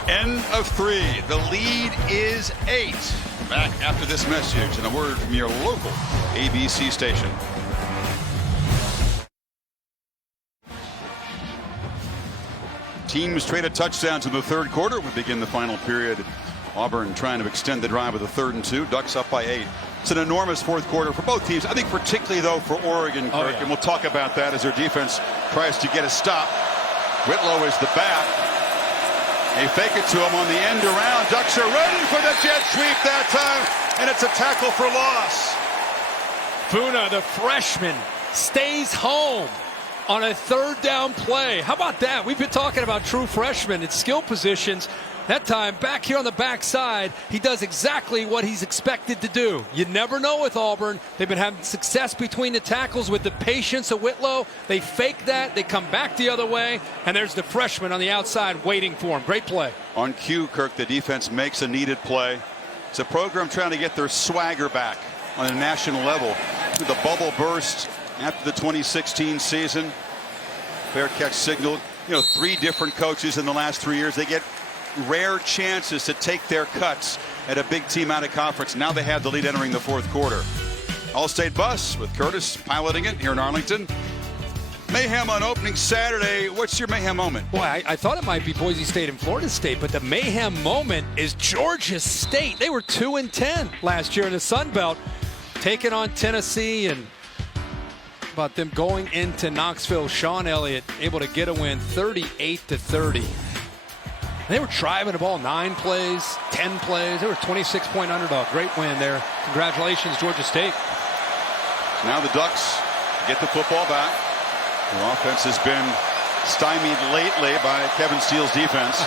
End of 3. The lead is 8. Back after this message and a word from your local ABC station. Teams traded touchdowns in the third quarter. We begin the final period. Auburn trying to extend the drive with a 3rd and 2. Ducks up by 8. It's an enormous fourth quarter for both teams. I think particularly, though, for Oregon, Kirk, and we'll talk about that as their defense tries to get a stop. Whitlow is the back. They fake it to him on the end around. Ducks are ready for the jet sweep that time, and it's a tackle for loss. Funa, the freshman, stays home on a 3rd down play. How about that? We've been talking about true freshmen in skill positions. That time, back here on the backside, he does exactly what he's expected to do. You never know with Auburn. They've been having success between the tackles with the patience of Whitlow. They fake that. They come back the other way. And there's the freshman on the outside waiting for him. Great play. On cue, Kirk, the defense makes a needed play. It's a program trying to get their swagger back on a national level. The bubble burst after the 2016 season. Fair catch signal. 3 different coaches in the last 3 years. They get rare chances to take their cuts at a big team out of conference. Now they have the lead entering the fourth quarter. All-State Bus with Curtis piloting it here in Arlington. Mayhem on opening Saturday. What's your mayhem moment? Boy, I thought it might be Boise State and Florida State, but the mayhem moment is Georgia State. They were 2-10 last year in the Sun Belt, taking on Tennessee, and about them going into Knoxville. Sean Elliott able to get a win 38-30. They were driving the ball 9 plays, 10 plays. They were 26-point underdog. Great win there. Congratulations, Georgia State. Now the Ducks get the football back. The offense has been stymied lately by Kevin Steele's defense.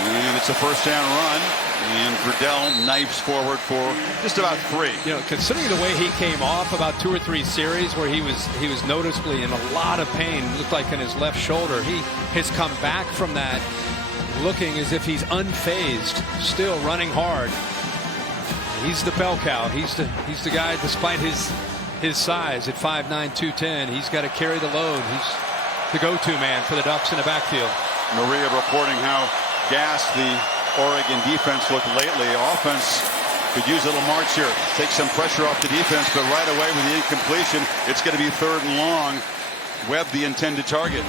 And it's a first down run. And Verdell knifes forward for just about 3. Considering the way he came off about 2 or 3 series where he was noticeably in a lot of pain, looked like in his left shoulder, he has come back from that looking as if he's unfazed, still running hard. He's the bell cow. He's the guy, despite his size at 5'9", 210. He's got to carry the load. He's the go-to man for the Ducks in the backfield. Maria reporting how gassed the Oregon defense looked lately. Offense could use a little march here, take some pressure off the defense, but right away with the incompletion, it's going to be 3rd and long. Webb the intended target.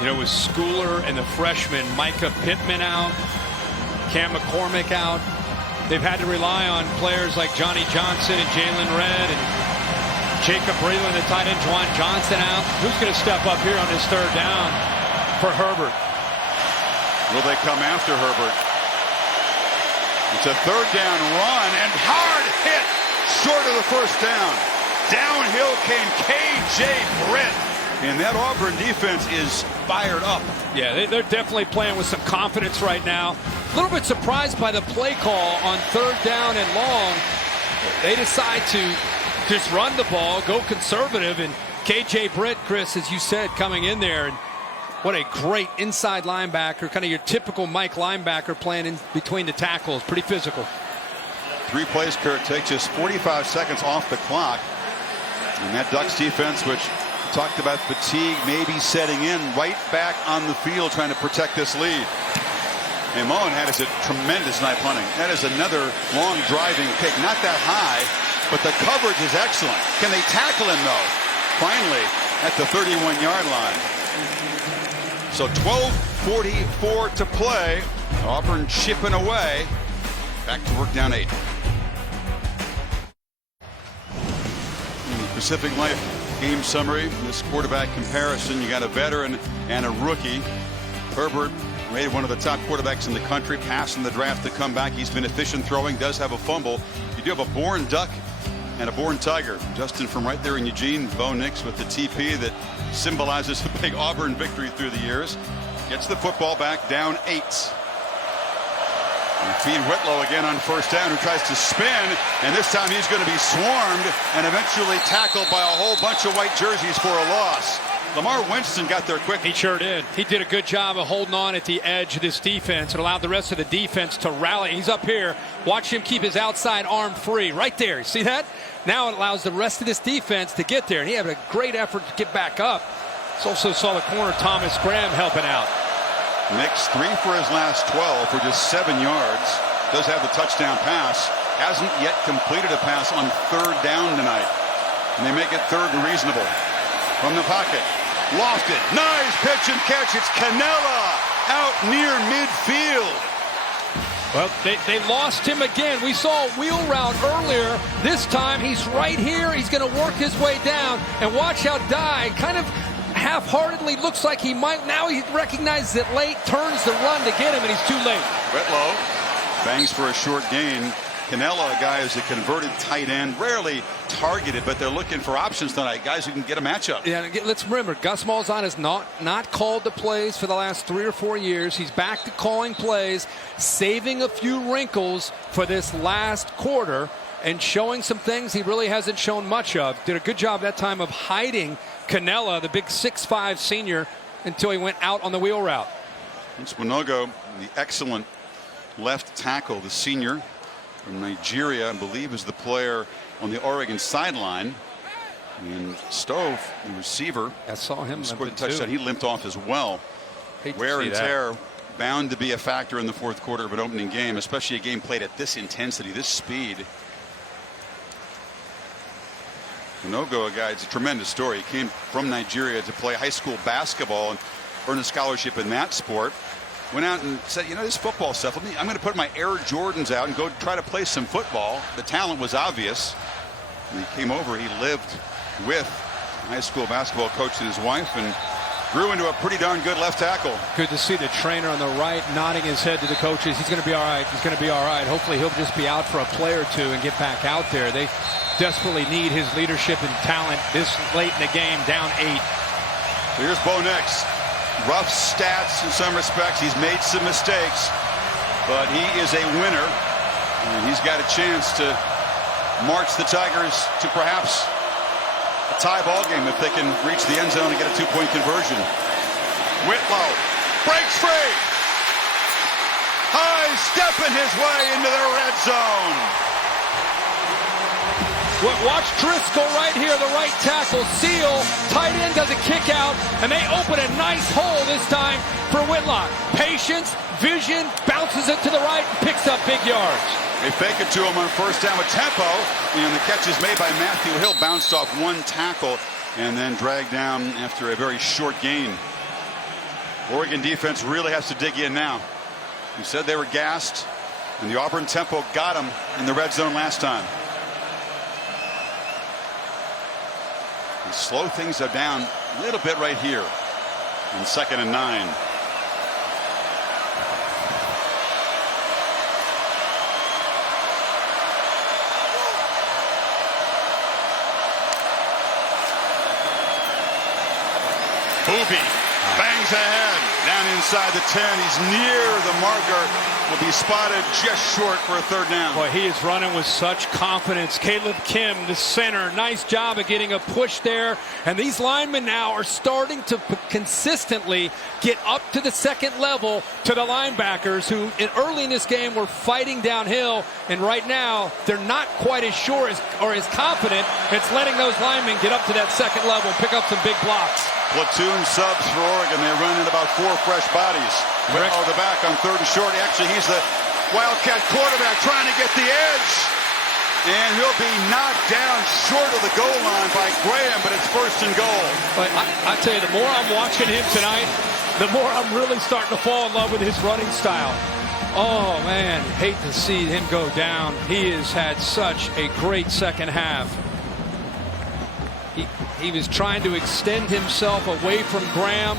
With Schooler and the freshman Micah Pittman out, Cam McCormick out, they've had to rely on players like Johnny Johnson and Jalen Redd and Jacob Breland, the tight end, Juwan Johnson out. Who's going to step up here on this 3rd down for Herbert? Will they come after Herbert? It's a 3rd down run and hard hit short of the first down. Downhill came K.J. Britt. And that Auburn defense is fired up. Yeah, they're definitely playing with some confidence right now. A little bit surprised by the play call on 3rd down and long. They decide to just run the ball, go conservative, and K.J. Britt, Chris, as you said, coming in there. And what a great inside linebacker, kind of your typical Mike linebacker playing in between the tackles. Pretty physical. 3 plays, Kurt, takes just 45 seconds off the clock. And that Ducks defense, which talked about fatigue maybe setting in, right back on the field trying to protect this lead. And Mullen had a tremendous night punting. That is another long driving kick. Not that high, but the coverage is excellent. Can they tackle him, though? Finally, at the 31-yard line. So 12:44 to play. Auburn chipping away. Back to work down 8. Pacific Life game summary. This quarterback comparison. You got a veteran and a rookie. Herbert, rated one of the top quarterbacks in the country, passed in the draft to come back. He's been efficient throwing, does have a fumble. You do have a born Duck and a born Tiger. Justin from right there in Eugene, Bo Nix with the TP that symbolizes a big Auburn victory through the years. Gets the football back, down 8. And feed Whitlow again on first down, who tries to spin, and this time he's going to be swarmed and eventually tackled by a whole bunch of white jerseys for a loss. Lamar Winston got there quick. He sure did. He did a good job of holding on at the edge of this defense. It allowed the rest of the defense to rally. He's up here. Watch him keep his outside arm free. Right there. You see that? Now it allows the rest of this defense to get there. And he had a great effort to get back up. Also saw the corner, Thomas Graham, helping out. Nix 3 for his last 12 for just 7 yards. Does have the touchdown pass. Hasn't yet completed a pass on third down tonight. And they make it third and reasonable. From the pocket. Lost it. Nice pitch and catch. It's Canella out near midfield. Well, they lost him again. We saw a wheel route earlier. This time he's right here. He's going to work his way down. And watch how Dye kind of half-heartedly looks like he might. Now he recognizes it late, turns the run to get him, and he's too late. Whitlow bangs for a short gain. Canella, a guy who's a converted tight end, rarely targeted, but they're looking for options tonight, guys who can get a matchup. Yeah, let's remember, Gus Malzahn has not called the plays for the last 3 or 4 years. He's back to calling plays, saving a few wrinkles for this last quarter, and showing some things he really hasn't shown much of. Did a good job that time of hiding Canella, the big 6'5" senior, until he went out on the wheel route. It's Winogo, the excellent left tackle, the senior from Nigeria, I believe, is the player on the Oregon sideline. And Stove, the receiver, I saw him scored the limping touchdown. too. He limped off as well. Wear and tear bound to be a factor in the fourth quarter of an opening game, especially a game played at this intensity, this speed. Winogo, a guy, it's a tremendous story. He came from Nigeria to play high school basketball and earn a scholarship in that sport. Went out and said, you know, this football stuff, I'm going to put my Air Jordans out and go try to play some football. The talent was obvious. And he came over, he lived with a high school basketball coach and his wife, and grew into a pretty darn good left tackle. Good to see the trainer on the right nodding his head to the coaches. He's going to be all right. He's going to be all right. Hopefully he'll just be out for a play or two and get back out there. They desperately need his leadership and talent this late in the game, down 8. So here's Bo Nix. Rough stats in some respects. He's made some mistakes, but he is a winner, and he's got a chance to march the Tigers to perhaps a tie ball game if they can reach the end zone and get a 2-point conversion. Whitlow breaks free. High stepping his way into the red zone. Watch Driscoll right here, the right tackle. Seal, tight end does a kick out, and they open a nice hole this time for Whitlock. Patience, vision, bounces it to the right, and picks up big yards. They fake it to him on first down with tempo, and the catch is made by Matthew Hill, bounced off one tackle, and then dragged down after a very short gain. Oregon defense really has to dig in now. You said they were gassed, and the Auburn tempo got them in the red zone last time. And slow things are down a little bit right here in 2nd and 9. Booby bangs ahead down inside the 10. He's near the marker. Will be spotted just short for a 3rd down. Boy, he is running with such confidence. Caleb Kim, the center, nice job of getting a push there. And these linemen now are starting to consistently get up to the second level to the linebackers who early in this game were fighting downhill. And right now, they're not quite as sure or as confident. It's letting those linemen get up to that second level and pick up some big blocks. Platoon subs for Oregon. They run in about 4 fresh bodies. Whitlow the back on 3rd and short. Actually, he's the Wildcat quarterback trying to get the edge. And he'll be knocked down short of the goal line by Graham, but it's 1st and goal. But I tell you, the more I'm watching him tonight, the more I'm really starting to fall in love with his running style. Oh, man, hate to see him go down. He has had such a great second half. He was trying to extend himself away from Graham,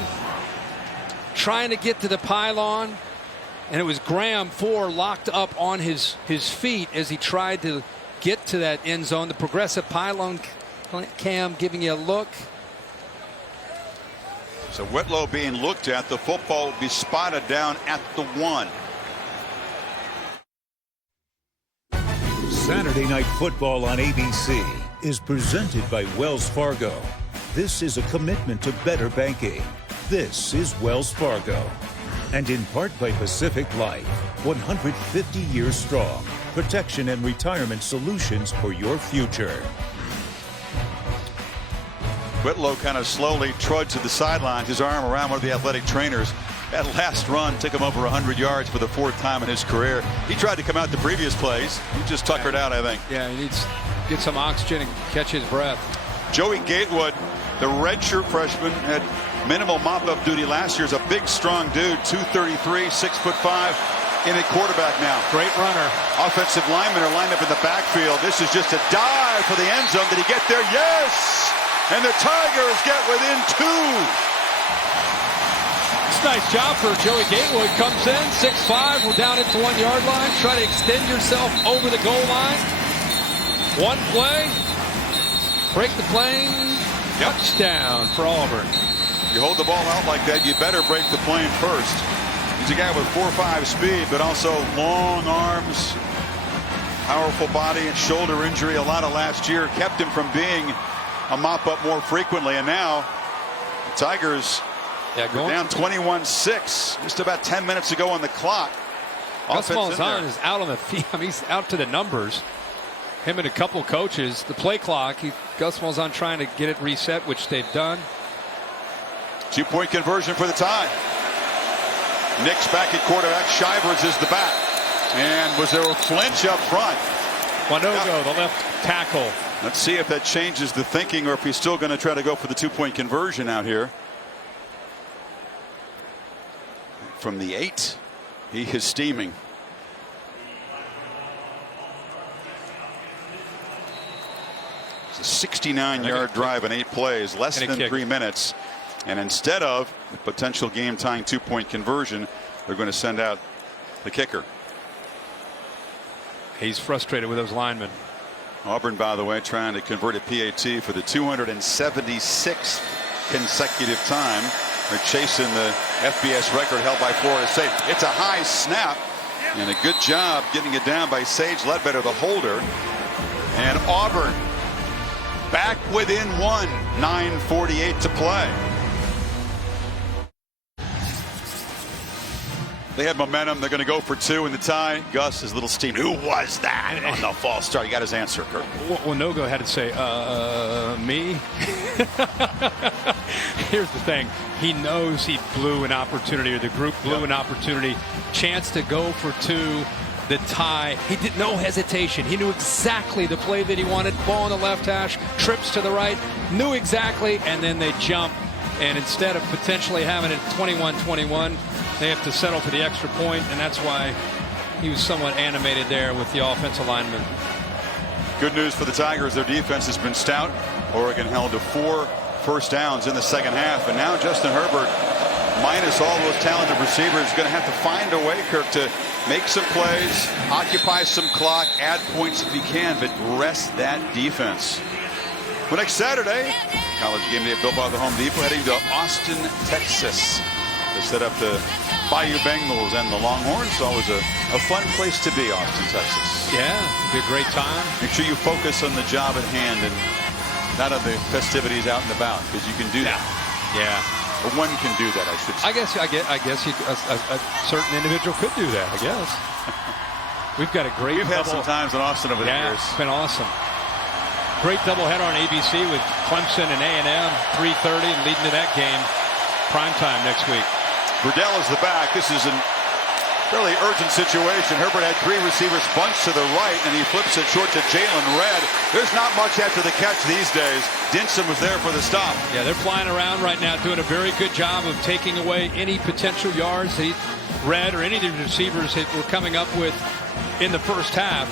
trying to get to the pylon, and it was Graham 4 locked up on his feet as he tried to get to that end zone. The progressive pylon cam giving you a look. So Whitlow being looked at. The football will be spotted down at the 1. Saturday Night Football on ABC is presented by Wells Fargo. This is a commitment to better banking. This is Wells Fargo. And in part by Pacific Life, 150 years strong. Protection and retirement solutions for your future. Whitlow kind of slowly trudged to the sidelines, his arm around one of the athletic trainers. That last run took him over 100 yards for the 4th time in his career. He tried to come out the previous plays. He just tuckered out, I think. Yeah, he needs to get some oxygen and catch his breath. Joey Gatewood, the redshirt freshman, had minimal mop-up duty last year. Is a big, strong dude, 233, 6'5", in at quarterback now. Great runner. Offensive linemen are lined up in the backfield. This is just a dive for the end zone. Did he get there? Yes! And the Tigers get within 2. Nice job for Joey Gatewood. Comes in 6'5". We're down at the 1-yard line. Try to extend yourself over the goal line. One play. Break the plane. Touchdown for Auburn. You hold the ball out like that, you better break the plane first. He's a guy with 4.5 speed, but also long arms, powerful body, and shoulder injury. A lot of last year kept him from being a mop-up more frequently. And now the Tigers down 21-6. Just about 10 minutes to go on the clock. Gus Malzahn is out on the field. I mean, he's out to the numbers. Him and a couple coaches. The play clock, Gus Malzahn trying to get it reset, which they've done. 2-point conversion for the tie. Nix back at quarterback. Shivers is the back. And was there a flinch up front? Wanogo, the left tackle. Let's see if that changes the thinking or if he's still going to try to go for the 2-point conversion out here. From the 8, he is steaming. It's a 69-yard drive in 8 plays, less than 3 minutes. And instead of a potential game-tying 2-point conversion, they're going to send out the kicker. He's frustrated with those linemen. Auburn, by the way, trying to convert a PAT for the 276th consecutive time. They're chasing the FBS record held by Florida State. It's a high snap and a good job getting it down by Sage Ledbetter, the holder. And Auburn back within 1, 9:48 to play. They have momentum. They're going to go for 2 in the tie. Gus is a little steamed. Who was that on the false start? He got his answer, Kurt. Wanogo had to say, me? Here's the thing. He knows he blew an opportunity, or the group blew an opportunity. Chance to go for 2. The tie. He did no hesitation. He knew exactly the play that he wanted. Ball on the left hash. Trips to the right. Knew exactly. And then they jump. And instead of potentially having it 21-21, they have to settle for the extra point, and that's why he was somewhat animated there with the offensive lineman. Good news for the Tigers. Their defense has been stout. Oregon held to 4 first downs in the second half, and now Justin Herbert, minus all those talented receivers, is going to have to find a way, Kirk, to make some plays, occupy some clock, add points if he can, but rest that defense. Well, next Saturday, college game day built by the Home Depot, heading to Austin, Texas. They set up the Bayou Bengals and the Longhorns. Always a fun place to be, Austin, Texas. Yeah, it'll be a great time. Make sure you focus on the job at hand and not on the festivities out and about, because you can do that. Yeah. Or one can do that, I should say. I guess a certain individual could do that, I guess. We've got a great We've had some times in Austin over the years. It's been awesome. Great doubleheader on ABC with Clemson and A&M, 3:30, and leading to that game, primetime next week. Verdell is the back. This is a fairly urgent situation. Herbert had 3 receivers bunched to the right, and he flips it short to Jalen Redd. There's not much after the catch these days. Dinson was there for the stop. Yeah, they're flying around right now, doing a very good job of taking away any potential yards that Redd or any of the receivers were coming up with in the first half.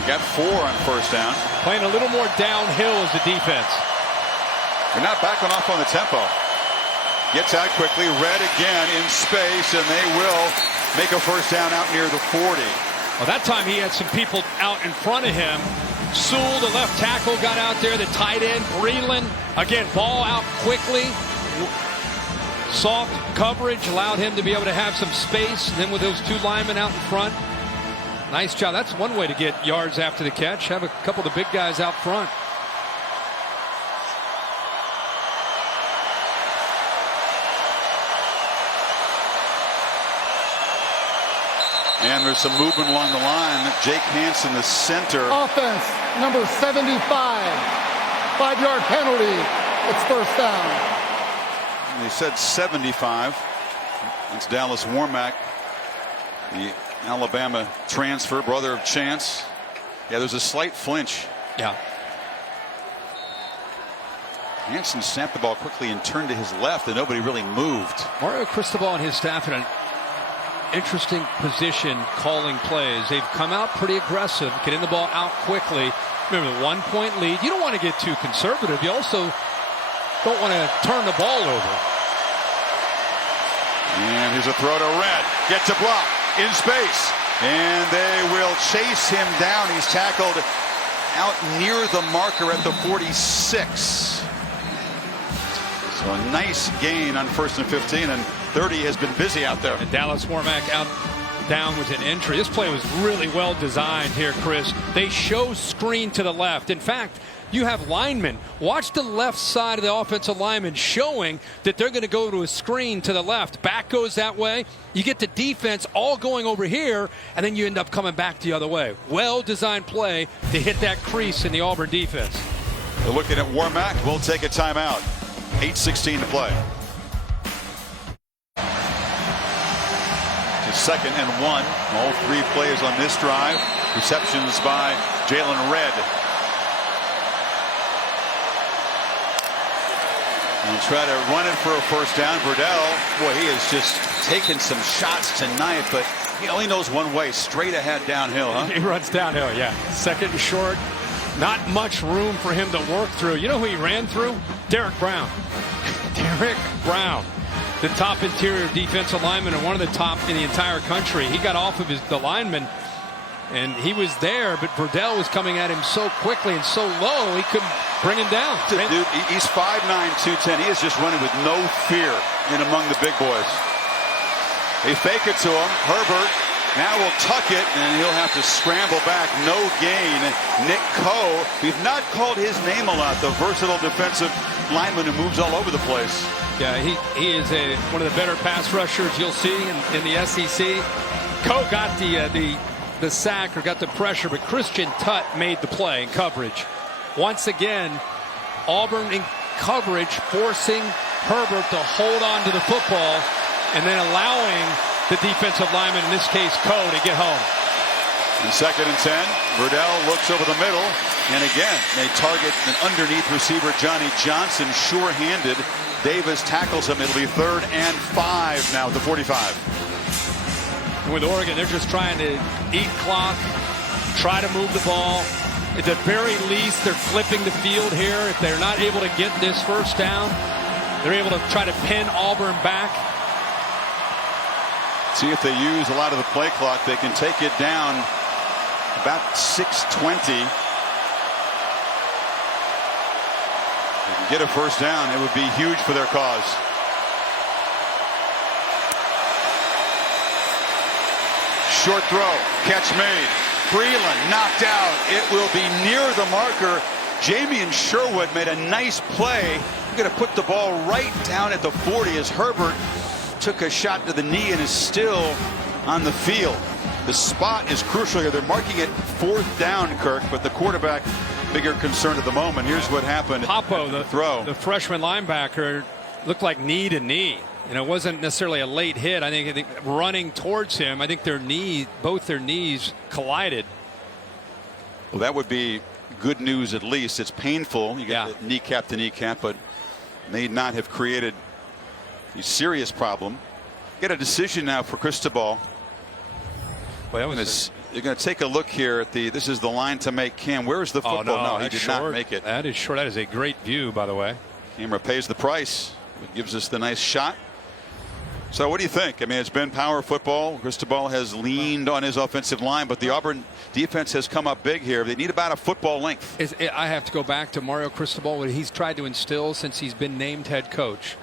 You got 4 on first down. Playing a little more downhill as a defense. They're not backing off on the tempo. Gets out quickly. Redd again in space, and they will make a first down out near the 40. Well, that time he had some people out in front of him. Sewell, the left tackle, got out there. The tight end, Breland, again, ball out quickly. Soft coverage allowed him to be able to have some space. And then with those 2 linemen out in front, nice job. That's one way to get yards after the catch. Have a couple of the big guys out front. And there's some movement along the line. Jake Hansen, the center. Offense, number 75. 5-yard penalty. It's first down. They said 75. It's Dallas Warmack, the Alabama transfer, brother of Chance. Yeah, there's a slight flinch. Yeah. Hansen snapped the ball quickly and turned to his left, and nobody really moved. Mario Cristobal and his staff in an interesting position calling plays. They've come out pretty aggressive, getting the ball out quickly. Remember, the 1-point lead. You don't want to get too conservative. You also don't want to turn the ball over. And here's a throw to Redd. Gets a block in space. And they will chase him down. He's tackled out near the marker at the 46. So a nice gain on 1st and 15, and 30 has been busy out there. And Dallas Warmack out down with an entry. This play was really well designed here, Chris. They show screen to the left. In fact, you have linemen. Watch the left side of the offensive lineman showing that they're going to go to a screen to the left. Back goes that way. You get the defense all going over here, and then you end up coming back the other way. Well-designed play to hit that crease in the Auburn defense. We're looking at Warmack. We'll take a timeout. 8:16 to play. It's 2nd and 1. All 3 plays on this drive. Receptions by Jalen Redd. And try to run it for a first down. Verdell, boy, he has just taken some shots tonight, but he only knows one way, straight ahead downhill, huh? He runs downhill, yeah. 2nd and short. Not much room for him to work through. You know who he ran through? Derek Brown. Derek Brown, the top interior defensive lineman and one of the top in the entire country. He got off of the lineman, and he was there, but Verdell was coming at him so quickly and so low, he couldn't bring him down. Dude, he's 5'9", 210. He is just running with no fear in among the big boys. They fake it to him. Herbert now will tuck it, and he'll have to scramble back. No gain. Nick Coe, we've not called his name a lot, the versatile defensive lineman who moves all over the place. Yeah, he is one of the better pass rushers you'll see in the SEC. Coe got the sack or got the pressure, but Christian Tutt made the play in coverage. Once again, Auburn in coverage, forcing Herbert to hold on to the football and then allowing the defensive lineman, in this case Coe, to get home. In 2nd and 10, Verdell looks over the middle, and again they target an underneath receiver, Johnny Johnson, sure-handed. Davis tackles him. It'll be 3rd and 5 now at the 45. With Oregon, they're just trying to eat clock, try to move the ball. At the very least, they're flipping the field here. If they're not able to get this first down, they're able to try to pin Auburn back. See if they use a lot of the play clock. They can take it down about 6:20. They can get a first down. It would be huge for their cause. Short throw. Catch made. Breland knocked out. It will be near the marker. Jamian Sherwood made a nice play. We're going to put the ball right down at the 40 as Herbert took a shot to the knee and is still on the field. The spot is crucial here. They're marking it 4th down, Kirk, but the quarterback, bigger concern at the moment. Here's what happened. Popo, the throw. The freshman linebacker, looked like knee to knee. You know, it wasn't necessarily a late hit. I think running towards him, I think both their knees collided. Well, that would be good news at least. It's painful. You get the kneecap to kneecap, but may not have created a serious problem. Get a decision now for Cristobal. Well, you're going to take a look here at this is the line to make Cam. Where's the football? Oh, no, he did not make it. That is short. That is a great view, by the way. Camera pays the price. It gives us the nice shot. So what do you think? I mean, it's been power football. Cristobal has leaned on his offensive line, but the Auburn defense has come up big here. They need about a football length. I have to go back to Mario Cristobal, what he's tried to instill since he's been named head coach.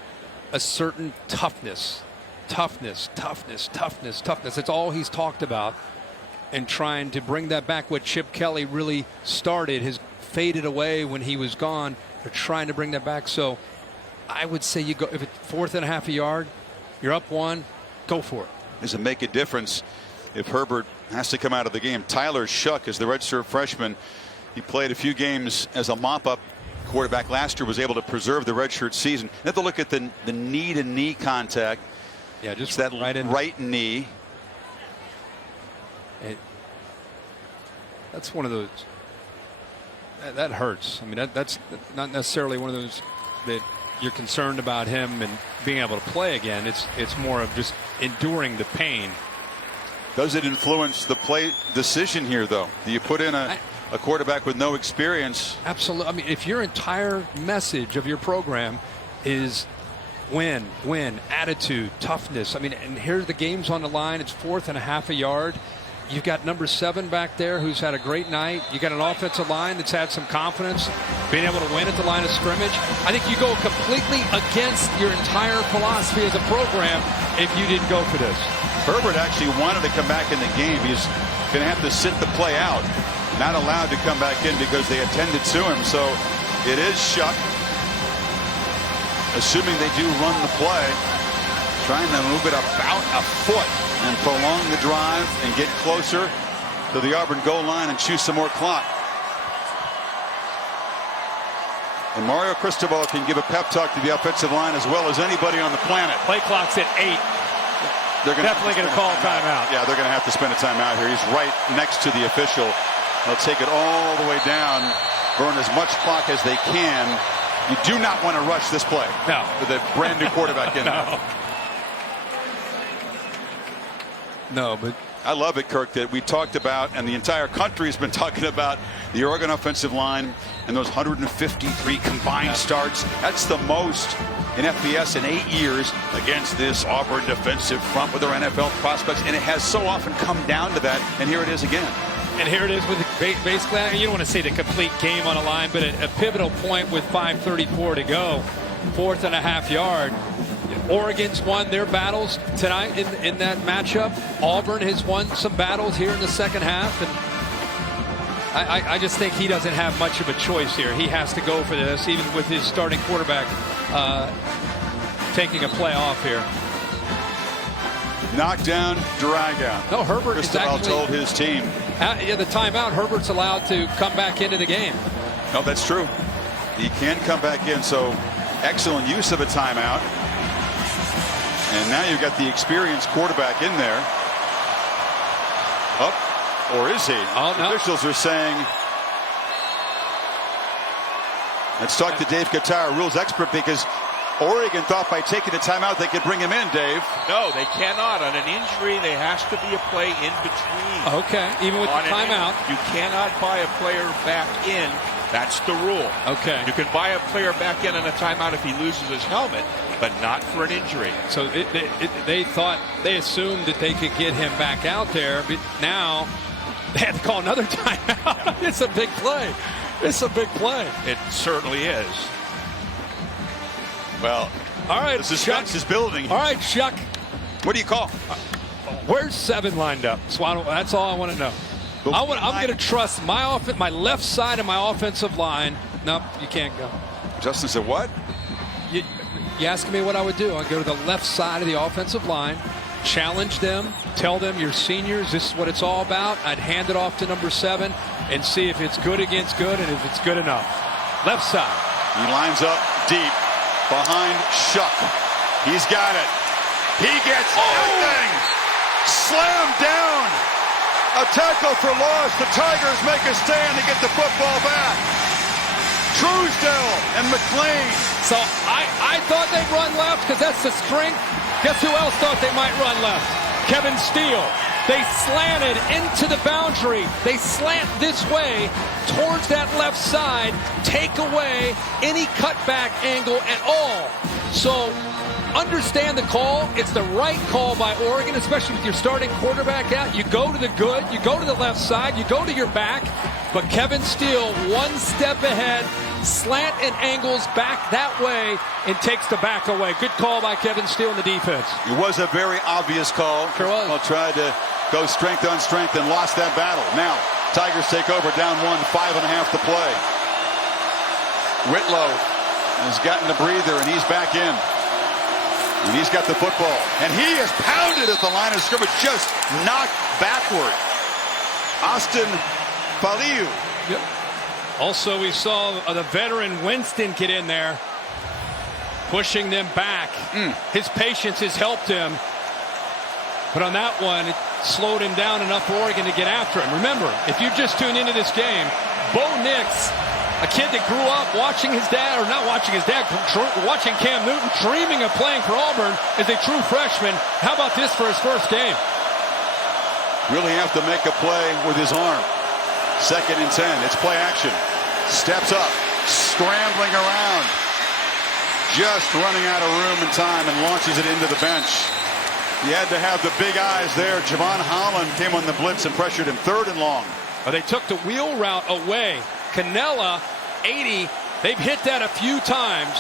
A certain toughness. Toughness. It's all he's talked about. And trying to bring that back. What Chip Kelly really started has faded away when he was gone. They're trying to bring that back. So I would say you go, if it's 4th and a half a yard, you're up 1, go for it. Does it make a difference if Herbert has to come out of the game? Tyler Shuck is the redshirt freshman. He played a few games as a mop-up quarterback last year, was able to preserve the redshirt season. You have to look at the knee-to-knee contact. Yeah, just that right knee. That's one of those that hurts. I mean, that's not necessarily one of those that you're concerned about him and being able to play again. It's more of just enduring the pain. Does it influence the play decision here, though? Do you put in a quarterback with no experience? Absolutely. I mean, if your entire message of your program is win, attitude, toughness. I mean, and here the game's on the line. It's 4th and a half a yard. You've got number 7 back there who's had a great night. You got an offensive line that's had some confidence, being able to win at the line of scrimmage. I think you go completely against your entire philosophy as a program if you didn't go for this. Herbert actually wanted to come back in the game. He's going to have to sit the play out. Not allowed to come back in because they attended to him. So it is Shuck, assuming they do run the play, trying to move it about a foot and prolong the drive and get closer to the Auburn goal line and chew some more clock. And Mario Cristobal can give a pep talk to the offensive line as well as anybody on the planet. Play clock's at 8. They're definitely going to call a timeout. Yeah, they're going to have to spend a timeout here. He's right next to the official. They'll take it all the way down, burn as much clock as they can. You do not want to rush this play. No. With a brand new quarterback in there. No, but I love it, Kirk, that we talked about, and the entire country has been talking about the Oregon offensive line and those 153 combined starts. That's the most in FBS in 8 years against this Auburn defensive front with their NFL prospects, and it has so often come down to that, and here it is again. And here it is with basically, you don't want to say the complete game on a line, but a pivotal point with 5:34 to go, 4th and a half yard. Oregon's won their battles tonight in that matchup. Auburn has won some battles here in the second half, and I just think he doesn't have much of a choice here. He has to go for this, even with his starting quarterback taking a play off here. Knockdown, drag out. No, Herbert is actually told his team. Yeah, the timeout. Herbert's allowed to come back into the game. No, that's true. He can come back in, so excellent use of a timeout. And now you've got the experienced quarterback in there. Up, or is he? Oh, no. Officials are saying. Let's talk to Dave Qatar, rules expert, because Oregon thought by taking a timeout they could bring him in, Dave. No, they cannot. On an injury, there has to be a play in between. Okay, even with the timeout. You cannot buy a player back in. That's the rule. Okay. You can buy a player back in on a timeout if he loses his helmet, but not for an injury. So they assumed that they could get him back out there, but now they had to call another timeout. It's a big play. It's a big play. It certainly is. Well, all right, the suspense is building. All right, Chuck. What do you call? Where's 7 lined up? So that's all I want to know. I'm going to trust my left side of my offensive line. Nope, you can't go. Justin said what? You asking me what I would do? I'd go to the left side of the offensive line, challenge them, tell them you're seniors, this is what it's all about. I'd hand it off to number 7 and see if it's good against good and if it's good enough. Left side. He lines up deep behind Shuck. He's got it. He gets everything. Slammed down. A tackle for loss. The Tigers make a stand to get the football back. Truesdell and McLean. So I thought they'd run left because that's the strength. Guess who else thought they might run left? Kevin Steele. They slanted into the boundary. They slant this way towards that left side, take away any cutback angle at all. So understand the call. It's the right call by Oregon, especially with your starting quarterback out. You go to the good, you go to the left side, you go to your back. But Kevin Steele, one step ahead, slant and angles back that way and takes the back away. Good call by Kevin Steele in the defense. It was a very obvious call. Sure was. Well, tried to go strength on strength and lost that battle. Now, Tigers take over, down 1, 5.5 to play. Whitlow has gotten a breather, and he's back in. And he's got the football. And he is pounded at the line of scrimmage, just knocked backward. Austin Faliu. Yep. Also, we saw the veteran Winston get in there, pushing them back. His patience has helped him. But on that one, it slowed him down enough for Oregon to get after him. Remember, if you just tuned into this game, Bo Nix, a kid that grew up watching his dad, or not watching his dad, watching Cam Newton, dreaming of playing for Auburn as a true freshman. How about this for his first game? Really have to make a play with his arm. 2nd and 10. It's play action. Steps up, scrambling around. Just running out of room and time and launches it into the bench. He had to have the big eyes there. Javon Holland came on the blitz and pressured him. 3rd and long. Well, they took the wheel route away. Canella, 80. They've hit that a few times.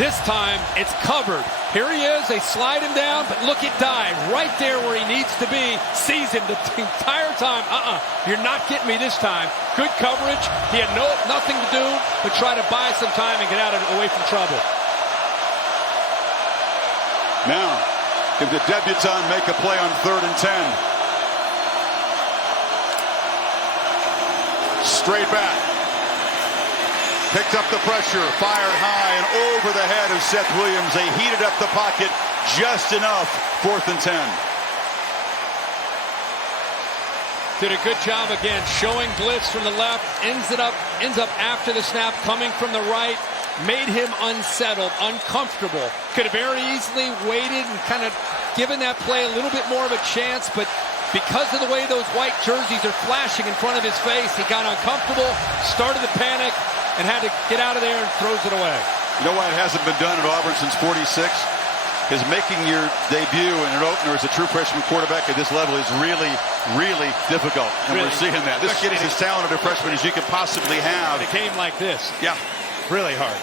This time, it's covered. Here he is. They slide him down, but look at Dye right there where he needs to be. Sees him the entire time. You're not getting me this time. Good coverage. He had nothing to do but try to buy some time and get away from trouble. Now, if the debutant make a play on 3rd and 10. Straight back. Picked up the pressure, fired high and over the head of Seth Williams. They heated up the pocket just enough. 4th and 10. Did a good job again, showing blitz from the left. Ends up after the snap, coming from the right. Made him unsettled, uncomfortable. Could have very easily waited and kind of given that play a little bit more of a chance, but because of the way those white jerseys are flashing in front of his face, he got uncomfortable, started to panic, and had to get out of there and throws it away. You know why it hasn't been done at Auburn since '46? Because making your debut in an opener as a true freshman quarterback at this level is really, really difficult. And we're seeing that. This kid is as talented a freshman as you could possibly have. A game like this. Yeah. Really hard.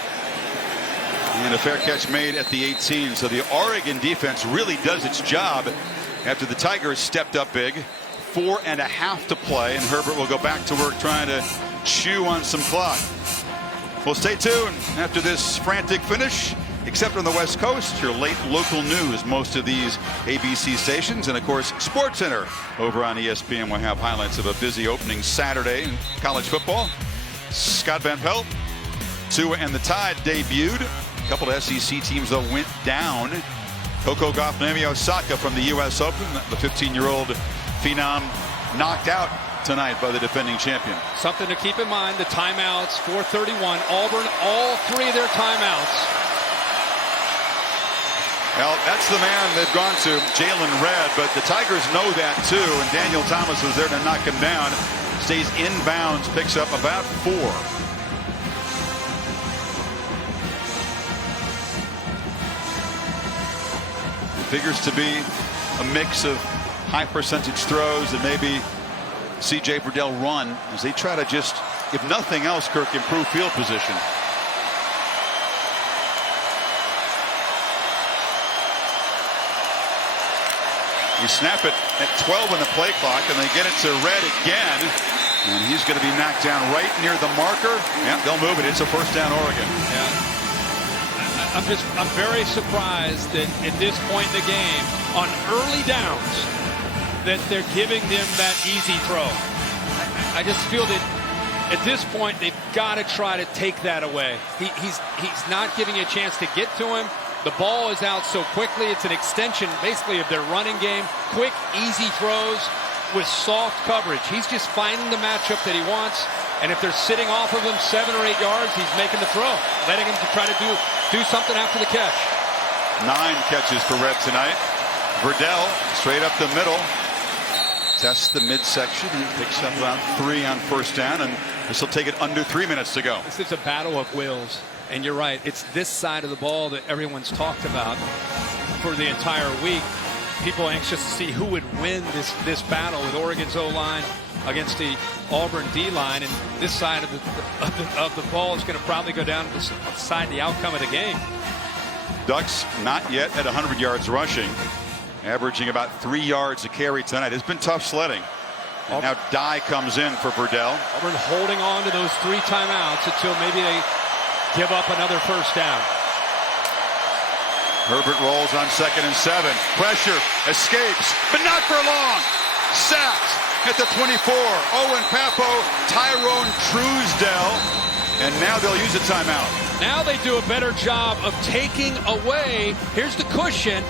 And a fair catch made at the 18. So the Oregon defense really does its job after the Tigers stepped up big. 4.5 to play, and Herbert will go back to work trying to chew on some clock. Well, stay tuned after this frantic finish. Except on the West Coast, your late local news, most of these ABC stations, and of course SportsCenter over on ESPN will have highlights of a busy opening Saturday in college football. Scott Van Pelt, Tua and the Tide debuted. A couple of SEC teams though went down. Coco Gauff, Naomi Osaka from the U.S. Open, the 15-year-old phenom, knocked out tonight by the defending champion. Something to keep in mind: the timeouts. 4:31. Auburn, all 3 of their timeouts. Well, that's the man they've gone to, Jalen Redd, but the Tigers know that too, and Daniel Thomas was there to knock him down. Stays inbounds, picks up about 4. It figures to be a mix of high percentage throws and maybe C.J. Verdell run as they try to just, if nothing else, Kirk, improve field position. You snap it at 12 on the play clock, and they get it to Redd again. And he's going to be knocked down right near the marker. Yeah, they'll move it. It's a first down, Oregon. Yeah. I'm very surprised that at this point in the game, on early downs, that they're giving them that easy throw. I just feel that at this point they've got to try to take that away. He's not giving you a chance to get to him. The ball is out so quickly. It's an extension basically of their running game. Quick, easy throws with soft coverage. He's just finding the matchup that he wants. And if they're sitting off of him 7 or 8 yards, he's making the throw, letting him to try to do something after the catch. 9 catches for Red tonight. Verdell straight up the middle. Tests the midsection and picks up about 3 on first down, and this will take it under 3 minutes to go. This is a battle of wills, and you're right. It's this side of the ball that everyone's talked about for the entire week. People anxious to see who would win this battle with Oregon's O-line against the Auburn D-line, and this side of the ball is going to probably go down to decide the outcome of the game. Ducks not yet at 100 yards rushing, averaging about 3 yards a carry tonight. It's been tough sledding. And now Dye comes in for Verdell. Auburn holding on to those 3 timeouts until maybe they give up another first down. Herbert rolls on 2nd and 7. Pressure, escapes, but not for long. Sacked at the 24. Owen Papo, Tyrone Truesdell, and now they'll use a timeout. Now they do a better job of taking away. Here's the cushion.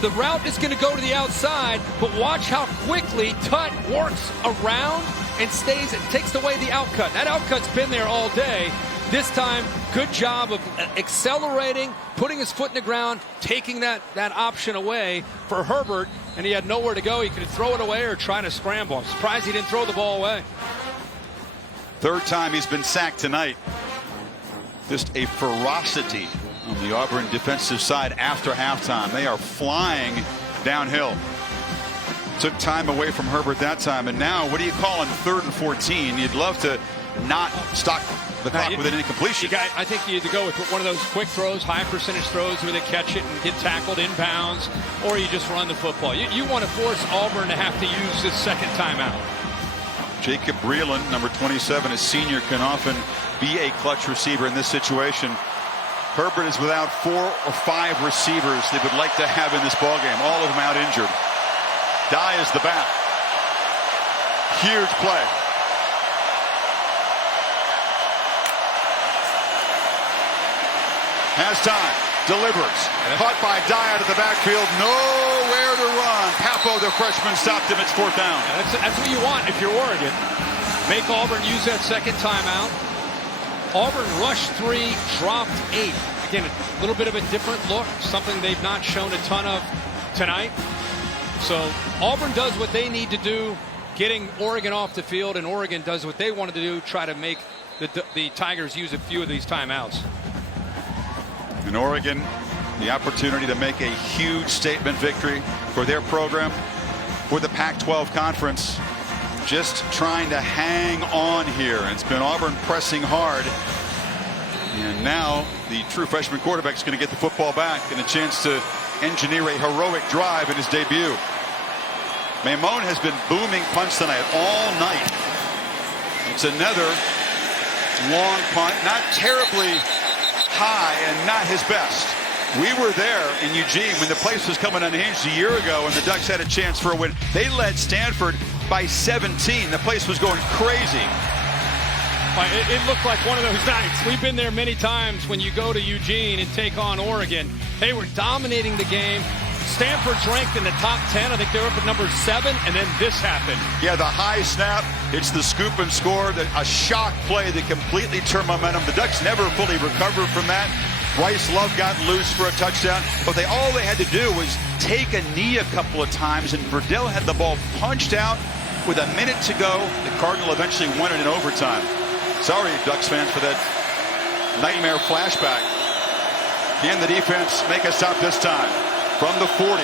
The route is going to go to the outside, but watch how quickly Tut works around and stays and takes away the outcut. That outcut's been there all day. This time, good job of accelerating, putting his foot in the ground, taking that option away for Herbert, and he had nowhere to go. He could throw it away or try to scramble. I'm surprised he didn't throw the ball away. 3rd time he's been sacked tonight. Just a ferocity on the Auburn defensive side after halftime. They are flying downhill. Took time away from Herbert that time, and now what do you call on 3rd and 14? You'd love to not stop the clock with an incompletion. I think you either go with one of those quick throws, high percentage throws where they catch it and get tackled inbounds, or you just run the football. You want to force Auburn to have to use this 2nd timeout. Jacob Breeland, number 27, a senior, can often be a clutch receiver in this situation. Herbert is without 4 or 5 receivers they would like to have in this ballgame. All of them out injured. Dye is the back. Huge play. Has time. Delivers. Caught by Dye out of the backfield. Nowhere to run. Papo, the freshman, stopped him. It's 4th down. That's what you want if you're Oregon. Make Auburn use that 2nd timeout. Auburn rushed 3, dropped 8. Again, a little bit of a different look, something they've not shown a ton of tonight. So Auburn does what they need to do, getting Oregon off the field, and Oregon does what they wanted to do, try to make the Tigers use a few of these timeouts. In Oregon, the opportunity to make a huge statement victory for their program, for the Pac-12 conference, just trying to hang on here. It's been Auburn pressing hard, and now the true freshman quarterback is going to get the football back and a chance to engineer a heroic drive in his debut. Mamone has been booming punts tonight all night. It's another long punt, not terribly high and not his best. We were there in Eugene when the place was coming unhinged a year ago and the Ducks had a chance for a win. They led Stanford by 17. The place was going crazy. It looked like one of those nights. We've been there many times when you go to Eugene and take on Oregon. They were dominating the game. Stanford's ranked in the top 10. I think they're up at number 7, and then this happened. Yeah, the high snap. It's the scoop and score. A shock play that completely turned momentum. The Ducks never fully recovered from that. Bryce Love got loose for a touchdown, but all they had to do was take a knee a couple of times, and Verdell had the ball punched out with a minute to go. The Cardinal eventually won it in overtime. Sorry, Ducks fans, for that nightmare flashback. Can the defense make a stop this time? From the 40.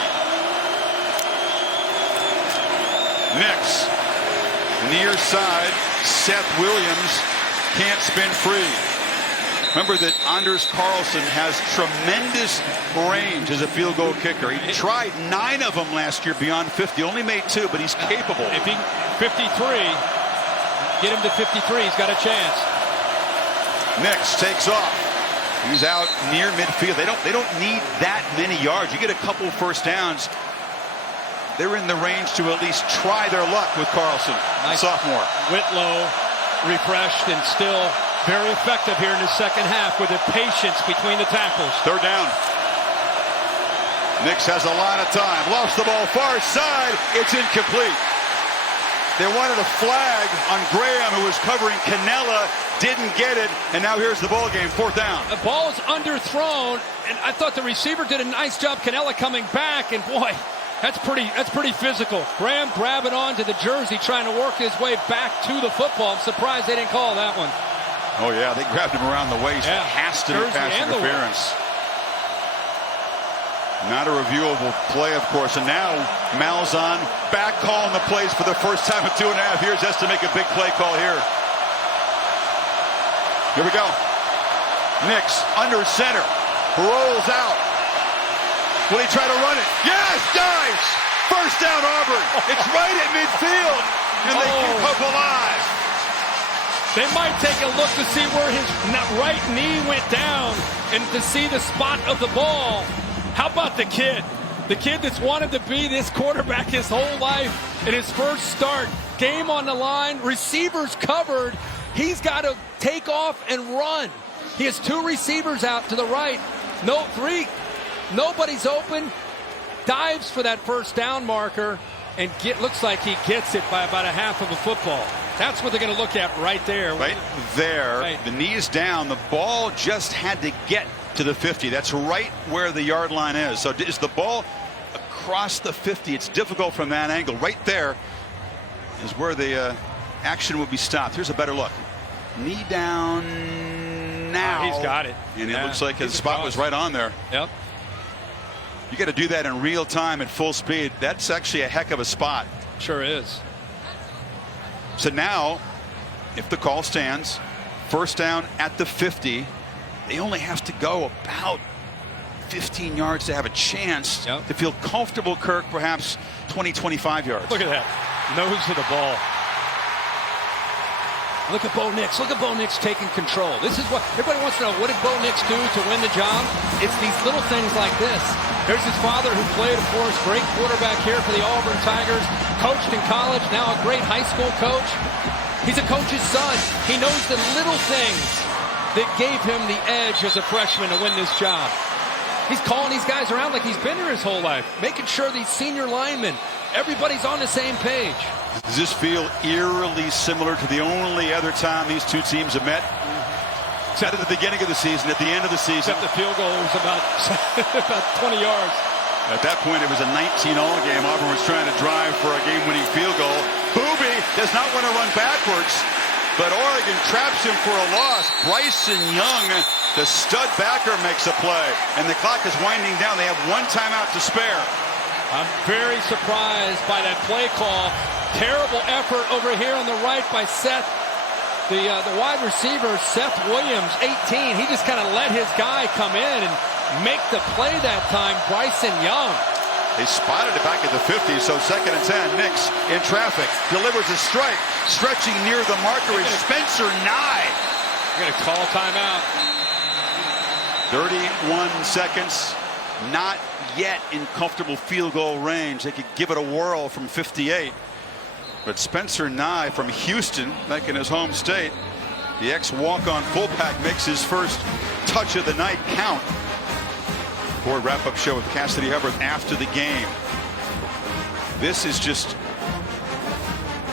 Nix. Near side. Seth Williams can't spin free. Remember that Anders Carlson has tremendous range as a field goal kicker. He tried 9 of them last year beyond 50. Only made 2, but he's capable. If he 53, get him to 53, he's got a chance. Nix takes off. He's out near midfield. They don't need that many yards. You get a couple first downs, they're in the range to at least try their luck with Carlson. Nice. Sophomore. Whitlow refreshed and still very effective here in the second half with the patience between the tackles. Third down. Nix has a lot of time. Lost the ball far side. It's incomplete. They wanted a flag on Graham, who was covering Canella. Didn't get it, and now here's the ball game. Fourth down. The ball is underthrown, and I thought the receiver did a nice job. Canella coming back, and boy, that's pretty physical. Graham grabbing onto the jersey, trying to work his way back to the football. I'm surprised they didn't call that one. Oh yeah, they grabbed him around the waist. Yeah. Has to be pass interference. Not a reviewable play, of course. And now Malzahn back calling the plays for the first time in 2.5 years. Has to make a big play call here. Here we go. Nix under center. Rolls out. Will he try to run it? Yes, dives. First down, Auburn. It's right at midfield. And they keep up alive. They might take a look to see where his right knee went down and to see the spot of the ball. How about the kid? The kid that's wanted to be this quarterback his whole life in his first start. Game on the line, receivers covered. He's got to take off and run. He has 2 receivers out to the right. No, 3. Nobody's open. Dives for that first down marker and looks like he gets it by about a half of a football. That's what they're going to look at right there. Right there. Right. The knee's down. The ball just had to get to the 50. That's right where the yard line is. So is the ball across the 50? It's difficult from that angle. Right there is where the action will be stopped. Here's a better look. Knee down now. He's got it. And it looks like his spot was right on there. Yep. You got to do that in real time at full speed. That's actually a heck of a spot. Sure is. So now, if the call stands, first down at the 50, they only have to go about 15 yards to have a chance to feel comfortable. Kirk, perhaps 20, 25 yards. Look at that. Nose of the ball. Look at Bo Nix. Look at Bo Nix taking control. This is what everybody wants to know. What did Bo Nix do to win the job? It's these little things like this. There's his father who played, of course, great quarterback here for the Auburn Tigers, coached in college, now a great high school coach. He's a coach's son. He knows the little things that gave him the edge as a freshman to win this job. He's calling these guys around like he's been here his whole life, making sure these senior linemen, everybody's on the same page. Does this feel eerily similar to the only other time these two teams have met? Except at the beginning of the season, at the end of the season. Except the field goal was about 20 yards. At that point, it was a 19-all game. Auburn was trying to drive for a game-winning field goal. Boobie does not want to run backwards, but Oregon traps him for a loss. Bryson Young, the stud backer, makes a play, and the clock is winding down. They have 1 timeout to spare. I'm very surprised by that play call. Terrible effort over here on the right by Seth. The wide receiver, Seth Williams, 18. He just kind of let his guy come in and make the play that time. Bryson Young. They spotted it back at the 50, so 2nd and 10. Nix in traffic, delivers a strike. Stretching near the marker is Spencer Nye. They're going to call timeout. 31 seconds. Not yet in comfortable field goal range. They could give it a whirl from 58. But Spencer Nye from Houston, back in his home state, the ex-walk-on fullback, makes his first touch of the night count. For a wrap-up show with Cassidy Herbert after the game. This is just,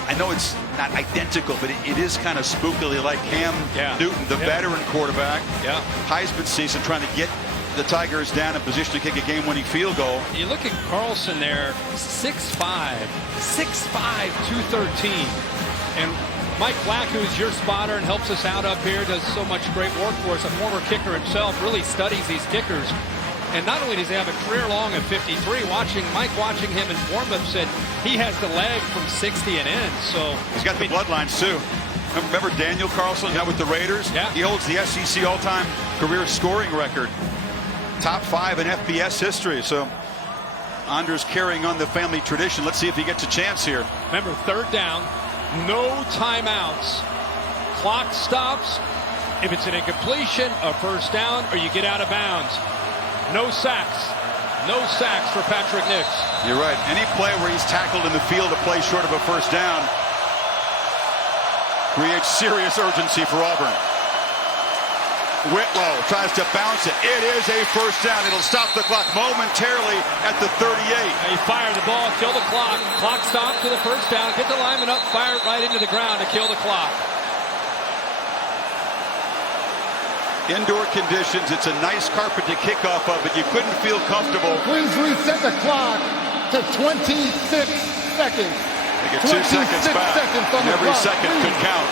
I know it's not identical, but it is kind of spookily like Cam Newton, the veteran quarterback. Heisman season, trying to get the Tigers down in position to kick a game-winning field goal. You look at Carlson there, 6'5", 213. And Mike Black, who's your spotter and helps us out up here, does so much great work for us. A former kicker himself, really studies these kickers. And not only does he have a career long at 53, Mike watching him in warm-up said he has the leg from 60 and in. So he's got the bloodlines too. Remember Daniel Carlson now with the Raiders? He holds the SEC all-time career scoring record. Top 5 in FBS history. So Anders carrying on the family tradition. Let's see if he gets a chance here. Remember, 3rd down, no timeouts. Clock stops. If it's an incompletion, a first down, or you get out of bounds. No sacks. No sacks for Patrick Nix. You're right. Any play where he's tackled in the field to play short of a first down creates serious urgency for Auburn. Whitlow tries to bounce it. It is a first down. It'll stop the clock momentarily at the 38. He fired the ball, kill the clock. Clock stopped to the first down. Get the lineman up, fire it right into the ground to kill the clock. Indoor conditions, it's a nice carpet to kick off of, but you couldn't feel comfortable. Please reset the clock to 26 seconds. They get 2 seconds back, and every second could count.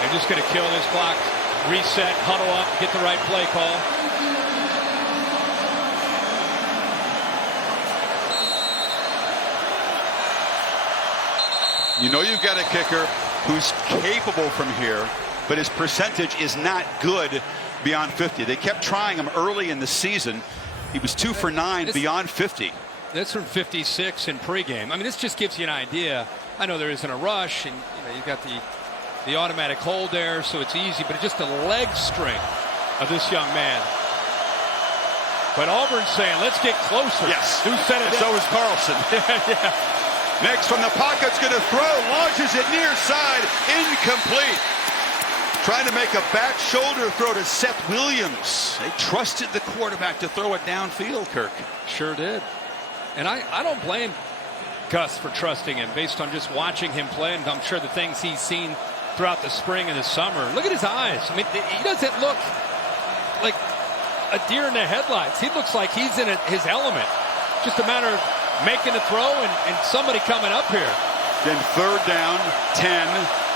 They're just going to kill this clock. Reset, huddle up, get the right play call. You know you've got a kicker who's capable from here, but his percentage is not good beyond 50. They kept trying him early in the season. He was 2 for 9 beyond 50. That's from 56 in pregame. I mean, this just gives you an idea. I know there isn't a rush, and you've got the automatic hold there, so it's easy, but it's just the leg strength of this young man. But Auburn's saying, let's get closer. Yes. Who said it? And so is Carlson. Yeah. Nix from the pocket's going to throw, launches it near side, incomplete. Trying to make a back shoulder throw to Seth Williams. They trusted the quarterback to throw it downfield, Kirk. Sure did. And I don't blame Gus for trusting him based on just watching him play, and I'm sure the things he's seen throughout the spring and the summer. Look at his eyes. I mean, he doesn't look like a deer in the headlights. He looks like he's in his element. Just a matter of making a throw and somebody coming up here. Then third down, 10,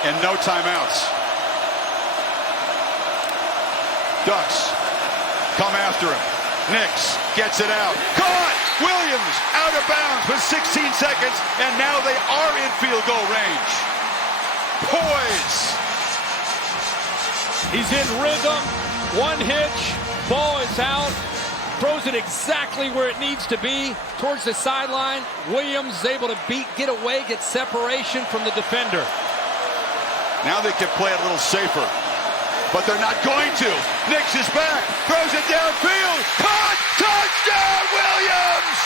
and no timeouts. Ducks come after him. Nix gets it out. Caught! Williams out of bounds with 16 seconds, and now they are in field goal range. Poise. He's in rhythm. One hitch. Ball is out. Throws it exactly where it needs to be, towards the sideline. Williams is able to get away, get separation from the defender. Now they can play a little safer, but they're not going to. Nix is back, throws it downfield, caught, touchdown, Williams!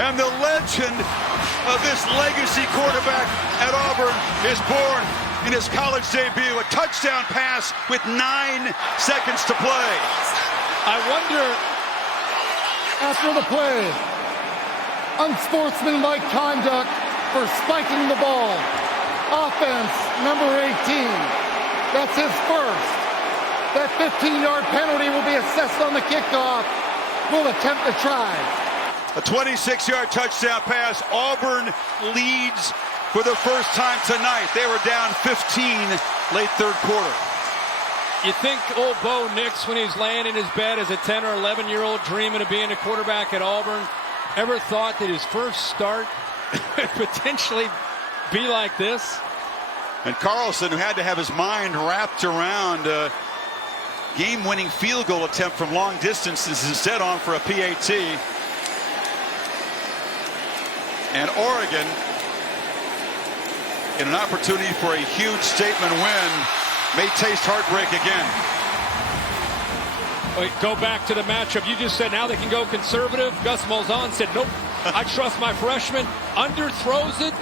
And the legend of this legacy quarterback at Auburn is born in his college debut. A touchdown pass with 9 seconds to play. I wonder, after the play, unsportsmanlike conduct for spiking the ball. Offense, number 18. That's his first. That 15-yard penalty will be assessed on the kickoff. We'll attempt to try. A 26-yard touchdown pass. Auburn leads for the first time tonight. They were down 15 late third quarter. you think old Bo Nix, when he's laying in his bed as a 10 or 11-year-old dreaming of being a quarterback at Auburn, ever thought that his first start could potentially be like this? And Carlson, who had to have his mind wrapped around a game-winning field goal attempt from long distance, is instead on for a PAT. And Oregon, in an opportunity for a huge statement win, may taste heartbreak again. Wait, go back to the matchup. You just said now they can go conservative. Gus Malzahn said, nope, I trust my freshman. Underthrows it.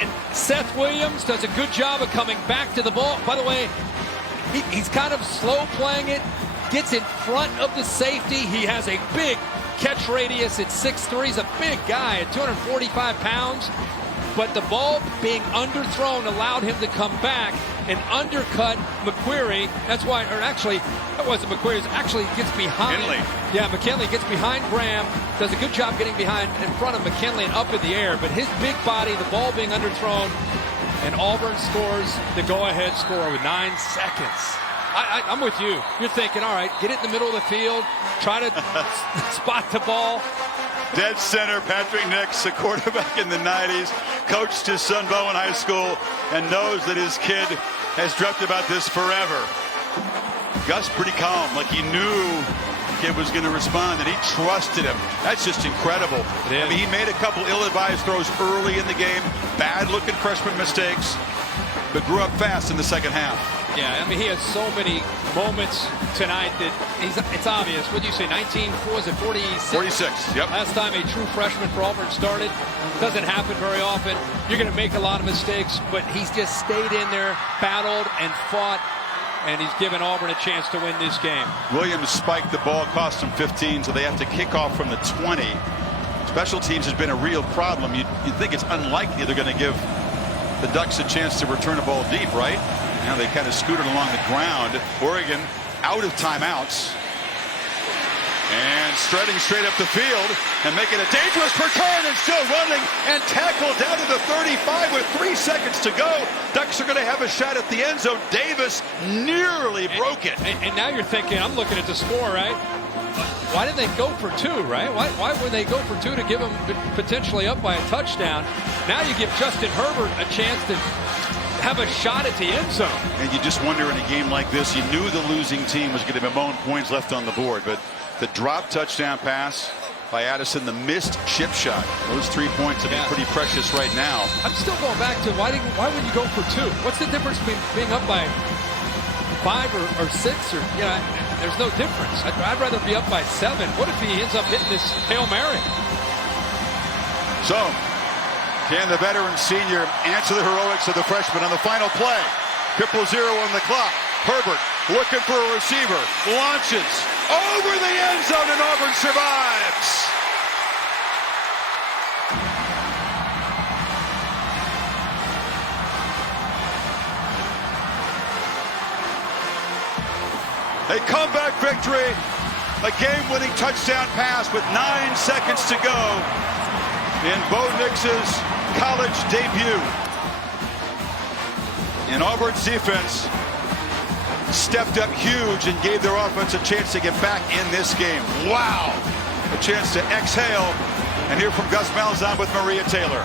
And Seth Williams does a good job of coming back to the ball. By the way, he's kind of slow playing it. Gets in front of the safety. He has a big catch radius at 6'3". He's a big guy at 245 pounds. But the ball being underthrown allowed him to come back and undercut McQuarrie. That's why, or actually, that wasn't McQuarrie. It actually gets behind. McKinley. Yeah, McKinley gets behind Graham. Does a good job getting behind in front of McKinley and up in the air. But his big body, the ball being underthrown, and Auburn scores the go-ahead score with 9 seconds. I'm with you. You're thinking, all right, get it in the middle of the field, try to spot the ball. Dead center, Patrick Nix, a quarterback in the 90s, coached his son Bo in high school, and knows that his kid has dreamt about this forever. Gus pretty calm, like he knew kid was going to respond, and he trusted him. That's just incredible. I mean, he made a couple ill-advised throws early in the game, bad-looking freshman mistakes, but grew up fast in the second half. Yeah, I mean, he has so many moments tonight that it's obvious. What did you say, 46? 46, yep. Last time a true freshman for Auburn started. Doesn't happen very often. You're going to make a lot of mistakes, but he's just stayed in there, battled, and fought, and he's given Auburn a chance to win this game. Williams spiked the ball, cost him 15, so they have to kick off from the 20. Special teams has been a real problem. You'd think it's unlikely they're going to give the Ducks a chance to return a ball deep, right? Now they kind of scooted along the ground. Oregon out of timeouts. And striding straight up the field and making a dangerous return and still running and tackled down to the 35 with 3 seconds to go. Ducks are going to have a shot at the end zone. Davis nearly broke it. And now you're thinking, I'm looking at the score, right? Why did they go for 2, right? Why would they go for 2 to give them potentially up by a touchdown? Now you give Justin Herbert a chance to have a shot at the end zone. And you just wonder in a game like this, you knew the losing team was going to bemoan points left on the board, but the drop touchdown pass by Addison, the missed chip shot, those 3 points have been pretty precious right now. I'm still going back to why would you go for 2? What's the difference between being up by 5 or 6? Or there's no difference. I'd rather be up by 7. What if he ends up hitting this Hail Mary? So, can the veteran senior answer the heroics of the freshman on the final play? 0-0 on the clock. Herbert looking for a receiver, launches over the end zone, and Auburn survives. A comeback victory, a game-winning touchdown pass with 9 seconds to go in Bo Nix's college debut. And Auburn's defense stepped up huge and gave their offense a chance to get back in this game. Wow! A chance to exhale and hear from Gus Malzahn with Maria Taylor.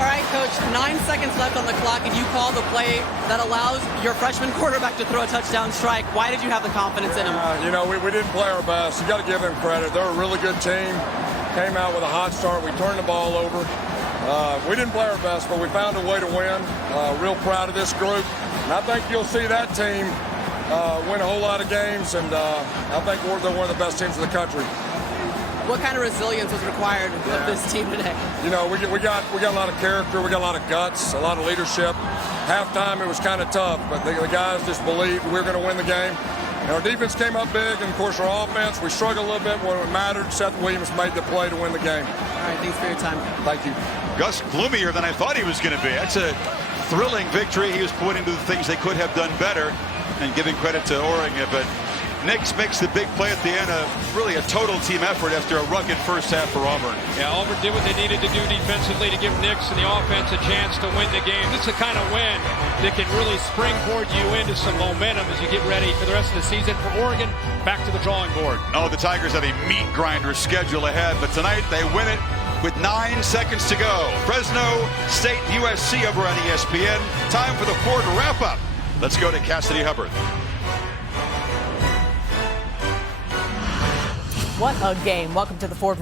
All right, Coach, 9 seconds left on the clock, and you call the play that allows your freshman quarterback to throw a touchdown strike. Why did you have the confidence in him? We didn't play our best. You got to give them credit. They're a really good team. Came out with a hot start. We turned the ball over. We didn't play our best, but we found a way to win. Real proud of this group. And I think you'll see that team win a whole lot of games, and I think they're one of the best teams in the country. What kind of resilience was required of this team today? We got a lot of character, we got a lot of guts, a lot of leadership. Halftime it was kind of tough, but the guys just believed we were going to win the game. And our defense came up big, and of course our offense, we struggled a little bit when it mattered. Seth Williams made the play to win the game. All right, thanks for your time. Thank you. Gus gloomier than I thought he was going to be. That's a thrilling victory. He was pointing to the things they could have done better and giving credit to Oregon, but Nix makes the big play at the end, really a total team effort after a rugged first half for Auburn. Yeah, Auburn did what they needed to do defensively to give Nix and the offense a chance to win the game. This is the kind of win that can really springboard you into some momentum as you get ready for the rest of the season. For Oregon, back to the drawing board. Oh, the Tigers have a meat grinder schedule ahead, but tonight they win it with 9 seconds to go. Fresno State USC over on ESPN. Time for the Ford wrap-up. Let's go to Cassidy Hubbard. What a game. Welcome to the Ford